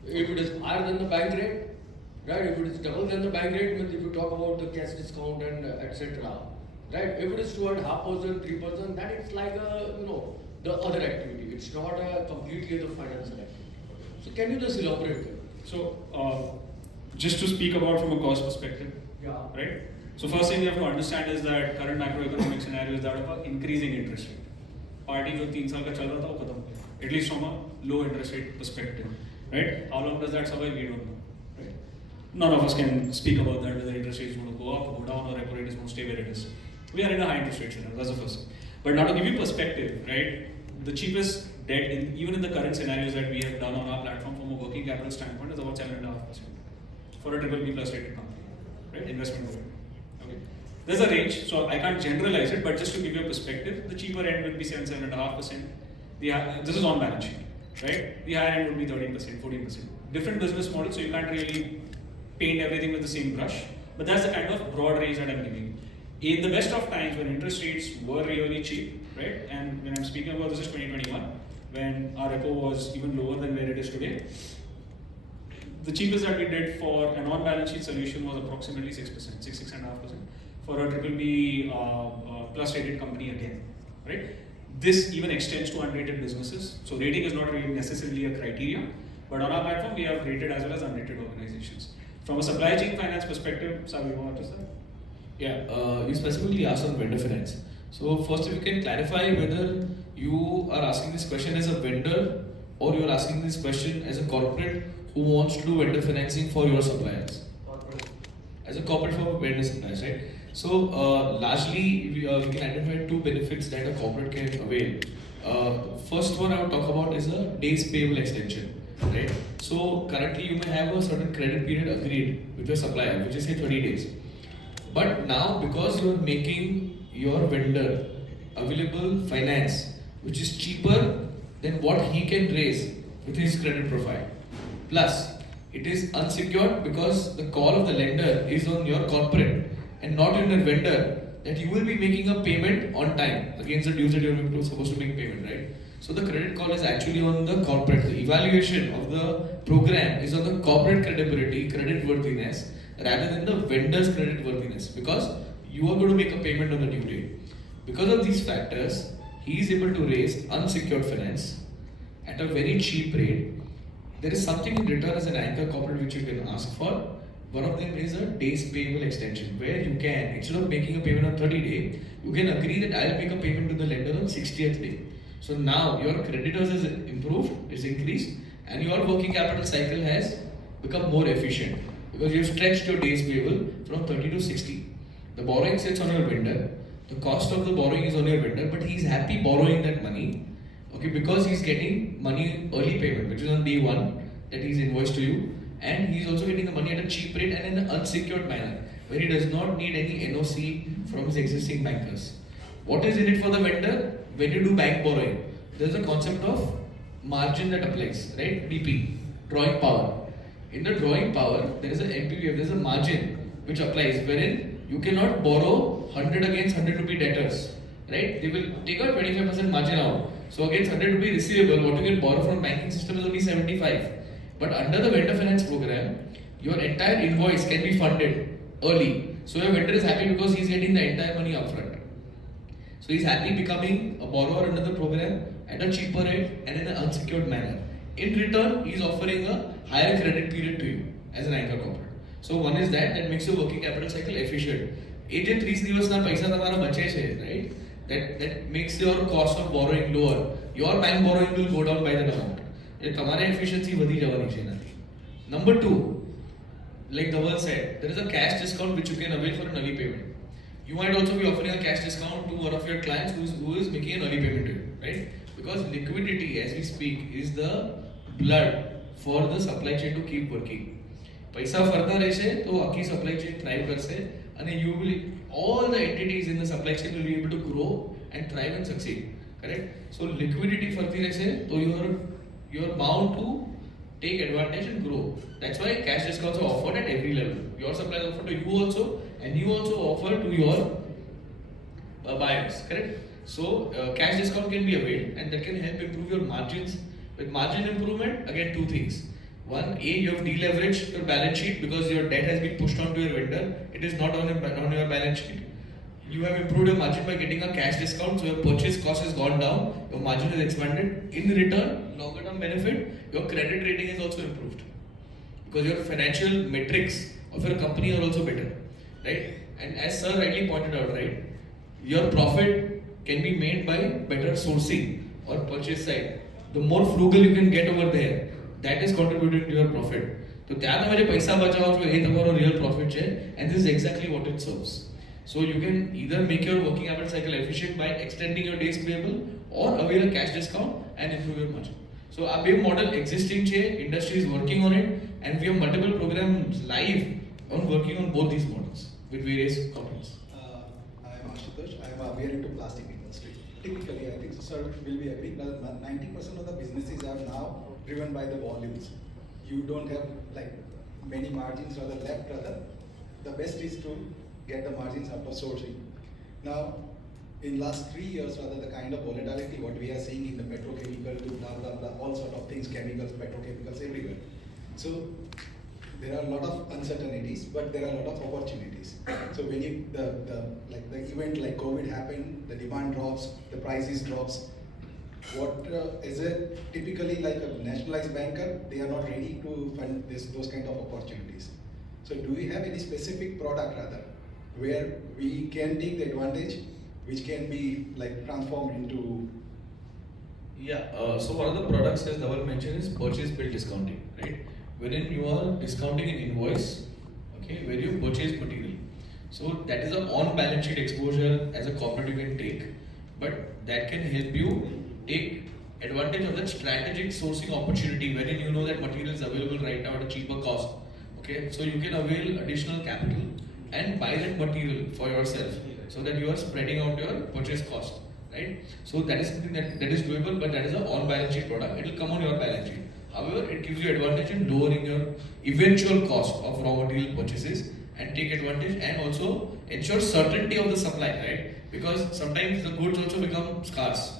If it is higher than the bank rate, right? If it is double than the bank rate, means if you talk about the cash discount and etc. Right? If it is 2.5%, 3%, then it's like the other activity. It's not completely the financial activity. So can you just elaborate there? So just to speak about from a cost perspective, Yeah. right? So first thing you have to understand is that current macroeconomic scenario is that of an increasing interest rate. Party जो 3 साल का चल रहा था वो खत्म हो गया. At least from a low interest rate perspective, right? How long does that survive? We don't know, right? None of us can speak about that, whether interest rates going to go up, go down, or repo rate is going to stay where it is. We are in a high interest rate scenario. That's the first thing. But now to give you perspective, right? The cheapest debt, even in the current scenarios that we have done on our platform from a working capital standpoint, is about 7.5% for a BBB plus rated company, right? Investment grade. Okay. There's a range, so I can't generalize it, but just to give you a perspective, the cheaper end will be 7.5%. This is on balance sheet, right? The higher end would be 13%, 14%. Different business models, so you can't really paint everything with the same brush. But that's the kind of broad range that I'm giving. In the best of times, when interest rates were really cheap, right? And when I'm speaking about this is 2021, when our repo was even lower than where it is today. The cheapest that we did for a non-balance sheet solution was approximately 6%, 6.5% for a BBB plus rated company again, right? This even extends to unrated businesses. So rating is not really necessarily a criteria, but on our platform we have rated as well as unrated organizations. From a supply chain finance perspective, Sabi, you want to say? Yeah, you specifically asked on vendor finance. So first, if you can clarify whether you are asking this question as a vendor or you are asking this question as a corporate who wants to do vendor financing for your suppliers. Corporate. as a corporate for vendor suppliers, right? So largely we can identify two benefits that a corporate can avail. First one I would talk about is a days payable extension, right? So currently you may have a certain credit period agreed with your supplier, which is say 30 days. But now because you are making your vendor available finance, which is cheaper than what he can raise with his credit profile. Plus, it is unsecured because the call of the lender is on your corporate and not on your vendor, that you will be making a payment on time against the dues that you are supposed to make payment, right? So the credit call is actually on the corporate. The evaluation of the program is on the corporate credibility, credit worthiness, rather than the vendor's credit worthiness, because you are going to make a payment on the due date. Because of these factors, he is able to raise unsecured finance at a very cheap rate. There is something in return as an anchor corporate which you can ask for. One of them is a days payable extension, where you can, instead of making a payment on 30 days, you can agree that I'll make a payment to the lender on 60th day. So now your creditors is improved, is increased, and your working capital cycle has become more efficient because you've stretched your days payable from 30 to 60. The borrowing sits on your vendor. The cost of the borrowing is on your vendor, but he's happy borrowing that money, okay, because he's getting money early payment, which is on day one that he's invoiced to you, and he's also getting the money at a cheap rate and in an unsecured manner, where he does not need any NOC from his existing bankers. What is in it for the vendor? When you do bank borrowing, there's a concept of margin that applies, right? DP, drawing power. In the drawing power, there is a MPVF, there's a margin which applies, wherein you cannot borrow 100 against 100 rupee debtors, right? They will take out 25% margin out. So against 100 rupee receivable, what you can borrow from banking system is only 75. But under the vendor finance program, your entire invoice can be funded early. So your vendor is happy because he's getting the entire money upfront. So he's happy becoming a borrower under the program at a cheaper rate and in an unsecured manner. In return, he's offering a higher credit period to you as an anchor corporate. So one is that makes your working capital cycle efficient. Agent 3 દિવસના પૈસા તમારા બચે છે, right? That makes your cost of borrowing lower. Your bank borrowing will go down by that amount. એટલે તમારે efficiency વધી જવાની છે એનાથી. Number 2, like Dhaval said, there is a cash discount which you can avail for an early payment. You might also be offering a cash discount to one of your clients who is making an early payment to you, right? Because liquidity, as we speak, is the blood for the supply chain to keep working. પૈસા ફરતા રહેશે તો આખી supply chain થ્રાઇવ કરશે અને you will, all the entities in the supply chain will be able to grow and thrive and succeed, correct? So liquidity ફરતી રહેશે તો you're bound to take advantage and grow. That's why cash discounts are offered at every level. Your suppliers offer to you also, and you also offer to your buyers, correct? So cash discount can be availed, and that can help improve your margins. With margin improvement, again, two things. One, you have deleveraged your balance sheet because your debt has been pushed onto your vendor. It is not on your balance sheet. You have improved your margin by getting a cash discount, so your purchase cost has gone down, your margin is expanded. In return, longer term benefit, your credit rating is also improved because your financial metrics of your company are also better, right? And as sir rightly pointed out, right, your profit can be made by better sourcing or purchase side. The more frugal you can get over there, that is contributing to your profit. So ત્યાં તમે જે પૈસા બચાવો છો એ તમારો real profit છે, and this is exactly what it serves. So you can either make your working capital cycle efficient by extending your days payable or avail a cash discount and improve your margin. So our BIM model existing છે, industry is working on it, and we have multiple programs live on working on both these models with various companies. I am Ashutosh. I am aware into plastic industry. Typically, I think sir will be agree that 90% of the businesses are now driven by the volumes. You don't have like many margins rather left rather. The best is to get the margins after sourcing. Now, in last 3 years rather the kind of volatility what we are seeing in the petrochemical to blah blah blah, all sort of things, chemicals, petrochemicals everywhere. So there are a lot of uncertainties, but there are a lot of opportunities. So when you the event like COVID happened, the demand drops, the prices drops. What is it typically like a nationalized banker? They are not ready to fund those kind of opportunities. So do we have any specific product rather where we can take the advantage, which can be like transformed into? Yeah, so one of the products as Dhaval mentioned is purchase bill discounting, right? Wherein you are discounting an invoice okay, where you purchase material. So that is an on-balance sheet exposure as a corporate you can take, but that can help you take advantage of that strategic sourcing opportunity wherein you know that material is available right now at a cheaper cost. Okay, so you can avail additional capital and buy that material for yourself so that you are spreading out your purchase cost, right? So that is something that is doable, but that is an on-balance sheet product. It will come on your balance sheet. However, it gives you advantage in lowering your eventual cost of raw material purchases and take advantage and also ensure certainty of the supply, right? Because sometimes the goods also become scarce.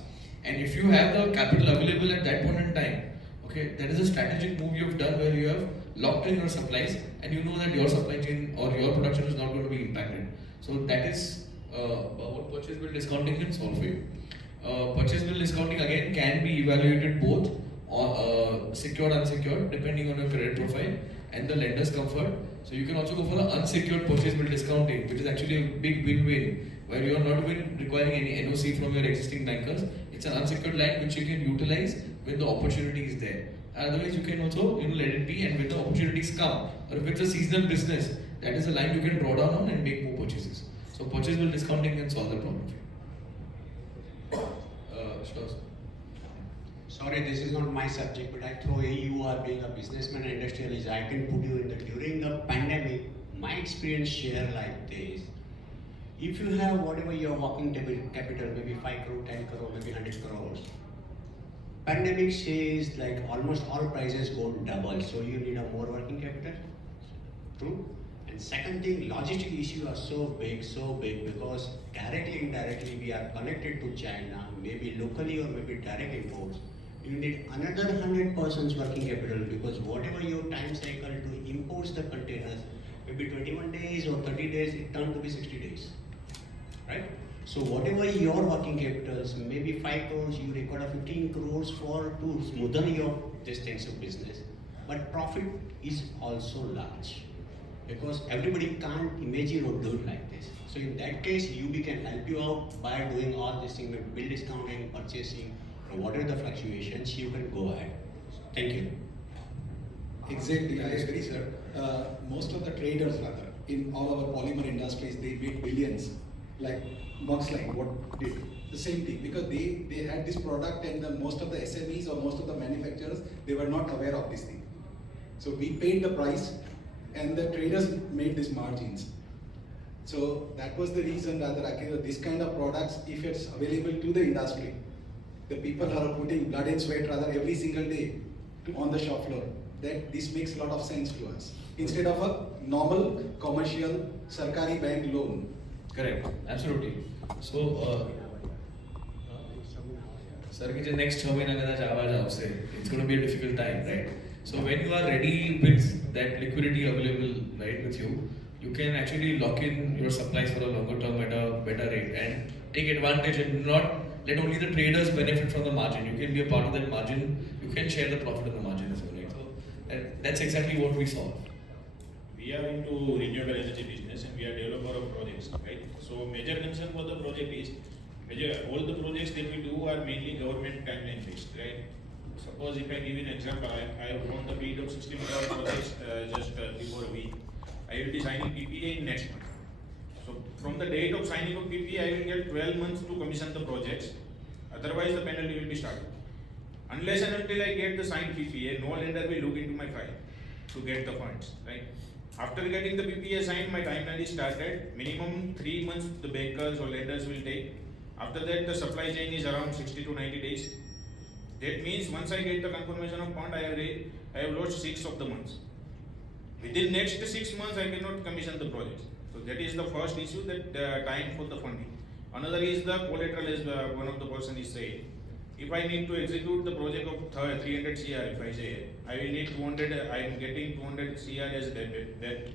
And if you have the capital available at that point in time, okay, that is a strategic move you have done where you have locked in your supplies and you know that your supply chain or your production is not going to be impacted. So that is what purchase bill discounting can solve for you. Purchase bill discounting again can be evaluated both on secured, unsecured, depending on your credit profile and the lender's comfort. So you can also go for the unsecured purchase bill discounting, which is actually a big win-win, where you are not even requiring any NOC from your existing bankers. It's an unsecured line which you can utilize when the opportunity is there. Otherwise, you can also let it be, and when the opportunities come, or if it's a seasonal business, that is a line you can draw down on and make more purchases. So purchase bill discounting can solve the problem for you. Sure. Sorry, this is not my subject, but I throw you are being a businessman and industrialist. I can put you in the during the pandemic. My experience share like this. If you have whatever your working capital, maybe 5 crore, 10 crore, maybe 100 crores. Pandemic says like almost all prices go double, so you need a more working capital. True. And second thing, logistic issues are so big because directly, indirectly we are connected to China, maybe locally or maybe direct imports. You need another 100% working capital because whatever your time cycle to import the containers, maybe 21 days or 30 days, it turned to be 60 days, right? So whatever your working capitals, maybe 5 crores, you require 15 crores to smoothen your distance of business, but profit is also large because everybody can't imagine or do it like this. So in that case, UB can help you out by doing all these things, bill discounting, purchasing, or whatever the fluctuations, you can go ahead. Thank you. Exactly, I agree, sir. Most of the traders, rather, in all our polymer industries, they made billions. Like Moxline, what did the same thing, because they had this product and most of the SMEs or most of the manufacturers, they were not aware of this thing. So we paid the price and the traders made these margins. So that was the reason, rather, this kind of products, if it's available to the industry, the people are putting blood and sweat rather every single day on the shop floor. That this makes a lot of sense to us instead of a normal commercial Sarkari bank loan. Correct, absolutely. So, sir, the next 6 months, it's going to be a difficult time, right? So when you are ready with that liquidity available, right, with you, you can actually lock in your supplies for a longer term at a better rate and take advantage and not let only the traders benefit from the margin. You can be a part of that margin. You can share the profit of the margin as well, right? So that's exactly what we saw. We are into renewable energy business and we are developer of projects, right? So major concern for the project is, all the projects that we do are mainly government timeline based, right? Suppose if I give you an example, I have won the bid of 60 megawatt projects just before a week. I will be signing PPA in next month. So from the date of signing of PPA, I will get 12 months to commission the projects. Otherwise, the penalty will be started. Unless and until I get the signed PPA, no lender will look into my file to get the funds, right? After getting the PPA signed, my timeline is started. Minimum 3 months the bankers or lenders will take. After that, the supply chain is around 60 to 90 days. That means once I get the confirmation of fund, I have lost 6 of the months. Within next 6 months, I cannot commission the projects. So that is the first issue, that time for the funding. Another is the collateral, as one of the person is saying. If I need to execute the project of 300 CR, if I say, I will need 200, I am getting 200 CR as debit, then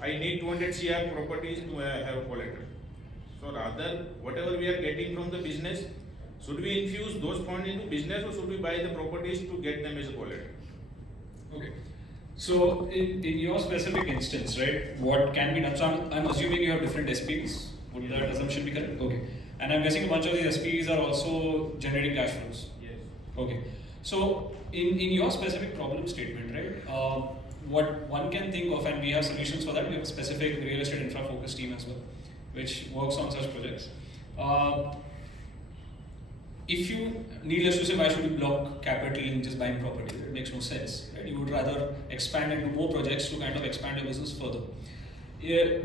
I need 200 CR properties to have collateral. So rather, whatever we are getting from the business, should we infuse those funds into business or should we buy the properties to get them as a collateral? Okay. So in your specific instance, right, what can be done? So I'm assuming you have different SPs. Would that assumption be correct? Okay. And I'm guessing a bunch of these SPs are also generating cash flows. Yes. Okay. So in your specific problem statement, right, what one can think of, and we have solutions for that. We have a specific real estate infra focused team as well, which works on such projects. If you, needless to say, why should you block capital in just buying property? It makes no sense, right? You would rather expand into more projects to kind of expand your business further.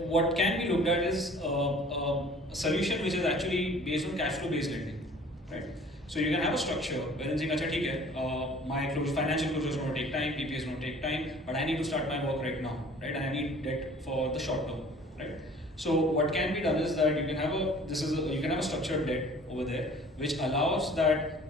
What can be looked at is a solution which is actually based on cash flow based lending, right? So you can have a structure wherein saying, "Acha, theek hai, my financial closure is going to take time, PPA is going to take time, but I need to start my work right now, right? And I need debt for the short term, right?" So what can be done is that you can have a structured debt over there, which allows that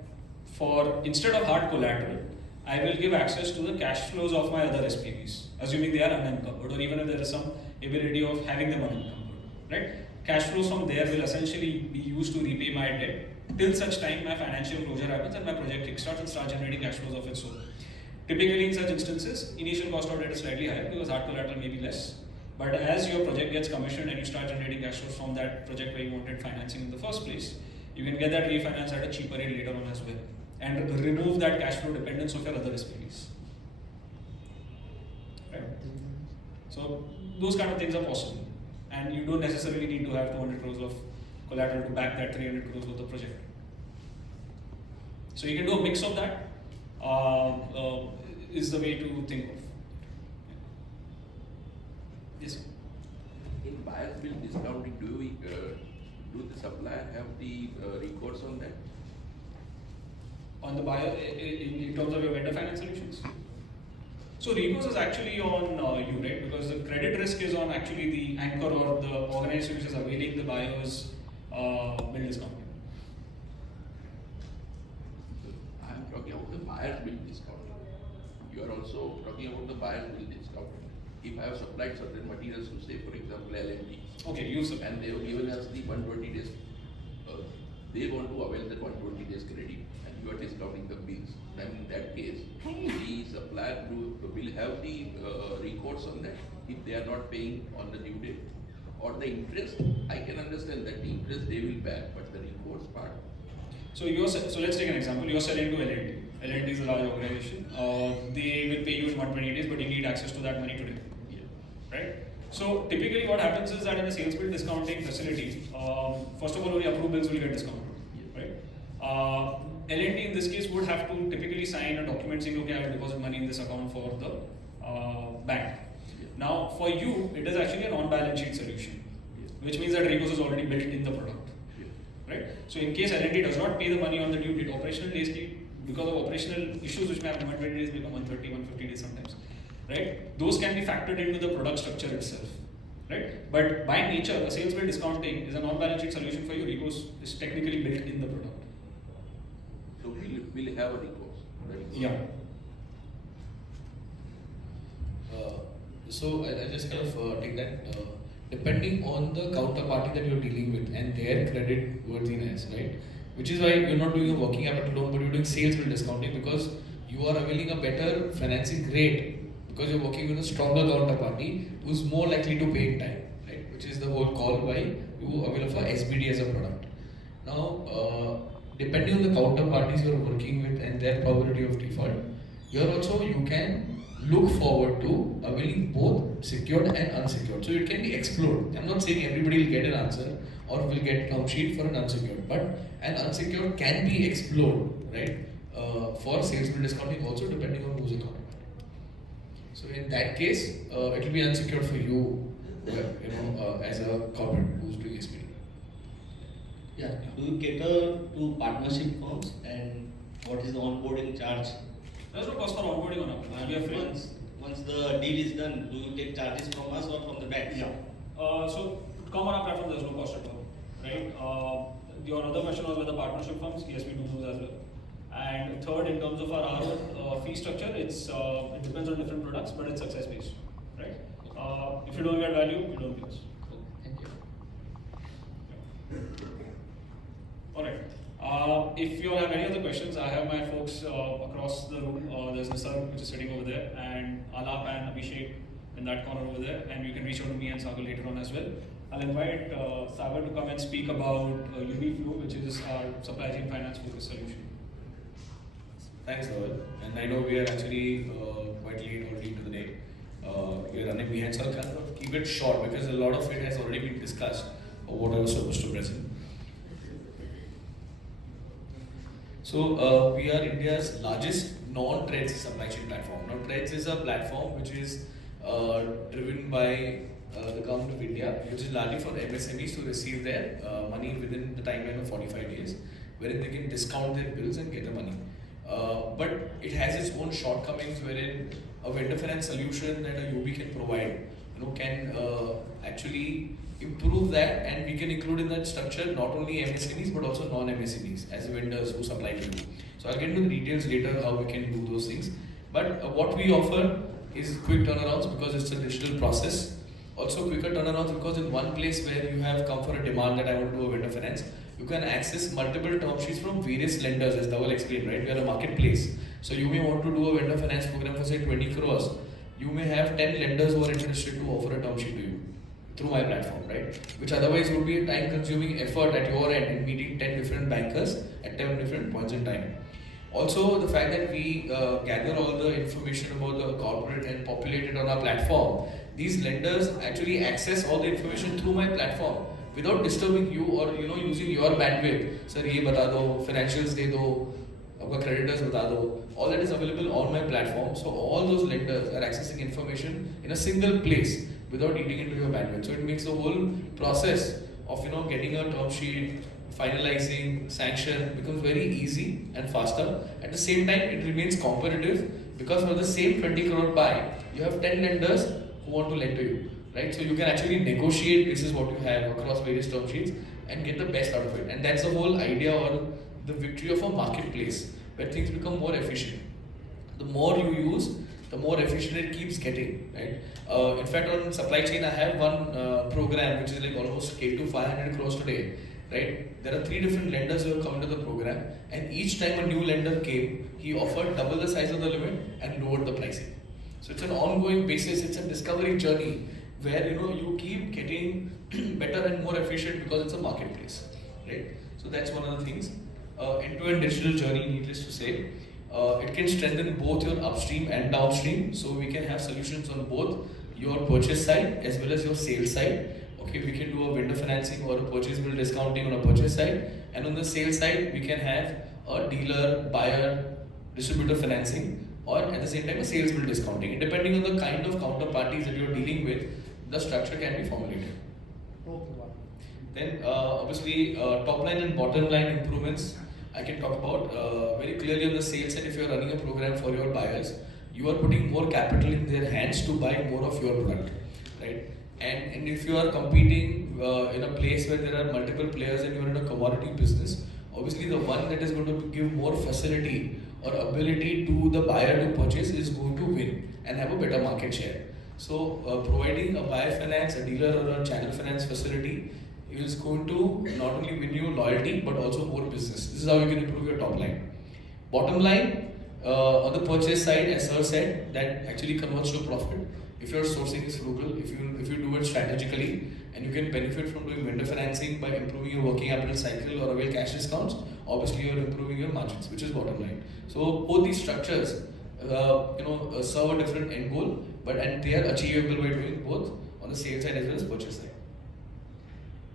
instead of hard collateral, I will give access to the cash flows of my other SPVs, assuming they are unencumbered, or even if there is some ability of having them unencumbered, right? Cash flows from there will essentially be used to repay my debt till such time my financial closure happens and my project kickstarts and starts generating cash flows of its own. Typically, in such instances, initial cost of debt is slightly higher because hard collateral may be less. But as your project gets commissioned and you start generating cash flows from that project where you wanted financing in the first place, you can get that refinance at a cheaper rate later on as well, and remove that cash flow dependence of your other SPVs. Right? So those kind of things are possible, and you don't necessarily need to have 200 crores of collateral to back that 300 crores worth of project. So you can do a mix of that. Is the way to think of. Yes. In buyer's bill discounting, do the supplier have the recourse on that? On the buyer, in terms of your vendor finance solutions? So recourse is actually on you, right? Because the credit risk is on actually the anchor or the organization which is availing the buyer's bill discount. I am talking about the buyer's bill discount. You are also talking about the buyer's bill discount. If I have supplied certain materials to, say, for example, L&T, okay, you and they have given us the 120 days, they want to avail the 120 days credit, and you are discounting the bills. Then in that case, the supplier will have the recourse on that if they are not paying on the due date. Or the interest, I can understand that the interest they will bear, but the recourse part. So let's take an example. You're selling to L&T. L&T is a large organization. They will pay you in 120 days, but you need access to that money today. Right? So typically what happens is that in a sales bill discounting facility, first of all, only approved bills will get discounted, right? L&T in this case would have to typically sign a document saying, okay, I will deposit money in this account for the bank. Now for you, it is actually a non-balance sheet solution, which means that recourse is already built in the product, right? So in case L&T does not pay the money on the due date, operational days, because of operational issues which may have 120 days become 130, 150 days sometimes. Right? Those can be factored into the product structure itself, right? But by nature, a sales bill discounting is a non-balance sheet solution for you. Recourse is technically built in the product. So we'll have a recourse. Yeah. So I just kind of take that. Depending on the counterparty that you're dealing with and their credit worthiness, right? Which is why you're not doing a working capital loan, but you're doing sales bill discounting because you are availing a better financing rate. Because you're working with a stronger counterparty who's more likely to pay in time, right? Which is the whole call why you avail for SBD as a product. Now, depending on the counterparties you're working with and their probability of default, here also you can look forward to availing both secured and unsecured. So it can be explored. I'm not saying everybody will get an answer or will get term sheet for an unsecured, but an unsecured can be explored, right? For sales bill discounting also depending on who's a counterparty. So in that case, it will be unsecured for you, as a corporate who's doing SPD. Yeah. Do you cater to partnership firms, and what is the onboarding charge? There's no cost for onboarding on our. We are free. Once the deal is done, do you take charges from us or from the bank? Yeah. So to come on our platform, there's no cost at all, right? Your other question was whether partnership firms. Yes, we do those as well. And third, in terms of our fee structure, it depends on different products, but it's success based, right? If you don't get value, you don't use. Thank you. All right. If you all have any other questions, I have my folks across the room. There's Nisar, which is sitting over there, and Alap and Abhishek in that corner over there. And you can reach out to me and Sagar later on as well. I'll invite Sagar to come and speak about UBFlow, which is our supply chain finance focused solution. Thanks, Noel. And I know we are actually quite late already into the day. content behind. So I'll kind of keep it short because a lot of it has already been discussed or what I was supposed to present. So we are India's largest non-trades supply chain platform. Now trades is a platform which is driven by the government of India, which is largely for MSMEs to receive their money within the timeline of 45 days, wherein they can discount their bills and get the money. But it has its own shortcomings, wherein a vendor finance solution that a UB can provide, can actually improve that, and we can include in that structure not only MSMEs but also non-MSMEs as vendors who supply to you. So I'll get into the details later how we can do those things. But what we offer is quick turnarounds because it's a digital process. Also quicker turnarounds because in one place where you have come for a demand that I want to do a vendor finance, you can access multiple term sheets from various lenders, as Dhaval explained, right? We are a marketplace. So you may want to do a vendor finance program for say 20 crores. You may have 10 lenders who are interested to offer a term sheet to you through my platform, right? Which otherwise would be a time-consuming effort at your end in meeting 10 different bankers at 10 different points in time. Also, the fact that we gather all the information about the corporate and populate it on our platform, these lenders actually access all the information through my platform without disturbing you or using your bandwidth. Sir, ye bata do, financials de do, aapka creditors bata do. All that is available on my platform. So all those lenders are accessing information in a single place without eating into your bandwidth. So it makes the whole process of getting a term sheet, finalizing, sanction becomes very easy and faster. At the same time, it remains competitive because for the same 20 crore pie, you have 10 lenders who want to lend to you, right? So you can actually negotiate basis what you have across various term sheets and get the best out of it. And that's the whole idea or the victory of a marketplace where things become more efficient. The more you use, the more efficient it keeps getting, right? In fact, on supply chain, I have one program which is like almost scaled to 500 crores today, right? There are 3 different lenders who have come into the program, and each time a new lender came, he offered double the size of the limit and lowered the pricing. So it's an ongoing basis, it's a discovery journey where you keep getting better and more efficient because it's a marketplace, right? So that's one of the things. End-to-end digital journey, needless to say. It can strengthen both your upstream and downstream, so we can have solutions on both your purchase side as well as your sales side. Okay, we can do a vendor financing or a purchase bill discounting on a purchase side, and on the sales side we can have a dealer, buyer, distributor financing, or at the same time a sales bill discounting. And depending on the kind of counterparties that you're dealing with, the structure can be formulated. Then obviously top line and bottom line improvements I can talk about very clearly on the sales side. If you're running a program for your buyers, you are putting more capital in their hands to buy more of your product, right? And if you are competing in a place where there are multiple players and you're in a commodity business, obviously the one that is going to give more facility or ability to the buyer to purchase is going to win and have a better market share. So providing a buyer finance, a dealer or a channel finance facility is going to not only win you loyalty but also more business. This is how you can improve your top line. Bottom line, on the purchase side, as Sir said, that actually converts to profit. If your sourcing is frugal, if you do it strategically, and you can benefit from doing vendor financing by improving your working capital cycle or avail cash discounts, obviously you are improving your margins, which is bottom line. So both these structures, serve a different end goal, and they are achievable by doing both on the sales side as well as purchase side.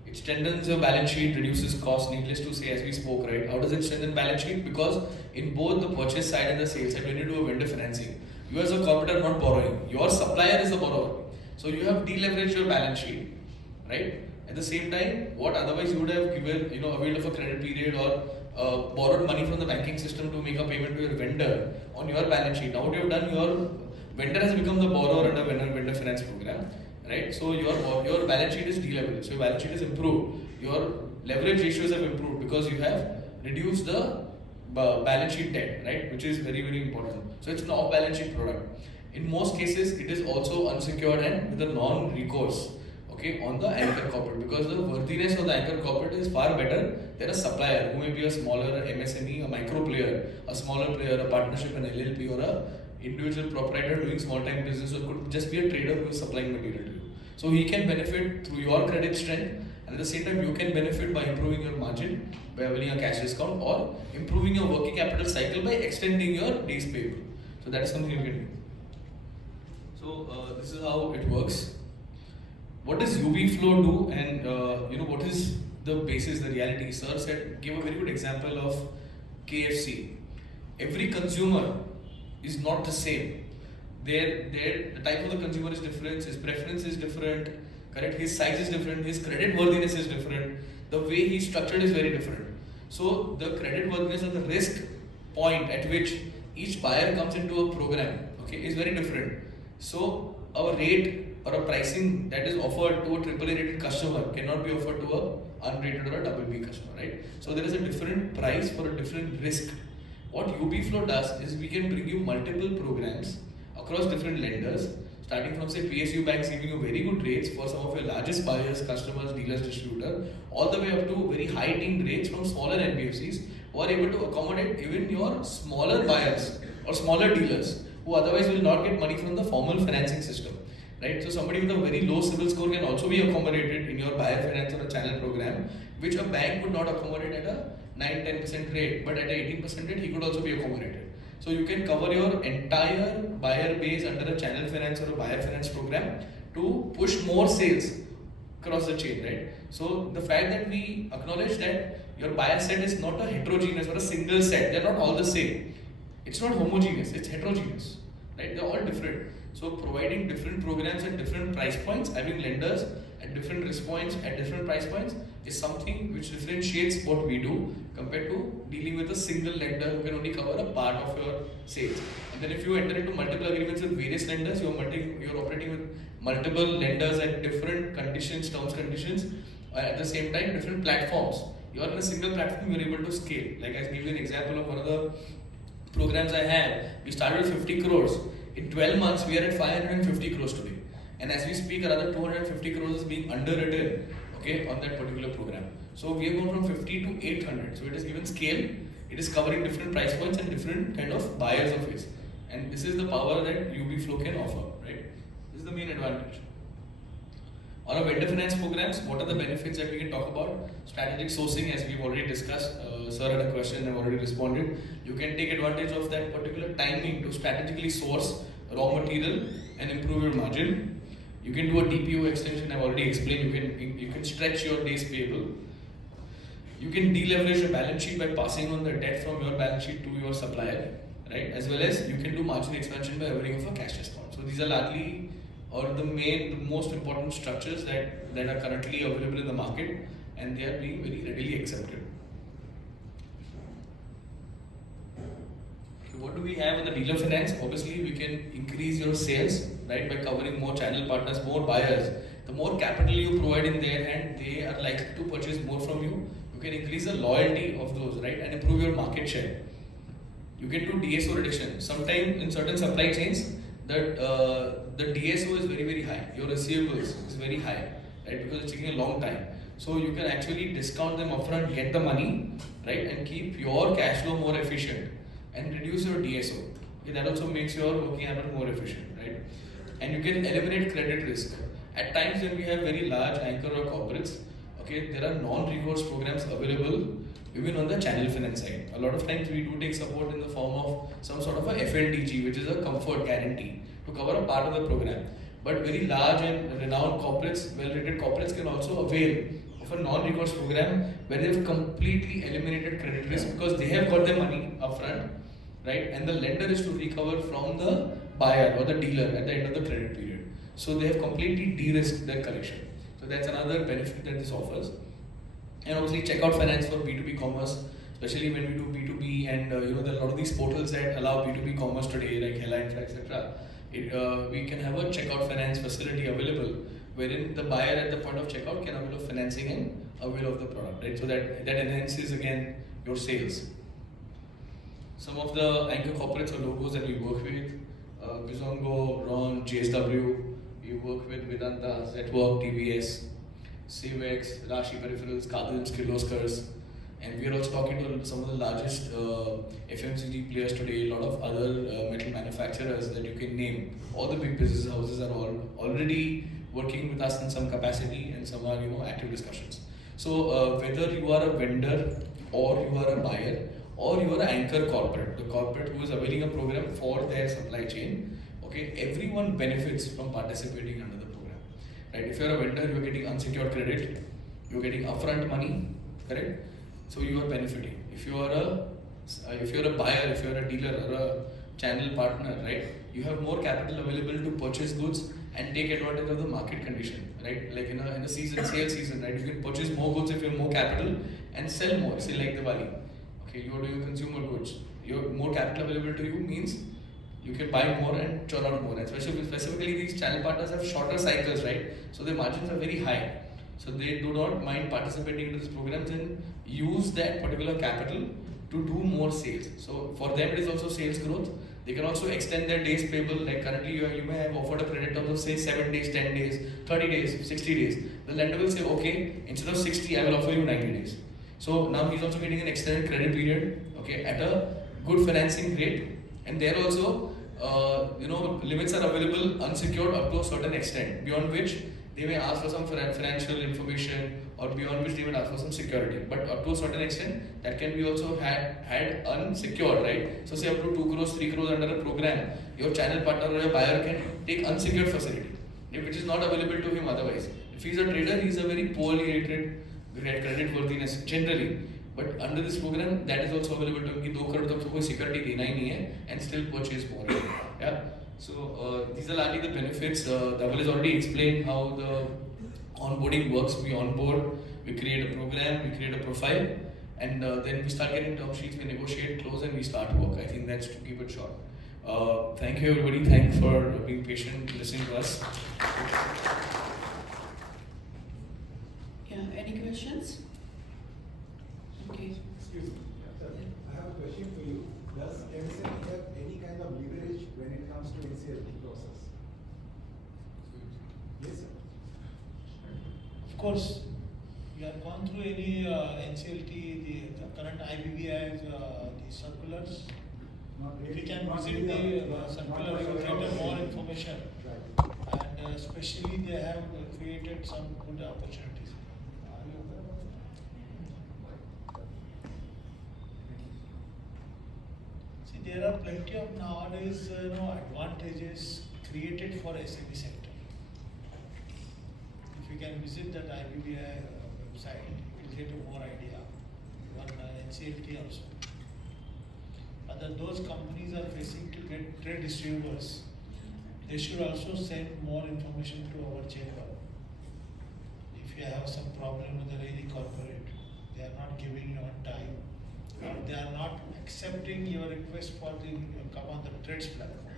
It strengthens your balance sheet, reduces costs. Needless to say, as we spoke, right? How does it strengthen balance sheet? Because in both the purchase side and the sales side, when you do a vendor financing, you as a corporate are not borrowing. Your supplier is the borrower. So you have deleveraged your balance sheet, right? At the same time, what otherwise you would have given, availed of a credit period or borrowed money from the banking system to make a payment to your vendor on your balance sheet. Now what you have done, your vendor has become the borrower under vendor finance program, right? So your balance sheet is deleveraged. So your balance sheet is improved. Your leverage ratios have improved because you have reduced the balance sheet debt, right? Which is very, very important. So it's an off-balance sheet product. In most cases, it is also unsecured and with a non-recourse, okay, on the anchor corporate, because the worthiness of the anchor corporate is far better than a supplier who may be a smaller MSME, a micro player, a smaller player, a partnership, an LLP, or a individual proprietor doing small-time business, or could just be a trader who is supplying material to you. So he can benefit through your credit strength, and at the same time you can benefit by improving your margin by availing a cash discount or improving your working capital cycle by extending your days payable. So that is something you can do. So this is how it works. What does UB Flow do, and what is the basis, the reality? Sir said, gave a very good example of KFC. Every consumer is not the same. The type of the consumer is different, his preference is different, correct? His size is different, his credit worthiness is different, the way he's structured is very different. So the credit worthiness and the risk point at which each buyer comes into a program, okay, is very different. So our rate or a pricing that is offered to a AAA rated customer cannot be offered to a unrated or a BB customer, right? So there is a different price for a different risk. What UB Flow does is we can bring you multiple programs across different lenders, starting from say PSU banks giving you very good rates for some of your largest buyers, customers, dealers, distributor, all the way up to very high teen rates from smaller NBFCs who are able to accommodate even your smaller buyers or smaller dealers who otherwise will not get money from the formal financing system, right? So somebody with a very low CIBIL score can also be accommodated in your buyer finance or a channel program, which a bank would not accommodate at a 9-10% rate, but at an 18% rate he could also be accommodated. So you can cover your entire buyer base under a channel finance or a buyer finance program to push more sales across the chain, right? So the fact that we acknowledge that your buyer set is not a heterogeneous or a single set, they're not all the same. It's not homogeneous, it's heterogeneous, right? They're all different. So providing different programs at different price points, having lenders at different risk points, at different price points, is something which differentiates what we do compared to dealing with a single lender who can only cover a part of your sales. And then if you enter into multiple agreements with various lenders, you're operating with multiple lenders at different conditions, terms, conditions, at the same time, different platforms. You're in a single platform, you're able to scale. Like I give you an example of one of the programs I have. We started with 50 crores. In 12 months, we are at 550 crores today. And as we speak, another 250 crores is being underwritten, okay, on that particular program. So we have gone from 50 to 800. So it is given scale. It is covering different price points and different kind of buyers of it. And this is the power that UB Flow can offer, right? This is the main advantage. On our vendor finance programs, what are the benefits that we can talk about? Strategic sourcing, as we've already discussed. Sir had a question, I've already responded. You can take advantage of that particular timing to strategically source raw material and improve your margin. You can do a DPO extension, I've already explained. You can stretch your days payable. You can deleverage your balance sheet by passing on the debt from your balance sheet to your supplier, right? As well as you can do margin expansion by availing of a cash discount. So these are largely the most important structures that are currently available in the market, and they are being very readily accepted. So what do we have in the dealer finance? Obviously, we can increase your sales, right, by covering more channel partners, more buyers. The more capital you provide in their hand, they are likely to purchase more from you. You can increase the loyalty of those, right, and improve your market share. You can do DSO reduction. Sometimes in certain supply chains, the DSO is very, very high. Your receivables is very high, right? Because it's taking a long time. So you can actually discount them upfront, get the money, right? And keep your cash flow more efficient and reduce your DSO. Okay, that also makes your working capital more efficient, right? And you can eliminate credit risk. At times when we have very large anchor or corporates, okay, there are non-recourse programs available even on the channel finance side. A lot of times we do take support in the form of some sort of a FLDG, which is a comfort guarantee, to cover a part of the program. But very large and renowned corporates, well-rated corporates, can also avail of a non-recourse program where they have completely eliminated credit risk because they have got their money upfront, right? And the lender is to recover from the buyer or the dealer at the end of the credit period. So they have completely de-risked their collection. So that's another benefit that this offers. And obviously checkout finance for B2B commerce, especially when we do B2B, and there are a lot of these portals that allow B2B commerce today, like Hyatt, etc. We can have a checkout finance facility available wherein the buyer at the point of checkout can avail of financing and avail of the product, right? So that enhances again your sales. Some of the anchor corporates or logos that we work with, Bizongo, Ron, JSW, we work with Vedanta, Zetwork, TBS, Civex, Rashi Peripherals, Kadans, Kirloskars, and we are also talking to some of the largest FMCG players today, a lot of other metal manufacturers that you can name. All the big business houses are all already working with us in some capacity, and some are active discussions. So whether you are a vendor or you are a buyer or you are an anchor corporate, the corporate who is availing a program for their supply chain, Okay, everyone benefits from participating under the program, right? If you're a vendor, you're getting unsecured credit, you're getting upfront money, correct? So you are benefiting. If you are a buyer, if you're a dealer or a channel partner, right, you have more capital available to purchase goods and take advantage of the market condition, right? Like in a season, sale season, right? You can purchase more goods if you have more capital and sell more. Say like Diwali, okay, you are doing consumer goods. Your more capital available to you means you can buy more and churn out more. And specifically these channel partners have shorter cycles, right? So their margins are very high. So they do not mind participating in these programs and use that particular capital to do more sales. So for them it is also sales growth. They can also extend their days payable. Like currently you may have offered a credit terms of say 7 days, 10 days, 30 days, 60 days. The lender will say, okay, instead of 60, I will offer you 90 days. So now he's also getting an extended credit period, okay, at a good financing rate. And there also, limits are available unsecured up to a certain extent, beyond which they may ask for some financial information, or beyond which they may ask for some security. But up to a certain extent, that can be also had unsecured, right? So say up to 2 crores, 3 crores under a program, your channel partner or your buyer can take unsecured facility, which is not available to him otherwise. If he's a trader, he's a very poorly rated credit worthiness generally. But under this program, that is also available to him कि 2 crore तक तो कोई security देना ही नहीं है and still purchase more. Yeah. So these are largely the benefits. Dhaval has already explained how the onboarding works. We onboard, we create a program, we create a profile, and then we start getting term sheets, we negotiate, close, and we start work. I think that's to keep it short. Thank you everybody. Thanks for being patient, listening to us. Yeah. Any questions? Okay. Excuse me. I have a question for you. Does MSME have any kind of leverage when it comes to NCLT process? Yes, sir. Of course, we have gone through any NCLT, the current IBBI, the circulars. If we can visit the circular, we will get more information. Right. And especially they have created some good opportunities. Are you aware of that? See, there are plenty of nowadays advantages created for SME sector. If you can visit that IBBI website, you will get a more idea. One NCLT also. Those companies are facing to get trade distributors. They should also send more information to our chamber. If you have some problem with any corporate, they are not giving you on time, or they are not accepting your request for the come on the trades platform.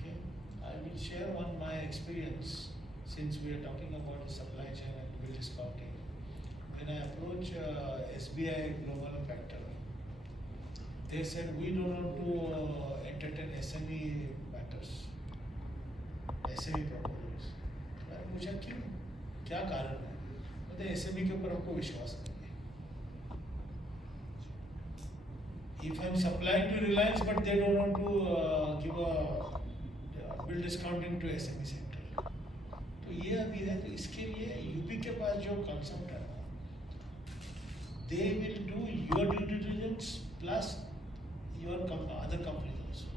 Okay, I will share my experience since we are talking about the supply chain and bill discounting. When I approach SBI Global Factor, they said we don't want to entertain SME matters, SME proposals. मैंने पूछा क्यों, क्या कारण है? कहते SME के ऊपर हमको विश्वास नहीं है. If I'm supplying to Reliance, but they don't want to give a bill discounting to SME sector. तो ये अभी है, तो इसके लिए यूपी के पास जो concept है, they will do your due diligence plus your other companies also.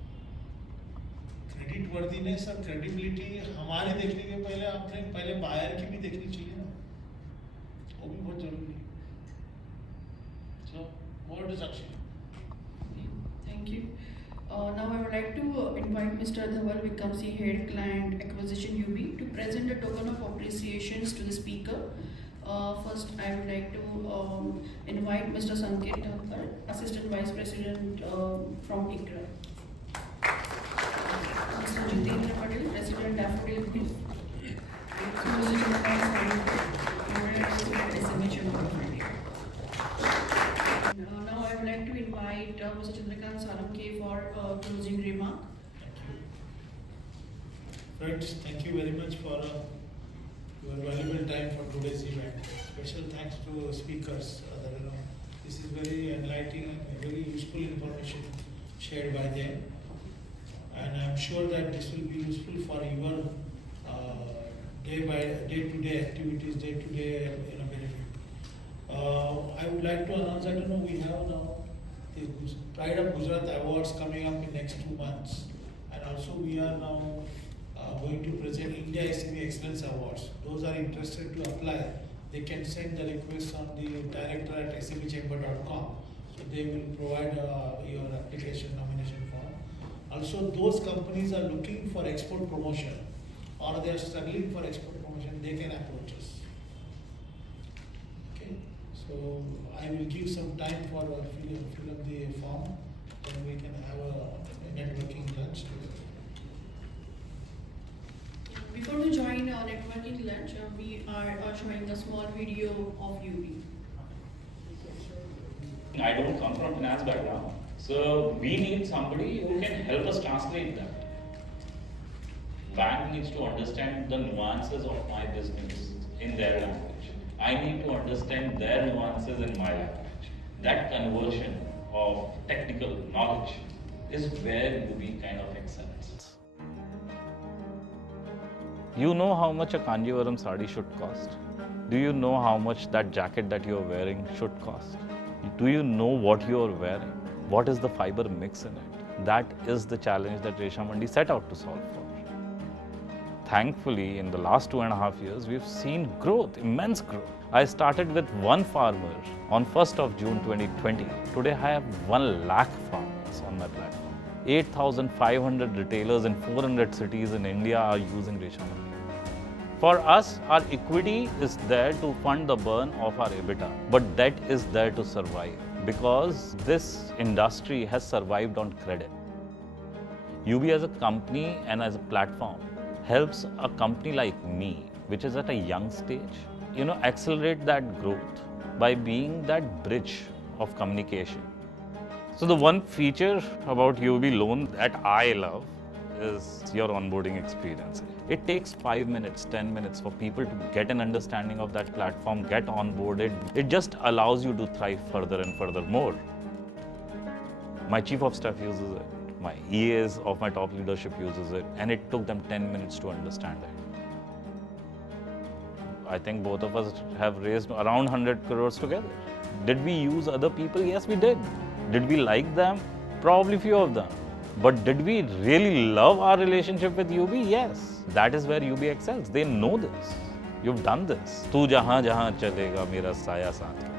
Credit worthiness और credibility हमारे देखने के पहले buyer की भी देखनी चाहिए ना, वो भी बहुत जरूरी है. So, over to Sakshi. Thank you. Now I would like to invite Mr. Dhaval Vikamsi, Head Client Acquisition UB, to present a token of appreciations to the speaker. First, I would like to invite Mr. Sanket Thakkar, Assistant Vice President from ICRA. Mr. Jitendra Patel, President Daffodil Group. Mr. Chandrakant Salunke, President SMA Chamber of India. Now I would like to invite Mr. Chandrakant Salunke for closing remark. Friends, thank you very much for your valuable time for today's event. Special thanks to speakers. This is very enlightening and very useful information shared by them. And I'm sure that this will be useful for your day-to-day activities, day-to-day benefit. I would like to announce, I don't know, we have now the Pride of Gujarat Awards coming up in next 2 months. And also we are now going to present India SME Excellence Awards. Those are interested to apply, they can send the request on the director@smechamber.com. So they will provide your application nomination form. Also, those companies are looking for export promotion or they are struggling for export promotion, they can approach us. Okay, so I will give some time for fill up the form, then we can have a networking lunch together. Before we join our networking lunch, we are showing a small video of UB. I don't come from finance background, so we need somebody who can help us translate that. Bank needs to understand the nuances of my business in their language. I need to understand their nuances in my language. That conversion of technical knowledge is where UB kind of excels. You know how much a Kanjivaram sari should cost? Do you know how much that jacket that you are wearing should cost? Do you know what you are wearing? What is the fiber mix in it? That is the challenge that Resha Mandi set out to solve for. Thankfully, in the last 2.5 years, we've seen growth, immense growth. I started with one farmer on 1st of June 2020. Today, I have 1 lakh farmers on my platform. 8,500 retailers in 400 cities in India are using Resha Mandi. For us, our equity is there to fund the burn of our EBITDA, but debt is there to survive because this industry has survived on credit. UB as a company and as a platform helps a company like me, which is at a young stage, accelerate that growth by being that bridge of communication. So the one feature about UB loan that I love is your onboarding experience. It takes 5 minutes, 10 minutes for people to get an understanding of that platform, get onboarded. It just allows you to thrive further and further more. My chief of staff uses it. My EAs of my top leadership uses it, and it took them 10 minutes to understand it. I think both of us have raised around 100 crores together. Did we use other people? Yes, we did. Did we like them? Probably few of them. But did we really love our relationship with UB? Yes. That is where UB excels. They know this. You've done this. Tu jahan jahan chalega mera saya saath.